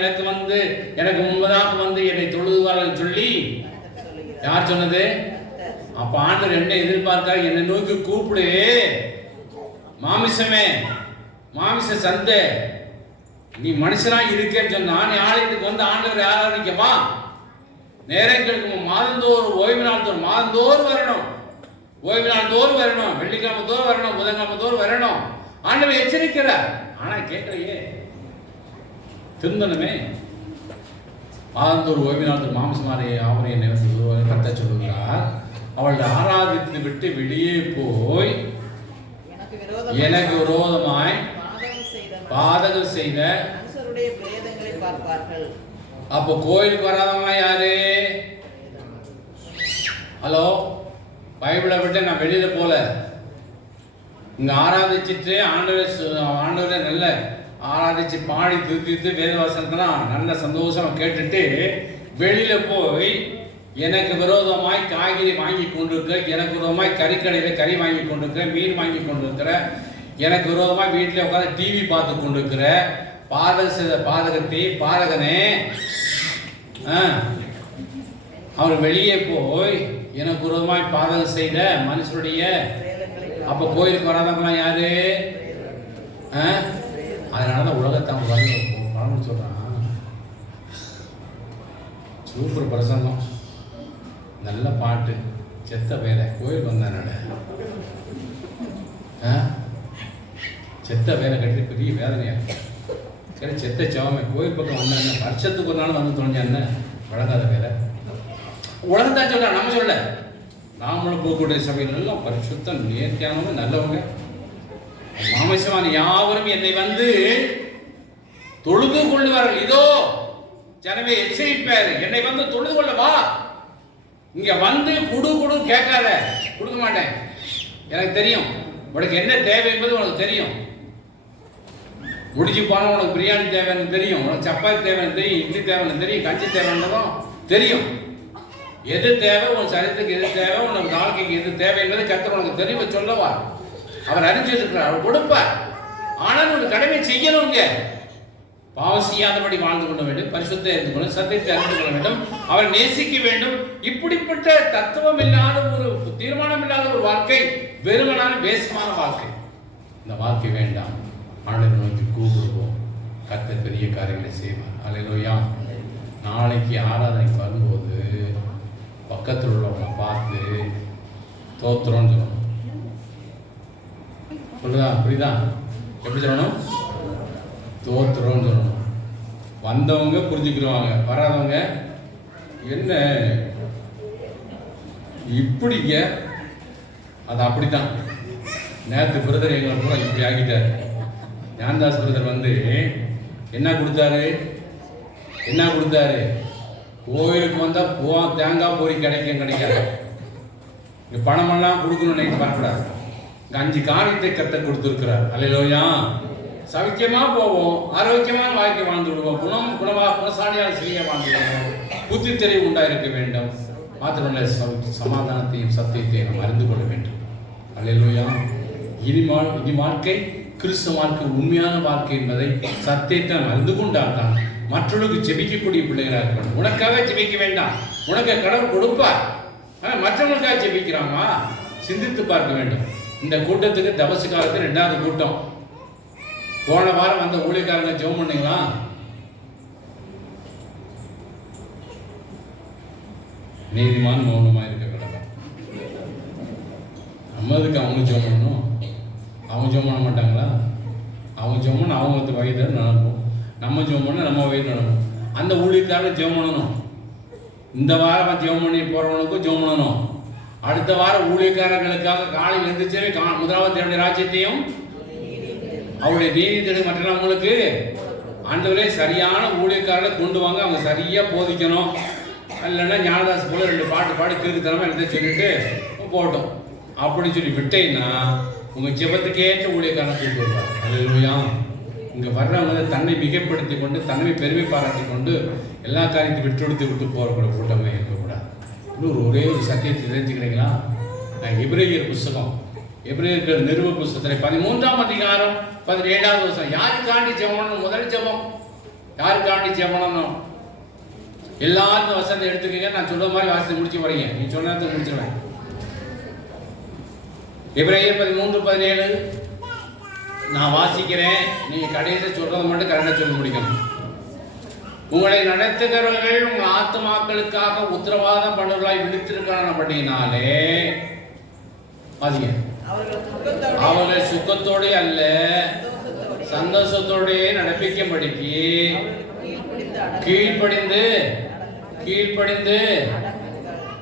எனக்கு முன்பதாக வந்து என்னை தொழுதுவார்கள் சொல்லி யார் சொன்னது? அப்ப ஆண்டவர் என்ன எதிர்பார்க்காரு? என்னை நோக்கி கூப்பிடு, மாமிசமே, மாமிச சந்தை, நீ மனுஷனா இருக்கேன்னு சொன்னா நீ ஆலயத்துக்கு வந்து ஆண்டவரை ஆராதிக்கவா? நேரம் கிடைக்கும். மாதந்தோறும் ஓய்வு நாள் தோறும், மாதந்தோறும் வரணும், ஓய்வு நாள் தோறும் வரணும், வெள்ளிக்கிழமை தோறும் வரணும், புதன்கிழமை தோறும் வரணும். ஆண்டவர் எச்சரிக்கிறார். ஆனா கேட்கலையே. திருந்தனமே. மாதந்தோறும் ஓய்வு நாள் மாம்சமாரை அவரை கத்த சொல்லுகிறார். அவளை ஆராதித்து விட்டு வெளியே போய் எனக்கு விரோதமாய் பாதகம் செய்த மனுஷருடைய பிரேதங்களை பார்ப்பார்கள். அப்போ கோயிலுக்கு வராதவங்க யாரு? ஹலோ, பைபிளை விட்டு நான் வெளியில போல, இங்க ஆராதிச்சுட்டு ஆண்டவரை நல்ல ஆராதிச்சு பாடி திருத்திட்டு வேதவாசனத்தெல்லாம் நல்ல சந்தோஷமா கேட்டுட்டு வெளியில போய் எனக்கு விரோதமாய் காய்கறி வாங்கி கொண்டிருக்கிற, எனக்கு விரோதமாய் கறிக்கடையில் கறி வாங்கி கொண்டிருக்கிற, மீன் வாங்கி கொண்டிருக்கிற, எனக்கு விரோதமாக வீட்டில் உட்காந்து டிவி பார்த்து கொண்டிருக்கிற பாதகனே, அவர் வெளியே போய் எனக்கு விரோதமாய் பாதகம் செய்த மனுஷனுடைய, அப்போ கோயிலுக்கு வராதவங்களாம் யாரு? அதனால தான் உலகத்தை அவங்க பழம் சொல்றான். சூப்பர் பிரசங்கம், நல்ல பாட்டு, செத்த வேலை, கோயில் வந்தானட செத்த வேலை கட்டி பெரிய வேதனையா சரி, செத்த சவமே கோயில் பக்கம் வந்தாங்க, வருஷத்துக்கு ஒரு நாள் வந்து தொலைஞ்சான வழங்காத வேலை. உலகத்தான் சொல்ற, நம்ம சொல்ல. நாமளும் போக்குடைய சபைகள் எல்லாம் பரிசுத்தம் நேர்த்தியானவங்க, நல்லவங்க. மாமிசமான யாவரும் என்னை வந்து தொழுது கொள்ளுவார்கள். இதோ ஜனமே எச்சரிப்பாரு, என்னை வந்து தொழுது கொள்ள வா. இங்க வந்து குடு கேட்காத, கொடுக்க மாட்டேன். எனக்கு தெரியும் உனக்கு என்ன தேவை என்பது உனக்கு தெரியும். முடிச்சு போனா உனக்கு பிரியாணி தேவைன்னு தெரியும், உனக்கு சப்பாத்தி தேவைன்னு தெரியும், இட்லி தேவைன்னு தெரியும், கஞ்சி தேவைன்றதும் தெரியும். எது தேவை, உன் சரீரத்துக்கு எது தேவை, உனக்கு வாழ்க்கைக்கு எது தேவை என்பதை கர்த்தர் உனக்கு தெரியும் சொல்லவா. அவர் அறிஞ்சிருக்கிறார், அவர் கொடுப்பார். ஆனால் ஒரு கடமை செய்யணுங்க. பாவம் செய்யாதபடி வாழ்ந்து கொள்ள வேண்டும், பரிசுத்தத்தை அறிந்து கொள்ள, சத்தியத்தை அறிந்து கொள்ள வேண்டும், அவரை நேசிக்க வேண்டும். இப்படிப்பட்ட தத்துவம் இல்லாத ஒரு தீர்மானம் இல்லாத ஒரு வாழ்க்கை வெறுமனான வேசமான வாழ்க்கை. இந்த வாழ்க்கை வேண்டாம். ஆண்டவரை நோக்கி கூப்பிடுவோம், கர்த்தர் பெரிய காரியங்களை செய்வார். அல்லேலூயா. நாளைக்கு ஆராதனைக்கு வரும்போது பக்கத்தில் உள்ளவங்களை பார்த்து தோத்திரம்னு சொல்லணும். சொல்லுதா? புரியுதா? எப்படி சொல்லணும்? தோத்திரம்னு சொல்லணும். வந்தவங்க புரிஞ்சுக்கிடுவாங்க, வராதவங்க என்ன இப்படிங்க, அது அப்படித்தான். நேற்று பிரதர் எங்களை பூரா இப்படி ஆகிட்டார். ஞானதாஸ் பிரதர் வந்து என்ன கொடுத்தாரு? கோயிலுக்கு வந்தால் தேங்காய் பொறி கிடைக்காது. இங்கே பணமெல்லாம் கொடுக்கணும்னு நினைக்க வரக்கூடாது. இங்கே 5 காரியத்தை கர்த்தர் கொடுத்துருக்கிறார். அல்லேலூயா. சவிக்கியமா போவோம், ஆரோக்கியமான வாழ்க்கை வாழ்ந்து விடுவோம், குணசாலியான ஸ்ரீயை வாழ்ந்து விடுவோம், புத்தி தெளிவு உண்டாயிருக்க வேண்டும். மாத்திரமல்ல, சமாதானத்தையும் சத்தியத்தையும் நாம் அறிந்து கொள்ள வேண்டும். அல்லேலூயா. இனி வாழ்க்கை கிறிஸ்துவ வாழ்க்கை உண்மையான வாழ்க்கை என்பதை சத்தியத்தை நாம் அறிந்து கொண்டால்தான் மற்றவர்களுக்கு ஜெபிக்கக்கூடிய பிள்ளைகளாக இருக்க வேண்டும். உனக்காக ஜெபிக்க வேண்டாம், உனக்கு கடவுள் கொடுப்பார். ஆனால் மற்றவங்களுக்காக ஜெபிக்கிறாமா? சிந்தித்து பார்க்க வேண்டும். இந்த கூட்டத்துக்கு தபசு காலத்தில் 2வது கூட்டம். போன வாரம் வந்த ஊழியக்காரங்க ஜெபம் பண்ணீங்களா? நீதிமான் மௌனமா இருக்க கடவுள். நம்மதுக்கு அவங்க ஜெபம் பண்ணணும், அவங்க ஜெபம் பண்ண மாட்டாங்களா? அவங்க ஜெபம் பண்ண அவங்க வகையில் நடக்கும், நம்ம ஜெபம் பண்ண நம்ம வகையில் நடக்கும். அந்த ஊழியக்காரன் ஜெபம் பண்ணணும். இந்த வாரம் ஜெபம் பண்ணி போறவனுக்கும் ஜெபம் பண்ணணும். அடுத்த வாரம் ஊழியக்காரர்களுக்காக காலையில் எழுந்திரிச்சவே முதலாவது தேவனுடைய ராஜ்யத்தையும் அவருடைய நீதியை மற்றவங்களுக்கு ஆண்டவரே சரியான ஊழியக்காரரை கொண்டு வாங்க, அவங்க சரியா போதிக்கணும். இல்லைன்னா ஞானதாஸ் போல 2 பாட்டு பாடி கிறுக்குத்தனமா எழுத சொல்லிட்டு போட்டோம் அப்படின்னு சொல்லி விட்டேன்னா உங்க ஜெபத்துக்கேற்ற ஊழியக்காரனை கூப்பிட்டு வருவார். அல்லேலூயா. இங்க வர்றவங்க தன்னை மிகைப்படுத்தி கொண்டு தன்னை பெருமை பாராட்டி கொண்டு எல்லா காரியத்தையும் விட்டு போறக்கூடிய கூட்டமே இருக்கக்கூடாது. இன்னொரு ஒரே ஒரு சத்தியத்தை தெரிஞ்சுக்கிறீங்களா? எபிரேயர் புஸ்தகம், எபிரேயர் நிருப புஸ்தகத்தில் 13ஆம் அதிகாரம் 17வது வசனம். யாருக்காண்டி ஜெபம்? முதல் ஜெபம் யாருக்காண்டி ஜெபம்? எல்லாரும் வசனத்தை எடுத்துக்கங்க. நான் சொல்ற மாதிரி வாசித்து முடிச்சு வரீங்க. நீ சொன்னதை முடிச்சிருவேன். எபிரேயர் 13:17 நான் வாசிக்கிறேன், நீங்க கடைசி சொல்றதை மட்டும் கரெக்டா சொல்லி முடிக்கணும். உங்களை நடத்துகிறவர்கள் உங்கள் ஆத்துமாக்களுக்காக உத்தரவாதம் பண்ணுவதாய் விடுத்திருக்கிறானபடினாலே அவர்கள் சுக்கத்தோடு அல்ல சந்தோஷத்தோடு நடப்பிக்கும்படிக்கு கீழ்ப்படிந்து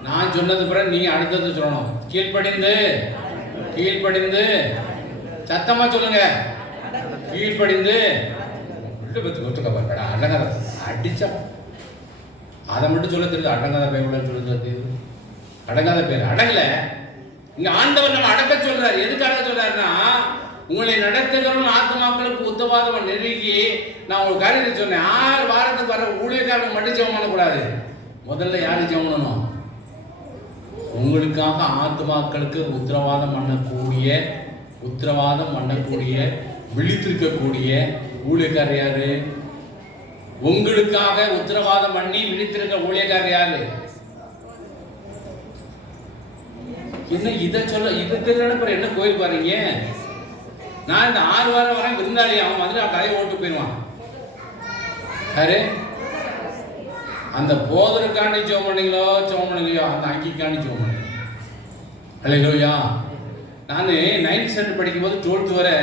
நான் சொன்னது பிறகு நீ அடுத்தது சொல்லணும். கீழ்ப்படிந்து சத்தமா சொல்லுங்க. கீழ்ப்படிந்து அடங்காத அடிச்சா அதை மட்டும் சொல்ல தெரியுது. அடங்காத பேர் சொல்ல தெரியுது. அடங்காத பேர் அடங்கல. இங்க ஆண்டவர் நம்ம அடக்க சொல்றாரு. எதுக்காக சொல்றாருன்னா, உங்களை நடத்துகிறவங்க ஆத்மாக்களுக்கு உத்தவாதம் நெருங்கி நான் ஒரு காரியத்தை சொன்னேன். 6 வாரத்துக்கு வர ஊழியக்காரங்க மட்டும் ஜெபம் பண்ணக்கூடாது. முதல்ல யாரு ஜெபம் பண்ணணும்? உங்களுக்காக ஆத்மாக்களுக்கு உத்தரவாதம் பண்ணக்கூடிய விழித்திருக்கக்கூடிய ஊழியக்காரர் யாரு? உங்களுக்காக உத்தரவாதம் பண்ணி விழித்திருக்க ஊழியக்காரர் யாரு? என்ன இதை சொல்ல இதை தெரியல என்ன கோயில் பாருங்க. நான் இந்த 6 வாரம் வரேன் விருந்தாளி, அவன் வந்து அவன் கதையை ஓட்டு போயிடுவான். யாரு? அந்த போதருக்காண்டி ஜெபம் பண்ணீங்களோ அந்த அங்கிக்காண்டி ஜெபம் பண்ணீங்க. அல்லேலூயா. நான் 9th ஸ்டாண்டர்ட் படிக்கும்போது 12th வரை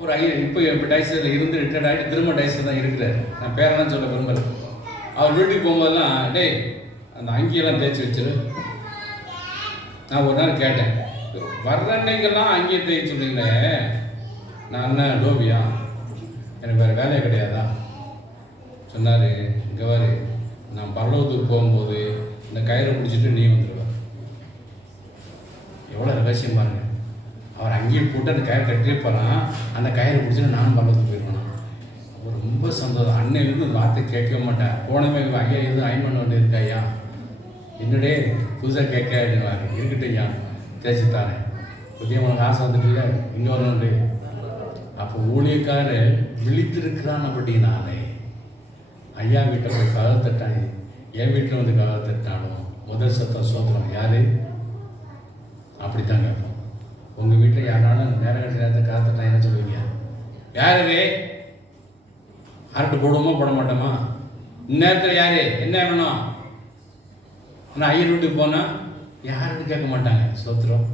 ஒரு இப்போ டைசரில் இருந்து ரிட்டையர்ட் ஆகிட்டு திரும்ப டைசர் தான் இருக்கிறார். நான் பேரெல்லாம் சொல்ல விரும்பல. அவர் வீட்டுக்கு போகும்போதெல்லாம் டேய் அந்த அங்கியெல்லாம் தேய்ச்சி வச்சிரு. நான் ஒரு நாள் கேட்டேன், வர்ற அன்னைக்கெல்லாம் அங்கேயே தேய்ச்சி சொல்றீங்களே, நான் என்ன டோபியா, எனக்கு வேறு வேலையே கிடையாதா? சொன்னார், இங்கே வாரு, நான் பரலோகத்துக்கு போகும்போது இந்த கயிறை பிடிச்சிட்டு நீ வந்துடுவேன். எவ்வளோ ரகசியம் பாருங்க. அவர் அங்கேயே போட்டு அந்த கயிறை கட்டியே போகிறான், அந்த கயிறை பிடிச்சிட்டு நானும் பரலோகத்துக்கு போயிடுவேன். அவர் ரொம்ப சந்தோஷம். அன்னையிலேருந்து வார்த்தை கேட்கவே மாட்டேன். போனவே ஐயா எதுவும் அயன் பண்ண வேண்டிய இருக்கா ஐயா, என்னுடைய புதுசாக கேட்க இருக்கட்டும் ஐயா, தேய்ச்சி தாரேன். புதிய உனக்கு ஆசை வந்துட்டுல இங்கே வரணுண்டு. அப்போ ஊழியக்காரர் விழித்திருக்கிறான். அப்படின்னாலே ஐயா வீட்டில் போய் கதவை தட்டாங்க, என் வீட்டில் வந்து கதவை தட்டாலும் முதல் சத்தம் சோத்திரம் யாரு? அப்படித்தான் கேட்போம். உங்கள் வீட்டில் யாராலும் நேரம் கட்ட நேரத்தை கதவை தட்டா என்ன சொல்லுவீங்க? யாரு? அரட்டு போடுவோமா போட மாட்டோமா? இந்நேரத்தில் யாரு என்ன வேணும்? ஆனால் ஐயர் வீட்டுக்கு போனால் யாருன்னு கேட்க மாட்டாங்க. சோத்திரம்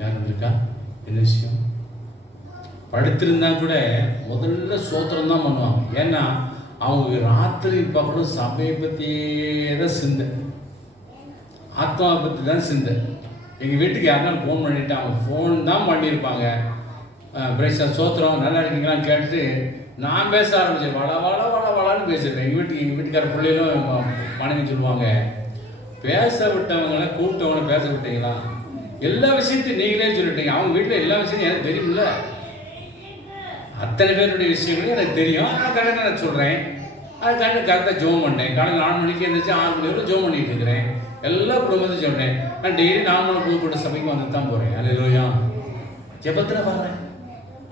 யார் இருக்கா, என்ன விஷயம்? படுத்திருந்தா கூட முதல்ல சோத்திரம் தான் பண்ணுவாங்க. ஏன்னா அவங்க ராத்திரி பார்க்கணும் சபையை பற்றியே தான் சிந்தை, ஆத்மாவை பற்றி தான் சிந்தை. எங்கள் வீட்டுக்கு யாருனாலும் ஃபோன் பண்ணிவிட்டு அவங்க ஃபோன் தான் பண்ணியிருப்பாங்க. பிரைஸா சோத்திரம் நல்லா இருக்கீங்களான்னு கேட்டுட்டு நான் பேச ஆரம்பித்தேன். வளன்னு பேசுகிறேன். எங்கள் வீட்டுக்கார பிள்ளைகளும் மனைவி சொல்லுவாங்க, பேச விட்டவங்களை கூப்பிட்டவங்களை பேச விட்டீங்களா? எல்லா விஷயத்தையும் நீங்களே சொல்லிட்டீங்க. அவங்க வீட்டில் எல்லா விஷயத்தையும் எனக்கு தெரியுமில்ல, அத்தனை பேருடைய விஷயங்களும் எனக்கு தெரியும். ஆனால் கரெக்டாக நான் சொல்கிறேன். அது கரெக்டாக ஜோம் பண்ணேன். காலையில் 4 மணிக்கு எழுந்திரிச்சு 6 மணி வரை ஜோம் பண்ணிட்டு இருக்கிறேன். எல்லா குடும்பத்தையும் சொல்கிறேன். நான் டெய்லி 4 மணி புதுக்கோட்டை சபைக்கு வந்து தான் போகிறேன். அல்லேலூயா. ஜெபத்தில் வர்றேன்.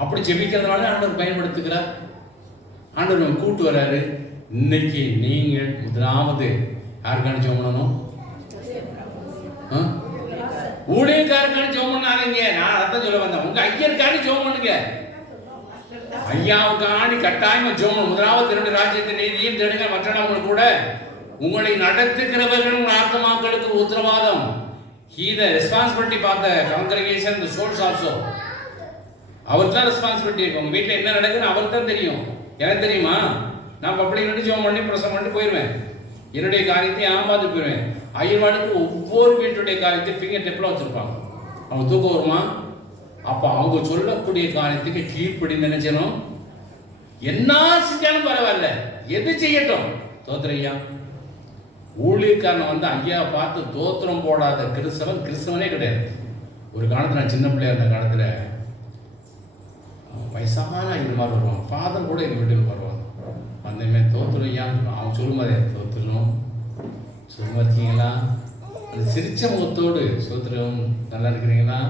அப்படி ஜெபிக்கிறதுனால ஆண்டவர் பயன்படுத்துகிறார். ஆண்டவர் கூப்பிட்டு வர்றாரு. இன்னைக்கு நீங்கள் முதலாவது யாருக்கான ஜெபம் பண்ணணும்? ஊழியக்காரருக்கான ஜெபம் பண்ணாதீங்க. நான் அதான் சொல்ல வந்தேன். உங்க ஐயருக்கான ஜெபம் பண்ணுங்க. ஐயாவுக்காண்டி கட்டாயமா ஜெபம். முதலாவது 2 ராஜ்யத்தை நீதியும் தேடுங்க, மற்றவங்களுக்கு கூட உங்களை நடத்துகிறவர்களும் ஆத்மாக்களுக்கு உத்தரவாதம். He the responsibility for the congregation, the souls also. அவருக்கு தான் ரெஸ்பான்சிபிலிட்டி இருக்கு. உங்க வீட்டில் என்ன நடக்குதுன்னு அவருக்கு தான் தெரியும். எனக்கு தெரியுமா? நான் பப்ளிக் நின்று ஜெபம் பண்ணி பிரசவம் பண்ணிட்டு போயிடுவேன். என்னுடைய காரியத்தை ஏமாந்து போயிடுவேன். ஐயர்வாளுக்கு ஒவ்வொரு வீட்டுடைய காரியத்தை ஃபிங்கர் டிப்பில் வச்சுருப்பாங்க. அவங்க தூக்கம் வருமா? அப்போ அவங்க சொல்லக்கூடிய காரியத்துக்கு கீழ்ப்படி நினைச்சணும். என்ன செஞ்சாலும் பரவாயில்ல, எது செய்யட்டும். தோத்திரம் ஐயா. ஊழியக்காரனை வந்து ஐயா பார்த்து தோத்திரம் போடாத கிறிஸ்தவனே கிடையாது. ஒரு காலத்தில் நான் சின்ன பிள்ளையா இருந்த காலத்தில் வயசான இது மாதிரி வருவாங்க. ஃபாதர் கூட எங்கள் வீட்டுக்கு வருவாங்க. அந்தமாரி தோத்திரம் ஐயான்னு அவங்க சொல்லும்போதே தோத்திரம் சும்மா இருக்கீங்களா? அந்த சிரிச்ச முகத்தோடு சோத்திரம் நல்லா இருக்கிறீங்களா?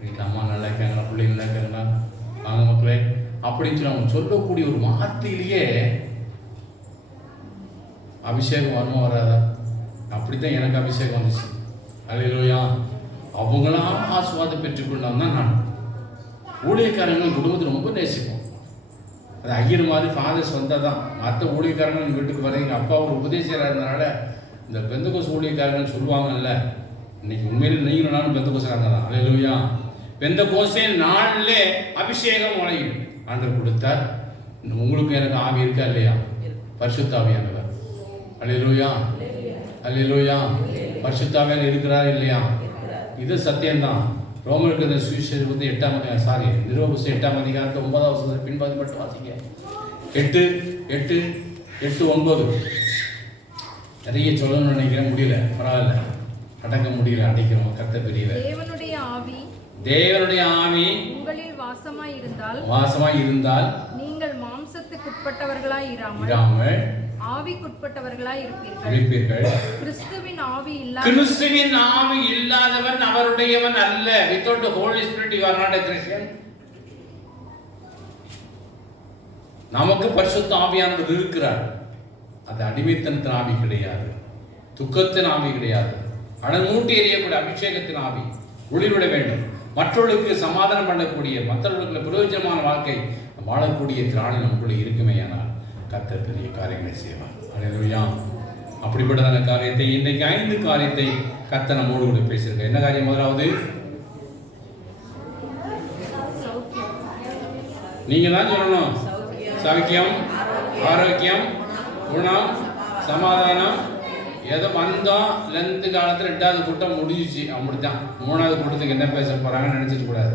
வீட்டில் அம்மா நல்லா இருக்காங்களா? பிள்ளைங்க நல்லா இருக்காங்களா? வாங்க மக்களே அப்படின்னு சொல்லி அவங்க சொல்லக்கூடிய ஒரு வார்த்தையிலேயே அபிஷேகம் வருமா வராதா? அப்படி தான் எனக்கு அபிஷேகம் வந்துச்சு. அல்லேலூயா. அவங்களாம் ஆசீர்வாதம் பெற்றுக்கொண்டான் தான் நான். ஊழியக்காரங்களும் குடும்பத்தை ரொம்ப நேசிப்போம். அது ஐயர் மாதிரி ஃபாதர்ஸ் வந்தால் தான். மற்ற ஊழியக்காரங்க எங்கள் வீட்டுக்கு வர எங்கள் அப்பா ஒரு உபதேசராக இருந்தனால இந்த பெந்தகோஸ் ஊழியக்காரங்கன்னு சொல்லுவாங்கல்ல, இன்னைக்கு உண்மையிலே நீங்களும் நானும் பெந்தகோஸ்காரங்க தான். அல்லேலூயா. பெந்தகோஸ்தே நாளிலே அபிஷேகம் வளையும் ஆண்டவர் கொடுத்தார். உங்களுக்கு எனக்கு ஆவி இருக்கா இல்லையா? பரிசுத்த ஆவியானவர். அல்லேலூயா, அல்லேலூயா. பரிசுத்த ஆவியானவர் இருக்கிறார் இல்லையா? இது சத்தியம்தான். ரோமருக்கு சுவிசேஷம் வந்து 8 நிருபம் 8 அதிகாரத்தை 9 வசனத்தை பின்பாதி மட்டும் வாசிக்க. 8:9 நிறைய சொல்லணும்னு நினைக்கிறேன், முடியல. பரவாயில்ல, அடக்க முடியல, அடைக்கிறோம். கர்த்தர் பெரியவர். தேவனுடைய ஆவி உங்களில் வாசமாய் இருந்தால் நீங்கள் மாம்சத்துக்குட்பட்டவர்களாய் இராமல் ஆவிக்குட்பட்டவர்களாய் இருப்பீர்கள். கிறிஸ்துவின் ஆவி இல்லாதவன் அவருடையவன் அல்ல. Without the Holy Spirit you are not a Christian. நமக்கு பரிசுத்த ஆவியானவர் இருக்கிறார். அது அடிமைத்தனத்தின் ஆவி கிடையாது, துக்கத்தின் ஆவி கிடையாது, அனல் மூட்டி எறியக்கூடிய அபிஷேகத்தின் ஆவி. ஒளிவிட வேண்டும், மற்றவர்களுக்கு சமாதானம் பண்ணக்கூடிய, மற்றவர்களுக்கு பிரயோஜனமான வாழ்க்கை வாழக்கூடிய திராணி நமக்குள்ளே இருக்குமேயானால் கர்த்தர் பெரிய காரியங்களை செய்வார். அல்லேலூயா. அப்படிப்பட்டதான காரியத்தை இன்றைக்கு 5 காரியத்தை கர்த்தர் நம்மோடு கூட பேசியிருக்க. என்ன காரியம்? முதலாவது, நீங்க தான் சொல்லணும். சௌக்கியம், ஆரோக்கியம், குணம், சமாதானம். ஏதோ வந்தோம், லென்த்து காலத்தில் 2வது கூட்டம் முடிஞ்சிச்சு, அப்படித்தான். 3வது கூட்டத்துக்கு என்ன பேச போறாங்கன்னு நினைச்சிட்டு கூடாது.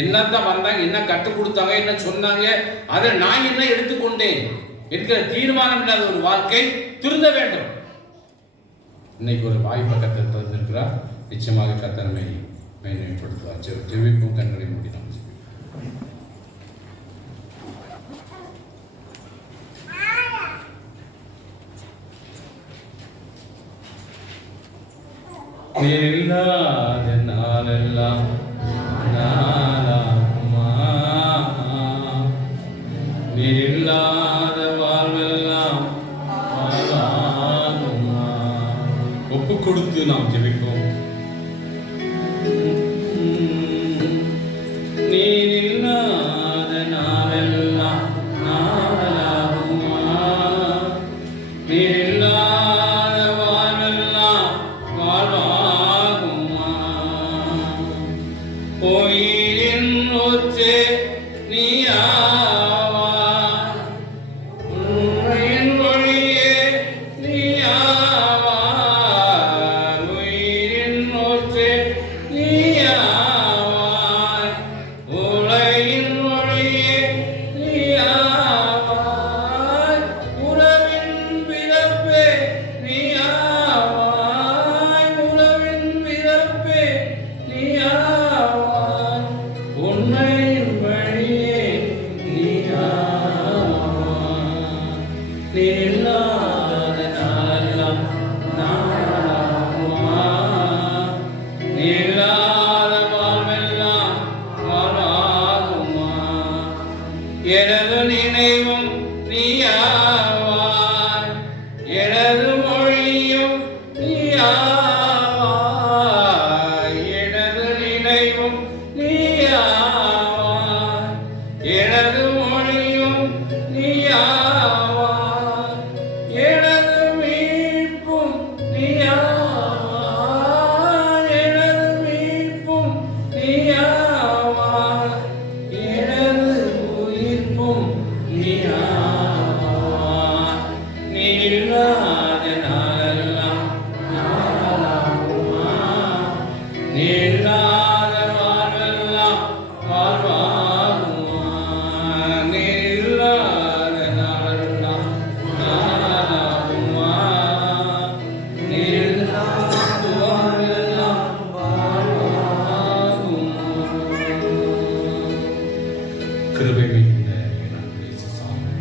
என்னத்தான் வந்தாங்க, என்ன கற்றுக் கொடுத்தாங்க, என்ன சொன்னாங்க, அதை நான் என்ன எடுத்துக்கொண்டேன் என்கிற தீர்மானம் இல்லாத ஒரு வாழ்க்கை திருந்த வேண்டும். இன்னைக்கு ஒரு வாய்ப்பை கர்த்தர் தந்திருக்கிறார். நிச்சயமாக கர்த்தர் மேன்மைப்படுத்துவார். ஜெபிப்போம். கண்களை மூடி நாம் இல்லாத நாளெல்லாம் நாளாகுமா, இல்லாத வாழ்வெல்லாம் வாழாகுமா. ஒப்பு கொடுத்து நாம் ஜெபிப்போம். நீர் இல்லாத நாளெல்லாம் நாளாகுமா, நீர் இல்லாத வாழ்வெல்லாம் வாழ்வாகுமா. உயிரின் ஊற்றே நீயாவாய், உண்மையின் ஒளியே நீயாவாய், உயிரின் ஊற்றே நீயாவாய், உலகின் ஒளியே நீயாவாய், உறவின் பிறப்பே நீயாவாய், உறவின் பிறப்பே நீயாவாய், உண்மையின் வழியே நீயாவாய். நீ இல்லாத நாளெல்லாம் நாளாகுமா, நீ இல்லாத வாழ்வெல்லாம் வாழ்வாகுமா. எனது நினைவும் நீயாவாய், எனது மொழியும் நீயாவாய், எனது நினைவும் நீயாவாய், எனது மொழியும் நீயாவாய், எனது மீட்பும் நீயாவாய், எனது மீட்பும் நீயாவாய், எனது உயிர்ப்பும் நீயாவாய். நீ இல்லாத நாளெல்லாம் நாளாகுமா, நீ இல்லாத வாழ்வெல்லாம் வாழ்வாகுமா. நீ இல்லாத நாளெல்லாம் நாளாகுமா, நீ இல்லாத வாழ்வெல்லாம் வாழ்வாகுமா. கிருபை மிகுந்த எங்கள் அன்புடைய இயேசுசாமி,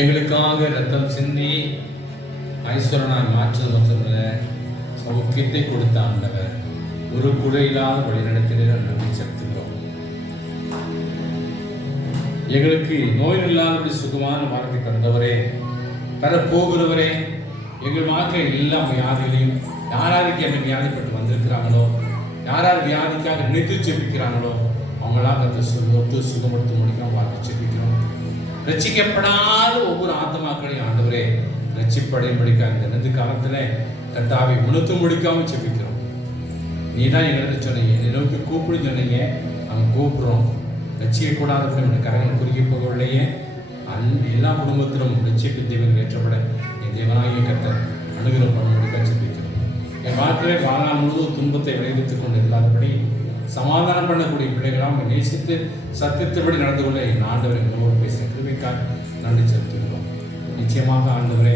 எங்களுக்காக ரத்தம் சிந்தி ஐஸ்வரனாய் மாற்றது மட்டுமல்ல, சௌக்கியத்தை கொடுத்த ஆண்டவர் ஒரு குறையில்லாத வழிநடத்திலே நன்றி செலுத்துகிறோம். எங்களுக்கு நோய் இல்லாதபடி சுகமான வாழ்க்கை தந்தவரே, தரப்போகிறவரே, எங்கள் வாழ்க்கை எல்லா வியாதிகளையும் யாராருக்கு என்ன வியாதிப்பட்டு வந்திருக்கிறாங்களோ யார் யார் வியாதிக்காக நினைத்து ஜெபிக்கிறாங்களோ அவங்களாம் தொட்டு சுகப்படுத்த முடியும் பார்த்து ஜெபிக்கிறோம். ரட்சிக்கப்படாத ஒவ்வொரு ஆத்மாக்களையும் ஆண்டவரே ரட்சிப்படைபடிக்க இந்த நெது காலத்தில் கர்த்தாவை உணர்த்து முடிக்காம ஜெபிக்கிறோம். நீ தான் எங்களை சொன்னீங்க, என்னை நோக்கி கூப்பிடுன்னு சொன்னீங்க, நாங்கள் கூப்பிடுறோம். ரட்சிக்கக்கூடாத கரங்கள் குறுக்கி போகவில்லையே. எல்லா குடும்பத்திலும் ரட்சிப்பு தேவன் ஏற்றப்பட என் தேவனாகிய கர்த்தர் அனுகிரகம் பண்ண முடிக்க ஜெபிக்கிறோம். என் வாழ்க்கையிலே வாழ்நாள் முழுவதும் துன்பத்தை விளைவித்துக் கொண்டு இல்லாதபடி சமாதானம் பண்ணக்கூடிய பிள்ளைகளாம் நேசித்து சத்தியத்தபடி நடந்து கொள்ள என் ஆண்டவர் எங்களோடு பேசின கிருபைக்காக நன்றி செலுத்துகிறோம். நிச்சயமாக ஆண்டவரே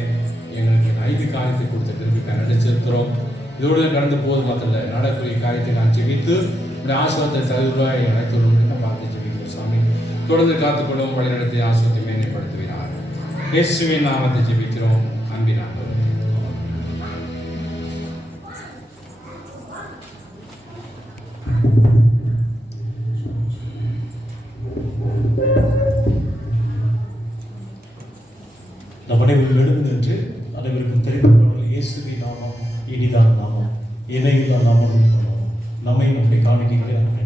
எங்களுக்கு 5 காரியத்தை கொடுத்த கிருபைக்காக நன்றி செலுத்துகிறோம். இதோடு கடந்து போது மாத்திர நடக்கூடிய காரியத்தை நான் ஜெபித்து இந்த ஆசிரத்தை தகுதியாக அனைத்து பார்த்து ஜெபிக்கிறோம். சாமி தொடர்ந்து காத்துக்கொள்ளும் வழி நடத்தி ஆசிரத்தை மேன்மைப்படுத்துகிறார். இயேசுவின் நாமத்தை ஜெபிக்கிறோம். அன்பின் ஆண்டவரே. நம் அனைவரும் எழுந்து நின்று அனைவருக்கும் தெரிவிப்பார்கள். இயேசுவின் நாமம் இனிதான நாமம், இணையுள்ள நாமம். நம்மை நம்முடைய காணிக்கைகளை அனுப்பினார்.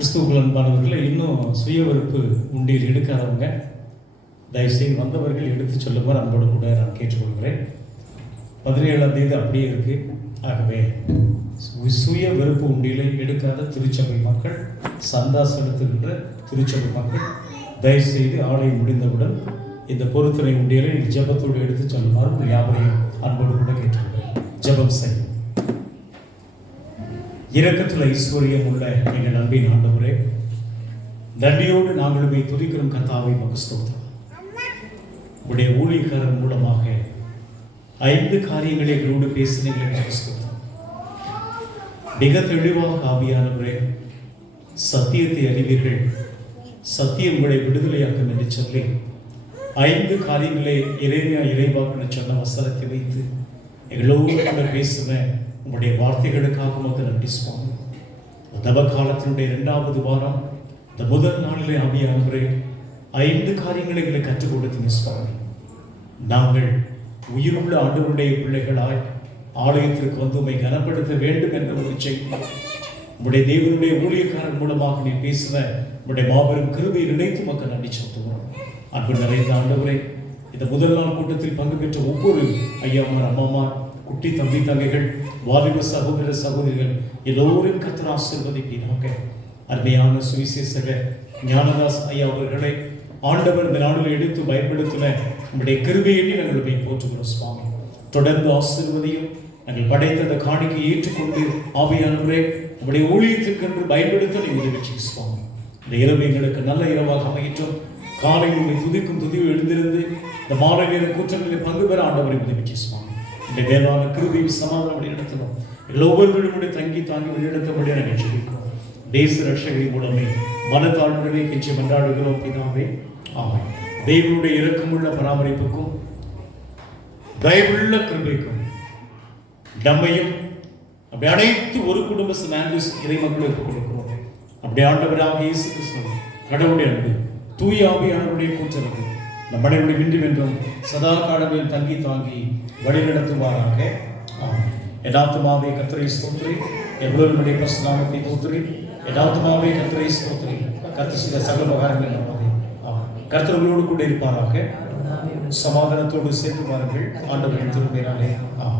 கிறிஸ்துவுக்குள் அன்பானவர்களை, இன்னும் சுய வெறுப்பு உண்டியில் எடுக்காதவங்க தயவுசெய்து வந்தவர்கள் எடுத்து சொல்லுமாறு அன்போடு கூட நான் கேட்டுக்கொள்கிறேன். 17ஆம் தேதி அப்படியே இருக்கு. ஆகவே சுய வெறுப்பு உண்டியலை எடுக்காத திருச்சபை மக்கள், சந்தா செலுத்துகின்ற திருச்சபை மக்கள் தயவுசெய்து ஆலயம் முடிந்தவுடன் இந்த பொருத்தனை உண்டியலை ஜெபத்தோடு எடுத்து சொல்லுமாறு யாவரையும் அன்போடு கூட கேட்டுக்கொள்கிறேன். ஜெபம் செய்யும். இரக்கத்தில் ஐஸ்வர்யம் உள்ள எங்கள் அன்பின் ஆண்டவரே, நன்றியோடு நாங்களுமே துதிக்கிறோம். கர்த்தாவை உமக்கு ஸ்தோத்திரம். உடைய ஊழியக்காரர் மூலமாக 5 காரியங்களை எங்களோடு பேசினீர்கள். ஸ்தோத்திரம். மிக தெளிவாக ஆவியானவரே சத்தியத்தை அறிவீர்கள், சத்தியம் உங்களை விடுதலையாக்கும் என்று சொல்லி 5 காரியங்களை இறைமையா இறைவாக்குன்னு சொன்ன வசனத்தை வைத்து எங்களோடு பேசுன உங்களுடைய வார்த்தைகளுக்காக உமக்கு நன்றி சுவாமி. தப காலத்தினுடைய 2வது வாரம் இந்த முதல் நாளிலே ஆவியானவரே 5 காரியங்களை எங்களை கற்றுக் கொடுத்தீங்க சுவாமி. நாங்கள் உயிருள்ள ஆண்டவருடைய பிள்ளைகளாய் ஆலயத்திற்கு வந்து உம்மை கனப்படுத்த வேண்டும் என்ற ஒரு செய்தி உம்முடைய தேவனுடைய ஊழியக்காரன் மூலமாக நீ பேசுன உம்முடைய மாபெரும் கிருபையை நினைத்து மக்கள் நன்றி செலுத்துகிறோம். அன்பு நிறைந்த ஆண்டவரே, இந்த முதல் நாள் கூட்டத்தில் பங்கு பெற்ற ஒவ்வொரு ஐயாமார், அம்மாமார், குட்டி தம்பி தங்கைகள், வாலிப சகோதர சகோதரிகள் எல்லோரும் கர்த்தர் ஆசீர்வதிப்பீராக. அருமையான சுவிசேஷகர் ஞானதாஸ் ஐயா அவர்களை ஆண்டவர் இந்த நாளில் எடுத்து பயன்படுத்தின நம்முடைய கிருபையை நாங்கள் போய் போற்றுகிறோம் சுவாமி. தொடர்ந்து ஆசீர்வதியும். நாங்கள் படைத்த அந்த காணிக்கை ஏற்றுக்கொண்டு ஆவியானவரே நம்முடைய ஊழியத்திற்கென்று பயன்படுத்த நீங்கள் உதவி சுவாமி. இந்த இரவு எங்களுக்கு நல்ல இரவாக அமையற்றும். காலையில் துதிக்கும் துதிவு எழுந்திருந்து இந்த மாலை நேர கூட்டங்களில் பங்கு பெற ஆண்டவரை உதவி சுவாமி. இந்த வேளாண் கிருபையும் சமாதானம் வழிநடத்தணும். ஒவ்வொருவருடைய தங்கி தாங்கி வழிநடத்தபடியாக நாங்கள் ஜெபிக்கிறோம். தேச ரட்சகரின் மூலமே மனத்தாழ்வுடனே கெஞ்சி மன்றாடுகிறோம் பிதாவே, ஆமென். தேவனுடைய இரக்கமுள்ள பராமரிப்புக்கும் தயவுள்ள கிருபைக்கும் நம்மையும் அப்படி அனைத்து ஒரு குடும்ப ஆண்டர்ஸ் இறைமக்களுக்கு கொடுக்கிறோம். அப்படி ஆண்டவராக இயேசு கிறிஸ்து கடவுளுடைய அன்பு தூய ஆவியானவருடைய கூற்றலுக்கு நம்முடைய இன்றும் என்றும் சதா காலங்களில் தங்கி தாங்கி வழிநடத்துவாராக. ஆமென். எதாத்துமாவே கர்த்தரை ஸ்தோத்திரி, எவ்வளவுடைய பரிசுநாமத்தை தோத்திரி, எதாத்துமாவே கர்த்தரை ஸ்தோத்திரி. கர்த்தர் செய்த சகல உபகாரங்கள் நமது. கர்த்தர்களோடு கூட இருப்பாராக. சமாதானத்தோடு சேர்ந்து பாருங்கள். ஆண்டவரின் திருப்பெயராலே ஆமென்.